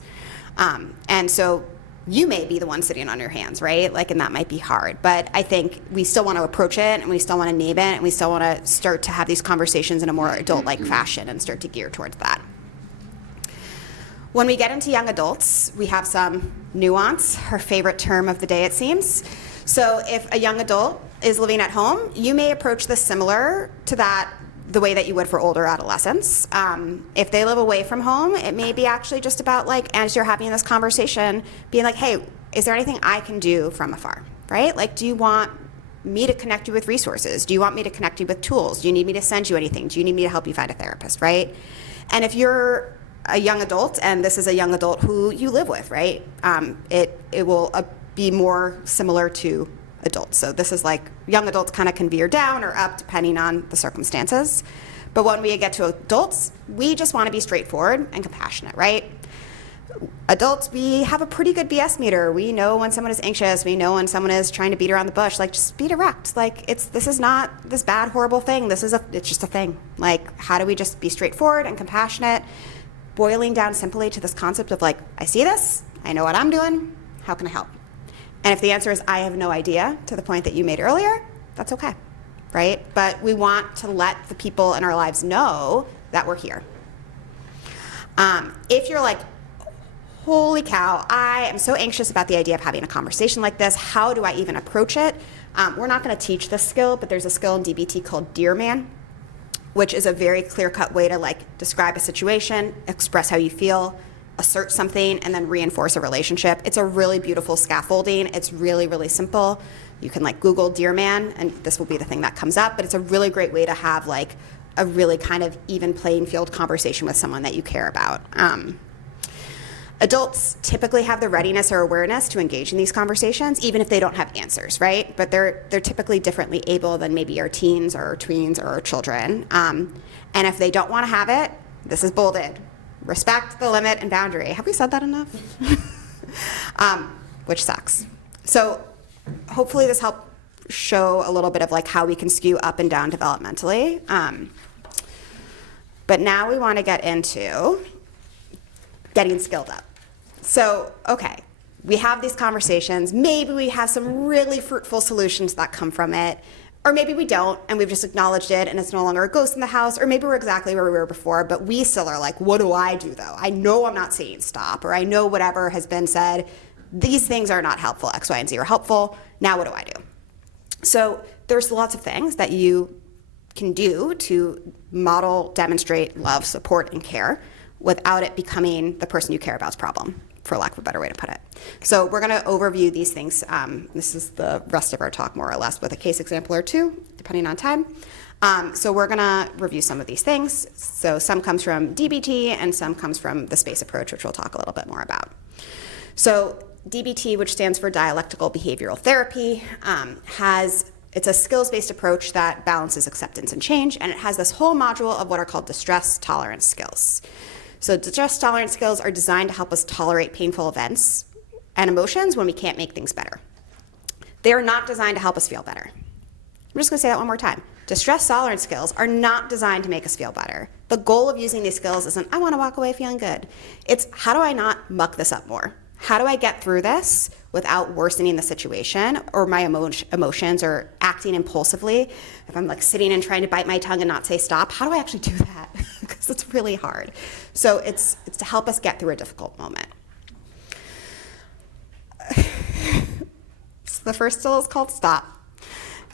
And so you may be the one sitting on your hands, right? Like, and that might be hard, but I think we still want to approach it, and we still want to name it, and we still want to start to have these conversations in a more adult-like fashion and start to gear towards that. When we get into young adults, we have some nuance, her favorite term of the day, it seems. So if a young adult is living at home, you may approach this similar to that, the way that you would for older adolescents. If they live away from home, it may be actually just about, like, as you're having this conversation, being like, hey, is there anything I can do from afar, right? Like, do you want me to connect you with resources? Do you want me to connect you with tools? Do you need me to send you anything? Do you need me to help you find a therapist, right? And if you're a young adult, and this is a young adult who you live with, right, it will be more similar to adults. So this is like, young adults kind of can veer down or up depending on the circumstances. But when we get to adults, we just want to be straightforward and compassionate, right? Adults, we have a pretty good BS meter. We know when someone is anxious. We know when someone is trying to beat around the bush. Like, just be direct. Like, this is not this bad, horrible thing. It's just a thing. Like, how do we just be straightforward and compassionate? Boiling down simply to this concept of like, I see this. I know what I'm doing. How can I help? And if the answer is, I have no idea, to the point that you made earlier, that's okay, right? But we want to let the people in our lives know that we're here. If you're like, holy cow, I am so anxious about the idea of having a conversation like this, how do I even approach it? We're not going to teach this skill, but there's a skill in DBT called Dear Man, which is a very clear-cut way to like describe a situation, express how you feel, assert something, and then reinforce a relationship. It's a really beautiful scaffolding. It's really, really simple. You can like Google Dear Man, and this will be the thing that comes up, but it's a really great way to have like a really kind of even playing field conversation with someone that you care about. Adults typically have the readiness or awareness to engage in these conversations, even if they don't have answers, right? But they're typically differently able than maybe our teens or our tweens or our children. And if they don't want to have it, this is bolded. Respect the limit and boundary. Have we said that enough? Which sucks. So hopefully this helped show a little bit of like how we can skew up and down developmentally. But now we want to get into getting skilled up. So, okay, we have these conversations. Maybe we have some really fruitful solutions that come from it. Or maybe we don't, and we've just acknowledged it, and it's no longer a ghost in the house. Or maybe we're exactly where we were before, but we still are like, what do I do, though? I know I'm not saying stop, or I know whatever has been said. These things are not helpful. X, Y, and Z are helpful. Now what do I do? So there's lots of things that you can do to model, demonstrate love, support, and care without it becoming the person you care about's problem, for lack of a better way to put it. So we're going to overview these things. This is the rest of our talk, more or less, with a case example or two, depending on time. So we're going to review some of these things. So some comes from DBT, and some comes from the SPACE approach, which we'll talk a little bit more about. So DBT, which stands for Dialectical Behavioral Therapy, it's a skills-based approach that balances acceptance and change, and it has this whole module of what are called distress tolerance skills. So distress tolerance skills are designed to help us tolerate painful events and emotions when we can't make things better. They are not designed to help us feel better. I'm just going to say that one more time. Distress tolerance skills are not designed to make us feel better. The goal of using these skills isn't, I want to walk away feeling good. It's, how do I not muck this up more? How do I get through this without worsening the situation or my emotions or acting impulsively? If I'm like sitting and trying to bite my tongue and not say stop, how do I actually do that? Because it's really hard. So it's to help us get through a difficult moment. So the first skill is called STOP.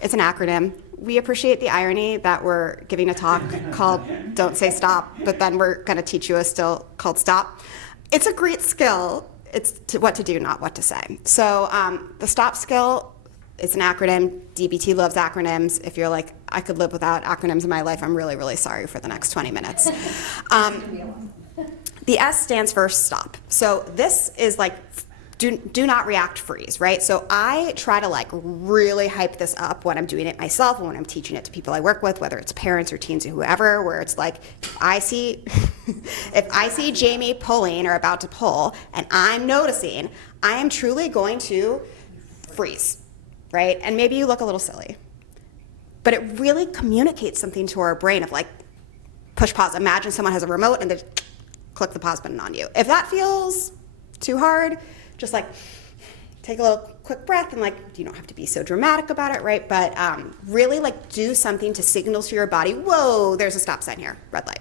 It's an acronym. We appreciate the irony that we're giving a talk called Don't Say Stop, but then we're going to teach you a skill called STOP. It's a great skill. It's what to do, not what to say. So the STOP skill, it's an acronym. DBT loves acronyms. If you're like, I could live without acronyms in my life, I'm really, really sorry for the next 20 minutes. The S stands for STOP. So this is like, do not react, freeze, right? So I try to like really hype this up when I'm doing it myself and when I'm teaching it to people I work with, whether it's parents or teens or whoever, where it's like, if I see Jamie pulling or about to pull and I'm noticing, I am truly going to freeze, right? And maybe you look a little silly, but it really communicates something to our brain of like, push pause. Imagine someone has a remote and they click the pause button on you. If that feels too hard, just like take a little quick breath and like, you don't have to be so dramatic about it, right? But really like do something to signal to your body, whoa, there's a stop sign here, red light.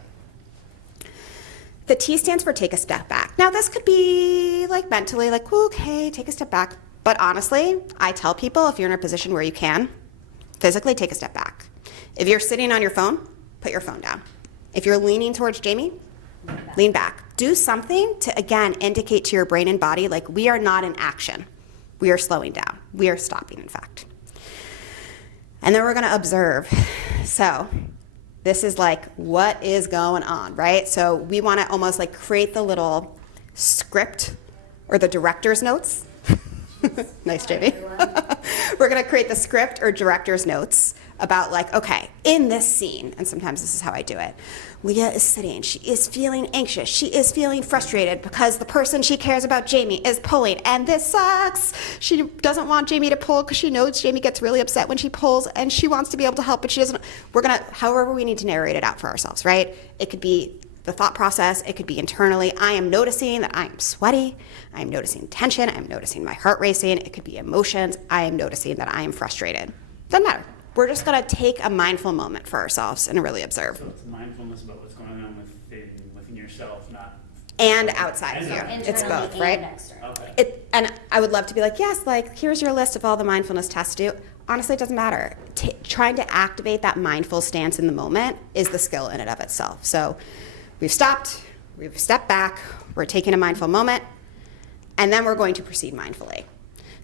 The T stands for take a step back. Now this could be like mentally like, okay, take a step back. But honestly, I tell people if you're in a position where you can, physically take a step back. If you're sitting on your phone, put your phone down. If you're leaning towards Jamie, lean back. Do something to, again, indicate to your brain and body, like we are not in action. We are slowing down. We are stopping, in fact. And then we're going to observe. So this is like, what is going on, right? So we want to almost like create the little script or the director's notes. Nice, Jamie. We're going to create the script or director's notes about like, okay, in this scene, and sometimes this is how I do it, Leah is sitting, she is feeling anxious, she is feeling frustrated because the person she cares about, Jamie, is pulling, and this sucks. She doesn't want Jamie to pull because she knows Jamie gets really upset when she pulls, and she wants to be able to help, but she doesn't. We're gonna, however we need to narrate it out for ourselves, right? It could be the thought process, it could be internally, I am noticing that I am sweaty, I am noticing tension, I am noticing my heart racing, it could be emotions, I am noticing that I am frustrated. Doesn't matter. We're just going to take a mindful moment for ourselves and really observe. So it's mindfulness about what's going on within yourself, not... And outside of you. It's both, right? Okay. And I would love to be like, yes, like, here's your list of all the mindfulness tests to do. Honestly, it doesn't matter. Trying to activate that mindful stance in the moment is the skill in and of itself. So we've stopped, we've stepped back, we're taking a mindful moment, and then we're going to proceed mindfully.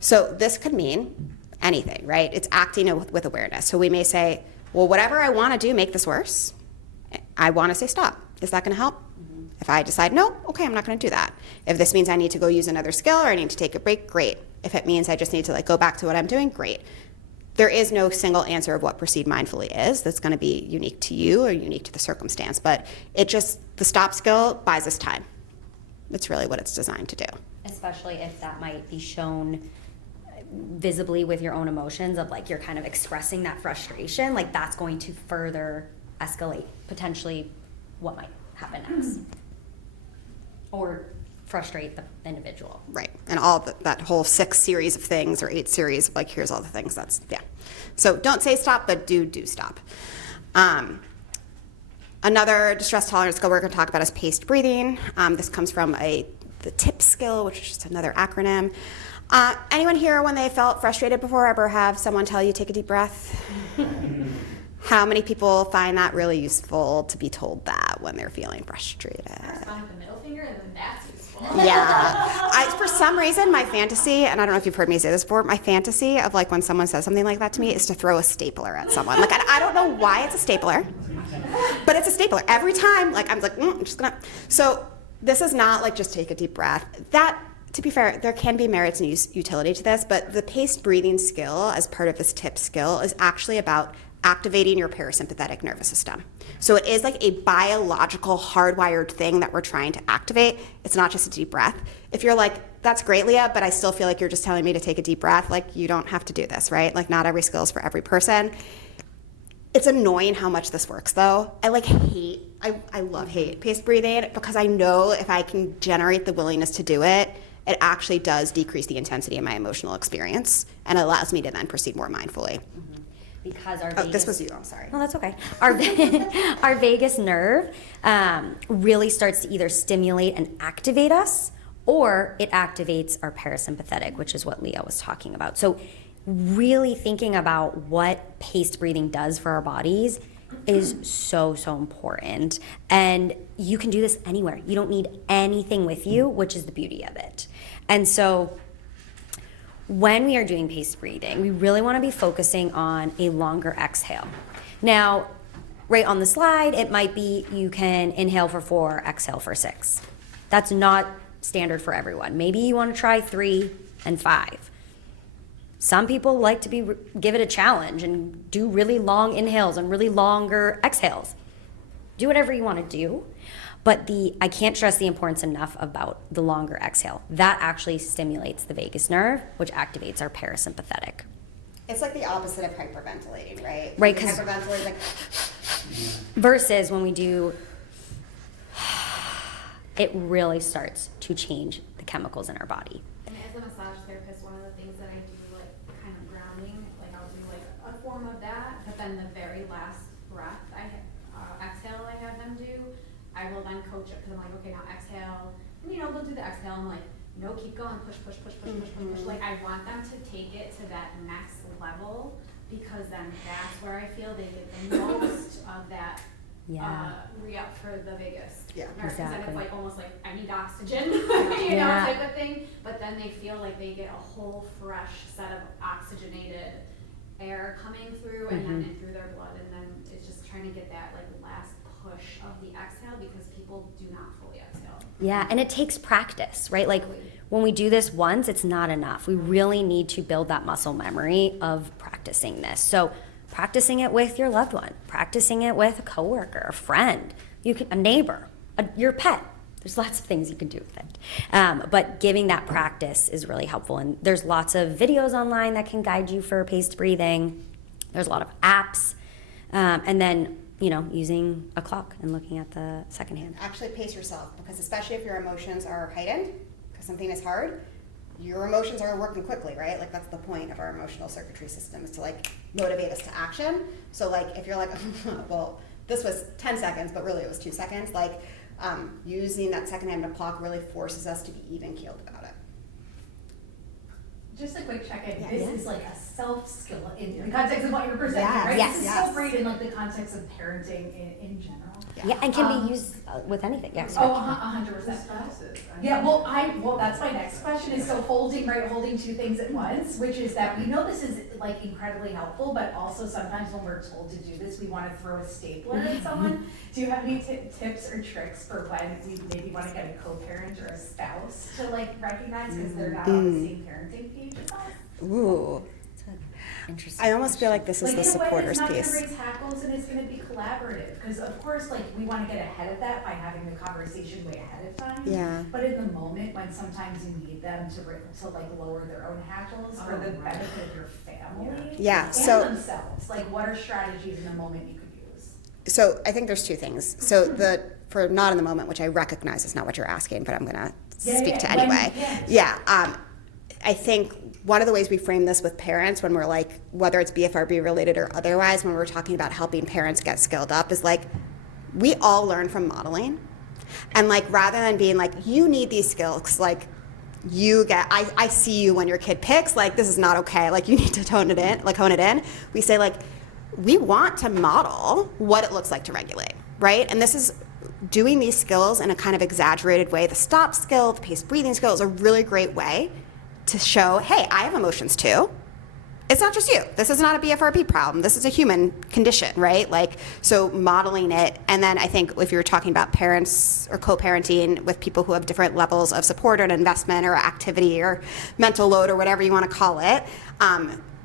So this could mean anything, right? It's acting with awareness. So we may say, well, whatever I want to do make this worse, I want to say stop. Is that going to help? If I decide, no, okay, I'm not going to do that. If this means I need to go use another skill or I need to take a break, great. If it means I just need to like go back to what I'm doing, great. There is no single answer of what proceed mindfully is that's going to be unique to you or unique to the circumstance, but the stop skill buys us time. That's really what it's designed to do. Especially if that might be shown visibly with your own emotions of like you're kind of expressing that frustration, like that's going to further escalate potentially what might happen next. Or frustrate the individual. Right, and all that whole 6 series of things or 8 series of like, here's all the things, yeah. So don't say stop, but do stop. Another distress tolerance skill we're going to talk about is paced breathing. This comes from the TIP skill, which is just another acronym. Anyone here, when they felt frustrated before, ever have someone tell you take a deep breath? How many people find that really useful to be told that when they're feeling frustrated? Correspond with the middle finger, and then that's useful. Yeah. For some reason, my fantasy, and I don't know if you've heard me say this before, my fantasy of like when someone says something like that to me is to throw a stapler at someone. Like, I don't know why it's a stapler, but it's a stapler. Every time, like, I'm like, I'm just gonna. So this is not like just take a deep breath. That, to be fair, there can be merits and utility to this, but the paced breathing skill as part of this TIP skill is actually about activating your parasympathetic nervous system. So it is like a biological hardwired thing that we're trying to activate. It's not just a deep breath. If you're like, that's great, Leah, but I still feel like you're just telling me to take a deep breath, like you don't have to do this, right? Like not every skill is for every person. It's annoying how much this works though. I love hate paced breathing because I know if I can generate the willingness to do it, it actually does decrease the intensity of my emotional experience and allows me to then proceed more mindfully. Because our this was you, I'm sorry. No, that's okay. Our vagus nerve really starts to either stimulate and activate us, or it activates our parasympathetic, which is what Leah was talking about. So really thinking about what paced breathing does for our bodies is so important. And you can do this anywhere. You don't need anything with you, which is the beauty of it. And so when we are doing paced breathing, we really want to be focusing on a longer exhale. Now, right on the slide, it might be you can inhale for 4, exhale for 6. That's not standard for everyone. Maybe you want to try 3 and 5. Some people like to give it a challenge and do really long inhales and really longer exhales. Do whatever you want to do. But I can't stress the importance enough about the longer exhale. That actually stimulates the vagus nerve, which activates our parasympathetic. It's like the opposite of hyperventilating, right? Right, because hyperventilating is like versus when we do, it really starts to change the chemicals in our body. And as a massage therapist, one of the things that I do, like kind of grounding, like I'll do like a form of that, but then the very last breath exhale I have them do, I will then coach it because I'm like, okay, now exhale. And they'll do the exhale. I'm like, no, keep going, push. Like I want them to take it to that next level because then that's where I feel they get the most of that re-up for the vagus. Yeah, exactly. And it's like almost like I need oxygen, type of thing. But then they feel like they get a whole fresh set of oxygenated air coming through and then in through their blood, and then it's just trying to get that like last push of the exhale because people do not fully exhale. Yeah, and it takes practice, right? Like when we do this once, it's not enough. We really need to build that muscle memory of practicing this. So practicing it with your loved one, practicing it with a coworker, a friend, a neighbor, your pet. There's lots of things you can do with it. But giving that practice is really helpful. And there's lots of videos online that can guide you for paced breathing. There's a lot of apps. And then using a clock and looking at the second hand. Actually pace yourself, because especially if your emotions are heightened, because something is hard, your emotions are working quickly, right? Like that's the point of our emotional circuitry system, is to like motivate us to action. So like if you're like, well, this was 10 seconds, but really it was 2 seconds, like using that second hand clock really forces us to be even keeled about it. Just a quick check-in. This is like a self-skill in the context of what you're presenting, Yes, right? yes, This is yes. so great in like the context of parenting in general. Yeah, and can be used with anything, yeah. Oh, sorry. 100%. Spouses. Yeah, well, that's my next question is so holding two things at once, which is that we know this is like incredibly helpful, but also sometimes when we're told to do this, we want to throw a stapler at someone. Do you have any tips or tricks for when we maybe want to get a co-parent or a spouse to like recognize because they're not on the same parenting page as us? Ooh. Interesting. I almost feel like this is Like the in a way, supporters it's not piece. gonna raise hackles and it's gonna be collaborative, because of course, like, we wanna get ahead of that by having the conversation way ahead of time. Yeah. But in the moment, when sometimes you need them to like lower their own hackles for the benefit of your family. Yeah, And so- themselves, like, what are strategies in the moment you could use? So I think there's two things. So for not in the moment, which I recognize is not what you're asking, but I'm gonna speak to anyway. I think one of the ways we frame this with parents when we're like, whether it's BFRB related or otherwise, when we're talking about helping parents get skilled up is like, we all learn from modeling. And like, rather than being like, you need these skills, like I see you when your kid picks, like, this is not okay. Like, you need to hone it in. We say like, we want to model what it looks like to regulate, right? And this is doing these skills in a kind of exaggerated way. The stop skill, the paced breathing skill is a really great way to show, hey, I have emotions too. It's not just you. This is not a BFRB problem. This is a human condition, right? Like, so modeling it. And then I think if you're talking about parents or co-parenting with people who have different levels of support or investment or activity or mental load or whatever you want to call it,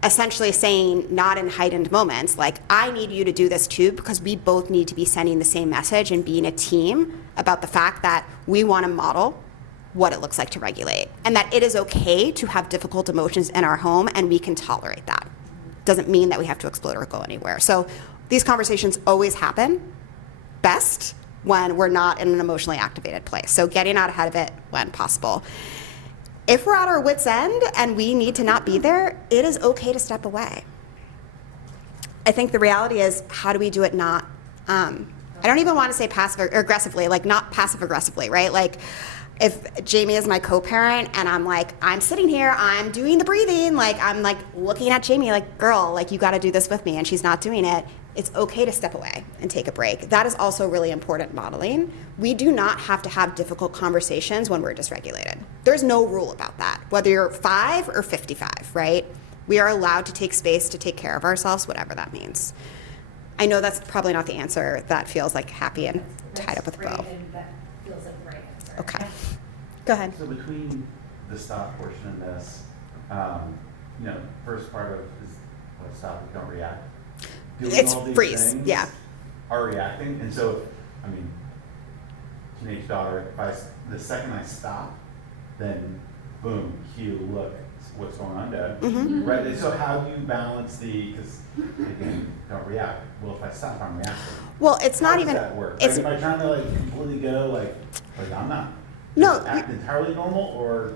essentially saying, not in heightened moments, like, I need you to do this too, because we both need to be sending the same message and being a team about the fact that we want to model what it looks like to regulate, and that it is okay to have difficult emotions in our home, and we can tolerate that. Doesn't mean that we have to explode or go anywhere. So these conversations always happen best when we're not in an emotionally activated place. So getting out ahead of it when possible. If we're at our wit's end and we need to not be there, it is okay to step away. I think the reality is, how do we do it not, I don't even want to say passive or aggressively, like not passive aggressively, right? Like, if Jamie is my co-parent and I'm like, I'm sitting here, I'm doing the breathing, like I'm like looking at Jamie like, girl, like you got to do this with me, and she's not doing it, it's okay to step away and take a break. That is also really important modeling. We do not have to have difficult conversations when we're dysregulated. There's no rule about that, whether you're 5 or 55, right? We are allowed to take space to take care of ourselves, whatever that means. I know that's probably not the answer that feels like happy and tied up with a bow. That feels like the right answer. Okay. Go ahead. So between the stop portion and this, first part of is what stop, you don't react. Doing It's all these freeze, things yeah. Are reacting, and so, teenage daughter, the second I stop, then boom, cue, look, what's going on, Dad? Mm-hmm. Right, and so how do you balance because again, don't react. Well, if I stop, I'm reacting. Well, it's not How even. does that work? It's Am I trying to like completely go like I'm not No, act entirely normal, or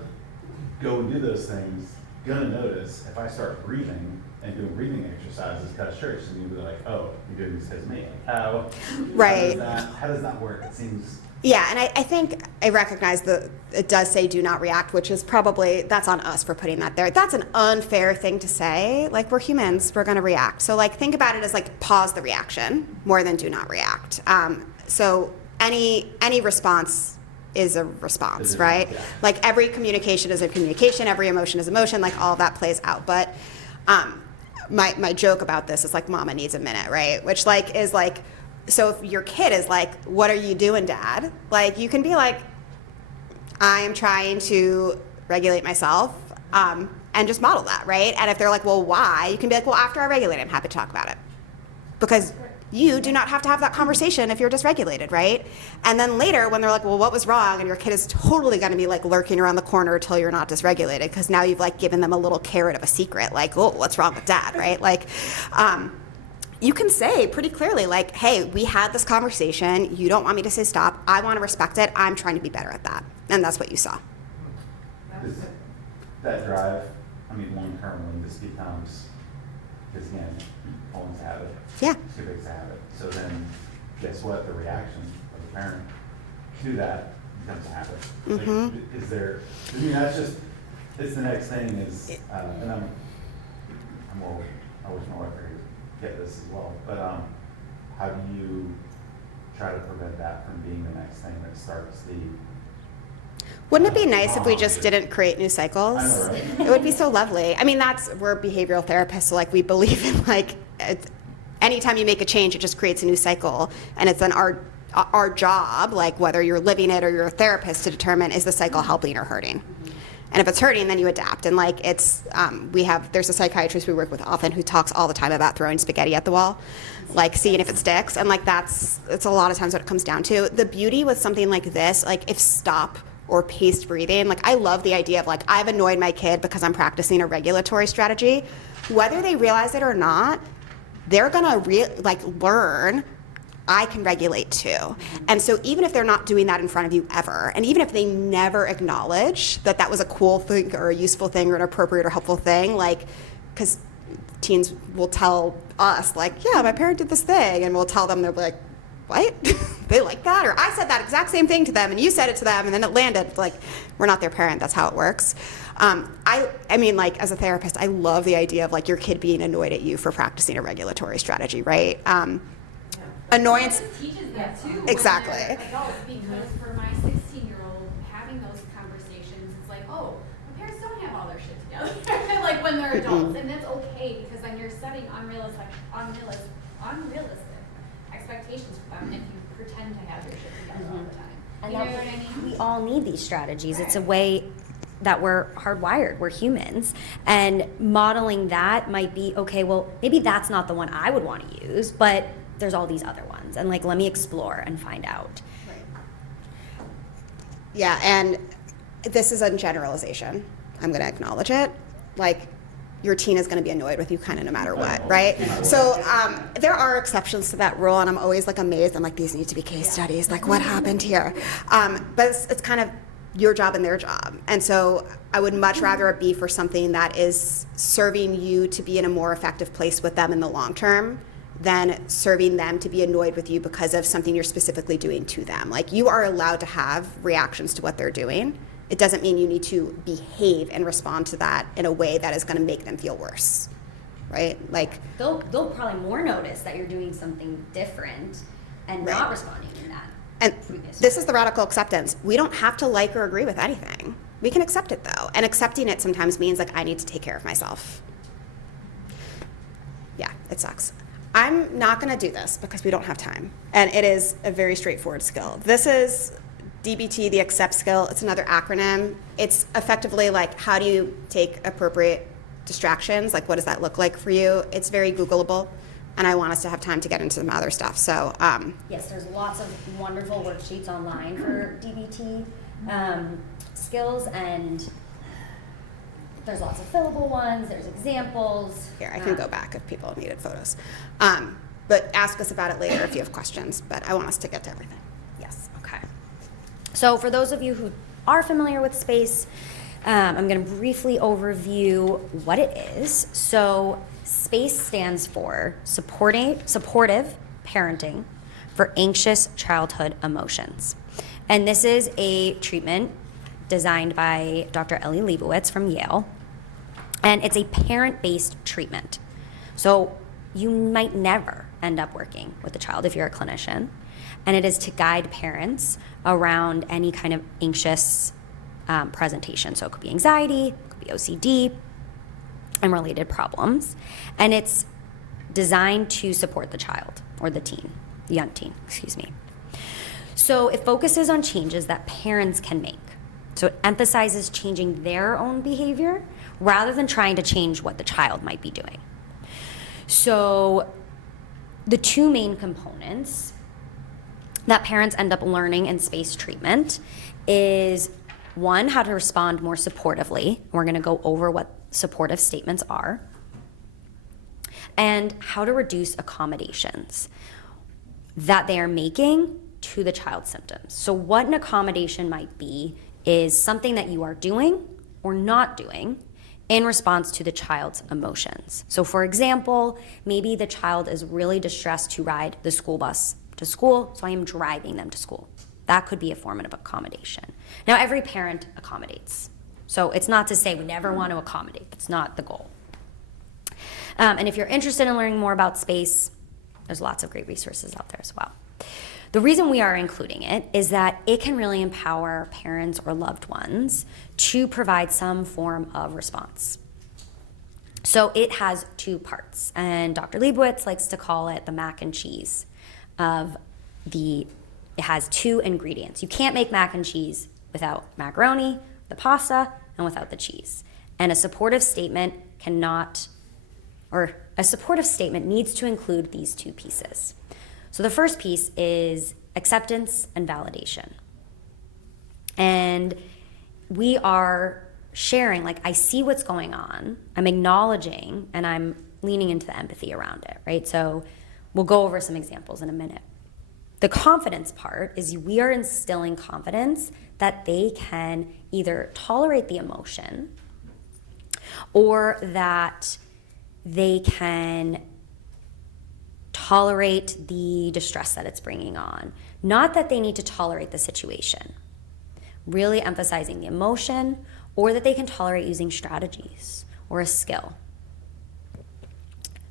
go and do those things? Gonna notice if I start breathing and doing breathing exercises, cut shirts, and you'll be like, oh, you're doing this because of me. How? Right. How does that work? It seems. Yeah, and I think I recognize that it does say do not react, which is probably, that's on us for putting that there. That's an unfair thing to say. Like, we're humans, we're gonna react. So like, think about it as like pause the reaction more than do not react. So any response is a response, right? Yeah. Like every communication is a communication, every emotion is emotion, like all of that plays out. But my joke about this is like, mama needs a minute, right? Which like is like, so if your kid is like, what are you doing, Dad? Like, you can be like, I am trying to regulate myself, and just model that, right? And if they're like, well, why? You can be like, well, after I regulate, I'm happy to talk about it. Because you do not have to have that conversation if you're dysregulated, right? And then later, when they're like, well, what was wrong? And your kid is totally gonna be like lurking around the corner until you're not dysregulated, because now you've like given them a little carrot of a secret, like, oh, what's wrong with Dad, right? Like, you can say pretty clearly, like, hey, we had this conversation. You don't want me to say stop. I want to respect it. I'm trying to be better at that. And that's what you saw. Does that drive, long term, when this becomes, because again, almost habit. Yeah. Too big to habit. So then, guess what? The reaction of the parent to that becomes a habit. Mm-hmm. Like, is there, that's just, it's the next thing is, and I'm well, I wish my wife could get this as well, but how do you try to prevent that from being the next thing that starts the Wouldn't it be nice if we just didn't create new cycles? I know, right? It would be so lovely. I mean, we're behavioral therapists, so like we believe in like anytime you make a change, it just creates a new cycle, and it's then our job, like whether you're living it or you're a therapist, to determine is the cycle helping or hurting. And if it's hurting, then you adapt. And like it's, there's a psychiatrist we work with often who talks all the time about throwing spaghetti at the wall, like seeing if it sticks. And like it's a lot of times what it comes down to. The beauty with something like this, like if stop or paced breathing, like I love the idea of like I've annoyed my kid because I'm practicing a regulatory strategy. Whether they realize it or not, they're gonna learn I can regulate too. And so even if they're not doing that in front of you ever, and even if they never acknowledge that that was a cool thing or a useful thing or an appropriate or helpful thing, like, because teens will tell us, like, yeah, my parent did this thing, and we'll tell them, they'll be like, what? They like that? Or I said that exact same thing to them, and you said it to them, and then it landed. Like, we're not their parent, that's how it works. I mean, like, as a therapist, I love the idea of, like, your kid being annoyed at you for practicing a regulatory strategy, right? Annoyance. It teaches that too. Exactly. When they're adults, because for my 16-year-old, having those conversations, it's like, oh, my parents don't have all their shit together. Like when they're adults, and that's okay because then you're setting unrealistic expectations for them if you pretend to have your shit together all the time. And You know what I mean? we all need these strategies. It's a way that we're hardwired, we're humans. And modeling that might be, okay, well, maybe that's not the one I would want to use, but there's all these other ones. And like, let me explore and find out. Right. Yeah, and this is a generalization. I'm going to acknowledge it. Like, your teen is going to be annoyed with you kind of no matter what, right? So there are exceptions to that rule, and I'm always like amazed. I'm like, these need to be case studies. Like, what happened here? But it's kind of your job and their job. And so I would much rather it be for something that is serving you to be in a more effective place with them in the long term than serving them to be annoyed with you because of something you're specifically doing to them. Like, you are allowed to have reactions to what they're doing. It doesn't mean you need to behave and respond to that in a way that is going to make them feel worse, right? Like, They'll probably more notice that you're doing something different and Right. not responding in that. and this is the radical acceptance. We don't have to like or agree with anything. We can accept it though. And accepting it sometimes means like, I need to take care of myself. Yeah, it sucks. I'm not going to do this because we don't have time. And it is a very straightforward skill. This is DBT, the accept skill. It's another acronym. It's effectively like, how do you take appropriate distractions? Like, what does that look like for you? It's very Googleable, and I want us to have time to get into some other stuff. So, Yes, there's lots of wonderful worksheets online for DBT skills, and there's lots of fillable ones, there's examples. here, I can go back if people needed photos. But ask us about it later if you have questions, but I want us to get to everything. Yes, okay. So for those of you who are familiar with SPACE, I'm going to briefly overview what it is. So SPACE stands for Supportive Parenting for Anxious Childhood Emotions. And this is a treatment designed by Dr. Ellie Leibovitz from Yale. And it's a parent-based treatment. So you might never end up working with a child if you're a clinician. And it is to guide parents around any kind of anxious presentation. So it could be anxiety, it could be OCD, and related problems. And it's designed to support the child or the young teen, excuse me. So it focuses on changes that parents can make. So it emphasizes changing their own behavior rather than trying to change what the child might be doing. So the two main components that parents end up learning in SPACE treatment is, one, how to respond more supportively. We're going to go over what supportive statements are, and how to reduce accommodations that they are making to the child's symptoms. So what an accommodation might be is something that you are doing or not doing in response to the child's emotions. So for example, maybe the child is really distressed to ride the school bus to school, so I am driving them to school. That could be a form of accommodation. Now, every parent accommodates. So it's not to say we never want to accommodate. That's not the goal. And if you're interested in learning more about space, there's lots of great resources out there as well. The reason we are including it is that it can really empower parents or loved ones to provide some form of response. So it has two parts, and Dr. Leibowitz likes to call it the mac and cheese it has two ingredients. You can't make mac and cheese without macaroni, the pasta, and without the cheese. And a supportive statement needs to include these two pieces. So the first piece is acceptance and validation. And we are sharing, like, I see what's going on, I'm acknowledging, and I'm leaning into the empathy around it, right? So we'll go over some examples in a minute. The confidence part is we are instilling confidence that they can either tolerate the emotion or that they can tolerate the distress that it's bringing on. Not that they need to tolerate the situation. Really emphasizing the emotion, or that they can tolerate using strategies or a skill.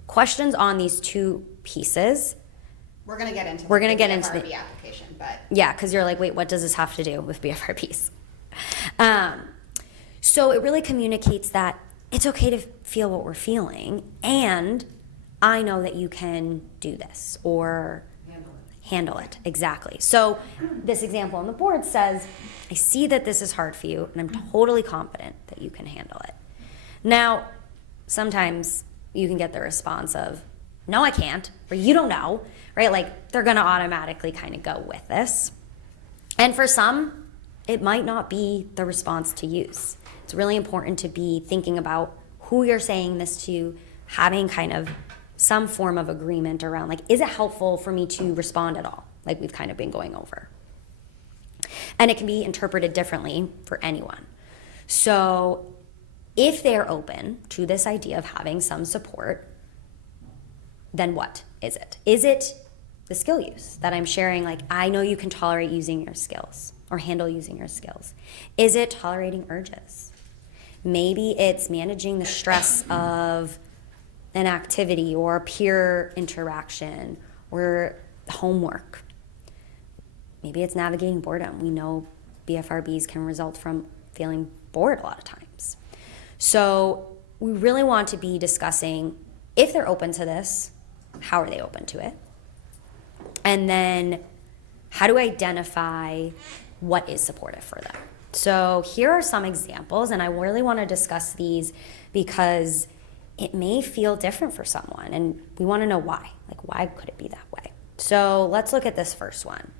Questions on these two pieces. We're going to get into the BFRB application, but yeah, because you're like, wait, what does this have to do with BFRBs? So it really communicates that it's okay to feel what we're feeling, and I know that you can do this or handle it. Exactly. So this example on the board says, I see that this is hard for you, and I'm totally confident that you can handle it. Now, sometimes you can get the response of, no, I can't, or you don't know, right? Like, they're going to automatically kind of go with this. And for some, it might not be the response to use. It's really important to be thinking about who you're saying this to, having kind of some form of agreement around, like, is it helpful for me to respond at all? Like we've kind of been going over. And it can be interpreted differently for anyone. So if they're open to this idea of having some support, then what is it? Is it the skill use that I'm sharing? Like, I know you can tolerate using your skills or handle using your skills. Is it tolerating urges? Maybe it's managing the stress of an activity or peer interaction or homework. Maybe it's navigating boredom. We know BFRBs can result from feeling bored a lot of times. So we really want to be discussing, if they're open to this, how are they open to it? And then how do I identify what is supportive for them? So here are some examples, and I really want to discuss these because it may feel different for someone, and we want to know why. Like, why could it be that way? So let's look at this first one.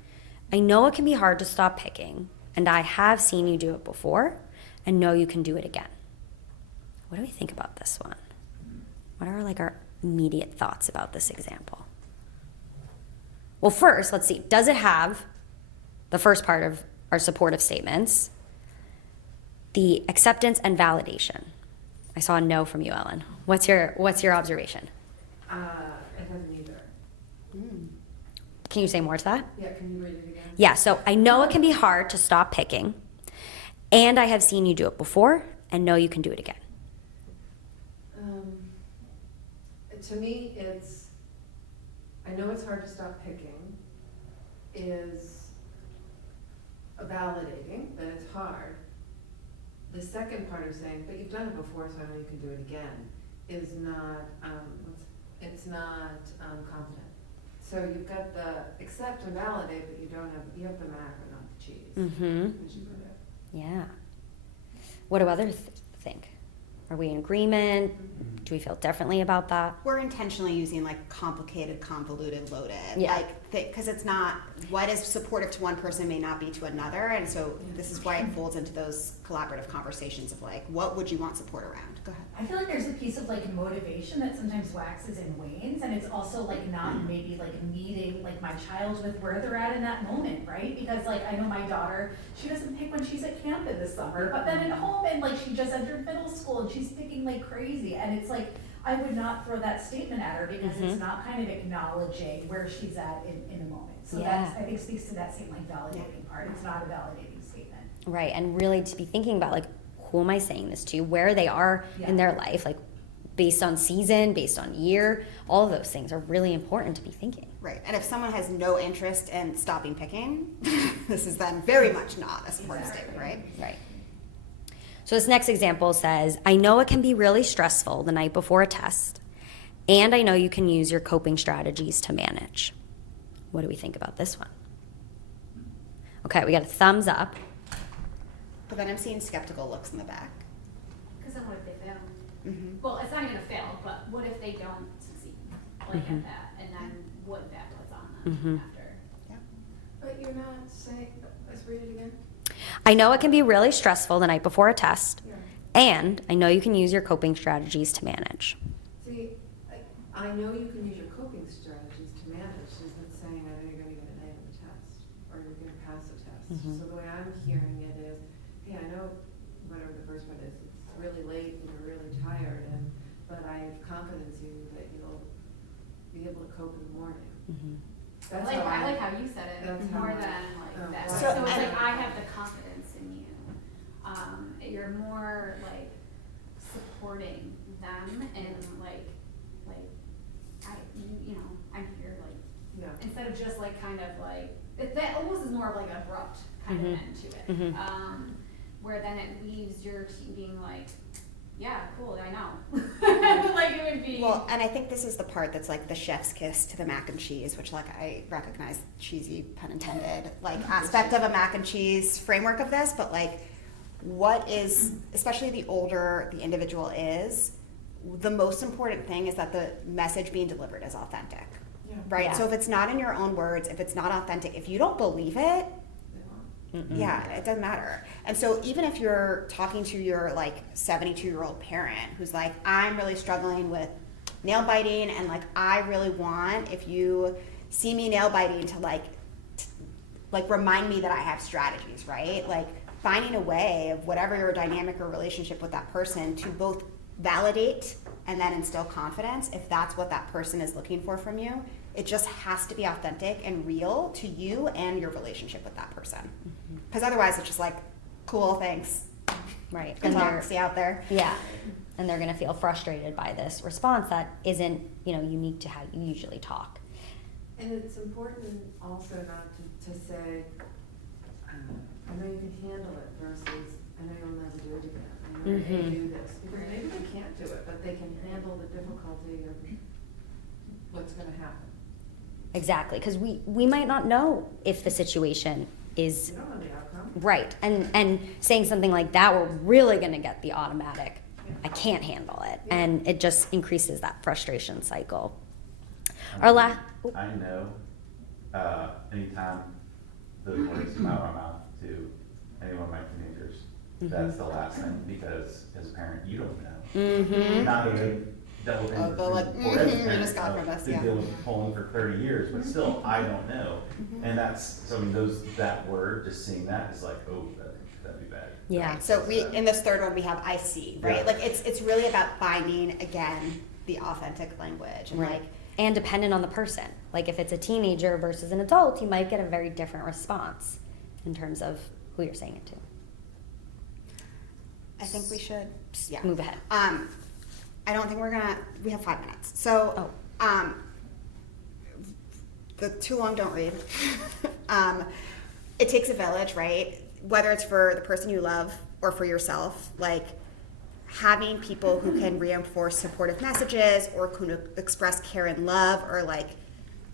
I know it can be hard to stop picking, and I have seen you do it before, and know you can do it again. What do we think about this one? What are like our immediate thoughts about this example? Well, first, let's see. Does it have the first part of our supportive statements, the acceptance and validation? I saw a no from you, Ellen. What's your observation? It hasn't either. Can you say more to that? Yeah, can you read it again? Yeah, so I know it can be hard to stop picking, and I have seen you do it before, and know you can do it again. To me, I know it's hard to stop picking, is validating that it's hard. The second part of saying, but you've done it before, so I know you can do it again, is not, confident. So you've got the accept and validate, but you have the mac but not the cheese. Mm-hmm. As you put it. Yeah. What do others think? Are we in agreement? Do we feel differently about that? we're intentionally using like complicated, convoluted, loaded, Yeah. like, because it's not, what is supportive to one person may not be to another, and so this is why it folds into those collaborative conversations of like, what would you want support around? Go ahead. I feel like there's a piece of like motivation that sometimes waxes and wanes, and it's also like not maybe like meeting like my child with where they're at in that moment, right? Because like I know my daughter, she doesn't pick when she's at camp in the summer, but then at home and like she just entered middle school and she's picking like crazy, and it's like I would not throw that statement at her because it's not kind of acknowledging where she's at in the moment. So that's, I think, speaks to that same like validating part. It's not a validating statement. Right, and really to be thinking about like, who am I saying this to? Where they are in their life, like based on season, based on year. All of those things are really important to be thinking. Right. And if someone has no interest in stopping picking, this is then very much not a supportive statement, right? Right. So this next example says, I know it can be really stressful the night before a test, and I know you can use your coping strategies to manage. What do we think about this one? Okay, we got a thumbs up. But then I'm seeing skeptical looks in the back. Because then what if they fail? Mm-hmm. Well, it's not even a fail, but what if they don't succeed? Like Mhm. at that, and then what that puts on them Mhm. after? But you're not saying, let's read it again. I know it can be really stressful the night before a test, Yeah. and I know you can use your coping strategies to manage. See, I know you can use your coping strategies to manage, isn't saying I know you're gonna get an A on the test, or you're gonna pass the test. Mhm. So the way I'm hearing it is, hey, I know whatever the first one is, it's really late and you're really tired, but I have confidence in you that you'll be able to cope in the morning. Mhm. That's I how like how you said it, that's more how I- than like oh, that. wow. So it's and- like, I have the confidence in you. You're more like supporting them and like, you know, I'm here, like, Yeah. instead of just like kind of like, that almost is more of like an abrupt kind Mhm. of end to it. Mhm. Where then it leaves your team being like, yeah, cool, I know. Like it would be. Well, and I think this is the part that's like the chef's kiss to the mac and cheese, which like I recognize cheesy, pun intended, like aspect of a mac and cheese framework of this, but like what is, especially the older the individual is, the most important thing is that the message being delivered is authentic, Yeah. right? Yeah. So if it's not in your own words, if it's not authentic, if you don't believe it, They won't. yeah, it doesn't matter. And so even if you're talking to your like 72-year-old parent who's like, I'm really struggling with nail biting and like I really want, if you see me nail biting, to like remind me that I have strategies, right? Like finding a way of whatever your dynamic or relationship with that person to both validate and then instill confidence if that's what that person is looking for from you. It just has to be authentic and real to you and your relationship with that person. Because otherwise it's just like, cool, thanks. Right. Good And luck, they're, see you out there. yeah. And they're going to feel frustrated by this response that isn't, unique to how you usually talk. And it's important also not to say, I know you can handle it versus, I know you'll never do it again. I know you Mhm. can do this, because maybe they can't do it, but they can handle the difficulty of what's gonna happen. Exactly. Because we might not know if the situation is You don't know the outcome. right. And saying something like that, we're really going to get the automatic, I can't handle it. Yeah. And it just increases that frustration cycle. I Our mean, last, I know, anytime those words come out of my mouth to any one of my teenagers, that's the last thing, because as a parent, you don't know. mm-hmm. Not even double Oh, they're like, or as a you parent, just got from us, been yeah. dealing with polling for 30 years, but still, I don't know. And so I mean, that word, just seeing that is like, oh, that'd be bad. Yeah. So in this third one, we have I see, right? Yeah. Like it's really about finding, again, the authentic language. And Right. like, And dependent on the person. Like if it's a teenager versus an adult, you might get a very different response in terms of who you're saying it to. I think we should, yeah. Move ahead. I don't think we have 5 minutes. So, the too long don't read. It takes a village, right? Whether it's for the person you love or for yourself, like having people who can reinforce supportive messages or can express care and love or like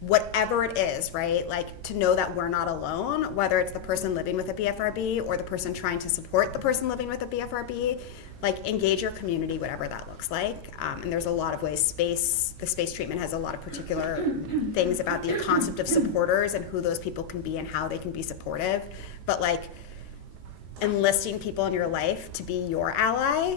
whatever it is, right? Like to know that we're not alone, whether it's the person living with a BFRB or the person trying to support the person living with a BFRB, like engage your community, whatever that looks like. And there's a lot of ways the space treatment has a lot of particular things about the concept of supporters and who those people can be and how they can be supportive. But like enlisting people in your life to be your ally,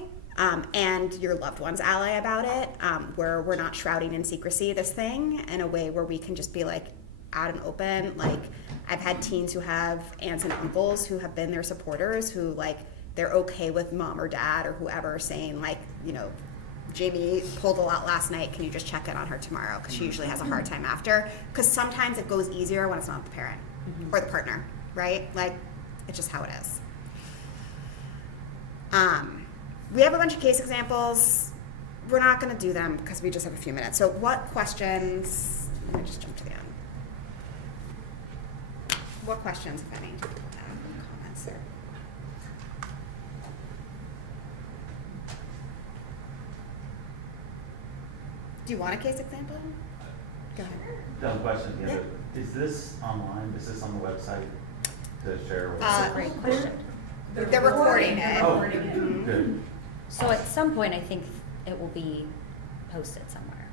and your loved one's ally about it, where we're not shrouding in secrecy this thing in a way where we can just be like out and open. Like I've had teens who have aunts and uncles who have been their supporters who like they're okay with mom or dad or whoever saying like, Jamie pulled a lot last night, can you just check in on her tomorrow, because she usually has a hard time after, because sometimes it goes easier when it's not the parent or the partner, right? Like it's just how it is. We have a bunch of case examples. we're not going to do them because we just have a few minutes. So what questions, let me just jump to the end. What questions, if any? Comments there? Do you want a case example? Go ahead. Dumb question. Yeah. Is this online? Is this on the website to share with That's a great question. They're recording it. Oh, good. So at some point, I think it will be posted somewhere.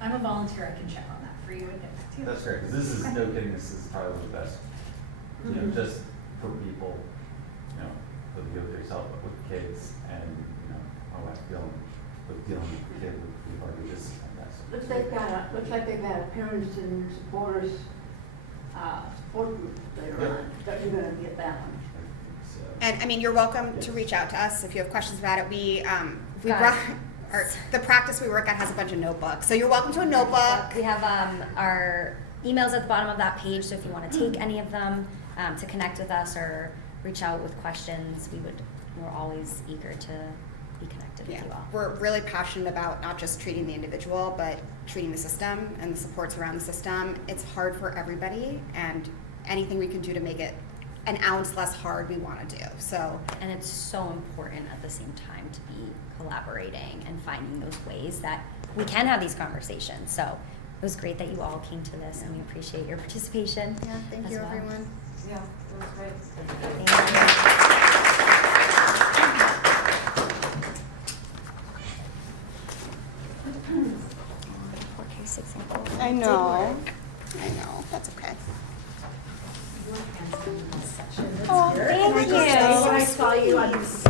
I'm a volunteer, I can check on that for you and get back to you. That's great, 'cause this is, no kidding, this is probably the best, you know, just for people, you know, for the youth yourself, but with kids and, you know, my wife dealing with the kid with BFRB, this is fantastic. Looks like they've got a parents and supporters, support group later on, that you're gonna get that one. And I mean, you're welcome to reach out to us if you have questions about it. We Got it. the practice we work at has a bunch of notebooks. So you're welcome to a notebook. We have our emails at the bottom of that page, so if you want to take any of them to connect with us or reach out with questions, we're always eager to be connected with you all. We're really passionate about not just treating the individual, but treating the system and the supports around the system. It's hard for everybody, and anything we can do to make it an ounce less hard, we want to do. So, and it's so important at the same time to be collaborating and finding those ways that we can have these conversations. So it was great that you all came to this, and we appreciate your participation. yeah, thank as you, well. everyone. Yeah, that was great. Thank you. I know. That's okay. Oh, thank you. When I saw you on this.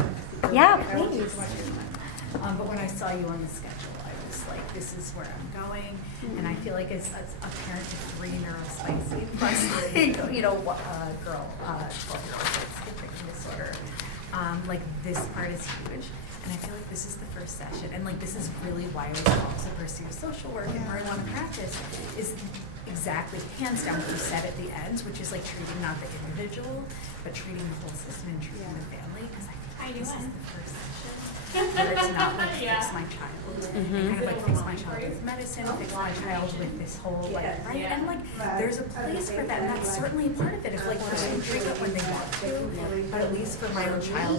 Yeah, I won't please. use much of your time. But when I saw you on the schedule, I was like, this is where I'm going. And I feel like as a parent of 3 neurospicy, plus, you know, a girl, 12-year-old with skin picking disorder, like this part is huge. And I feel like this is the first session, and like this is really why I also pursue social work and where I want to practice is exactly hands down what you said at the end, which is like treating not the individual, but treating the whole system and treating the family. Because I think this is the first session where it's not like fix my child, and kind of like fix my child with medicine, fix my child with this whole like right, and like there's a place for that, and that's certainly a part of it. If like pursuing treatment when they want to, but at least for my own child.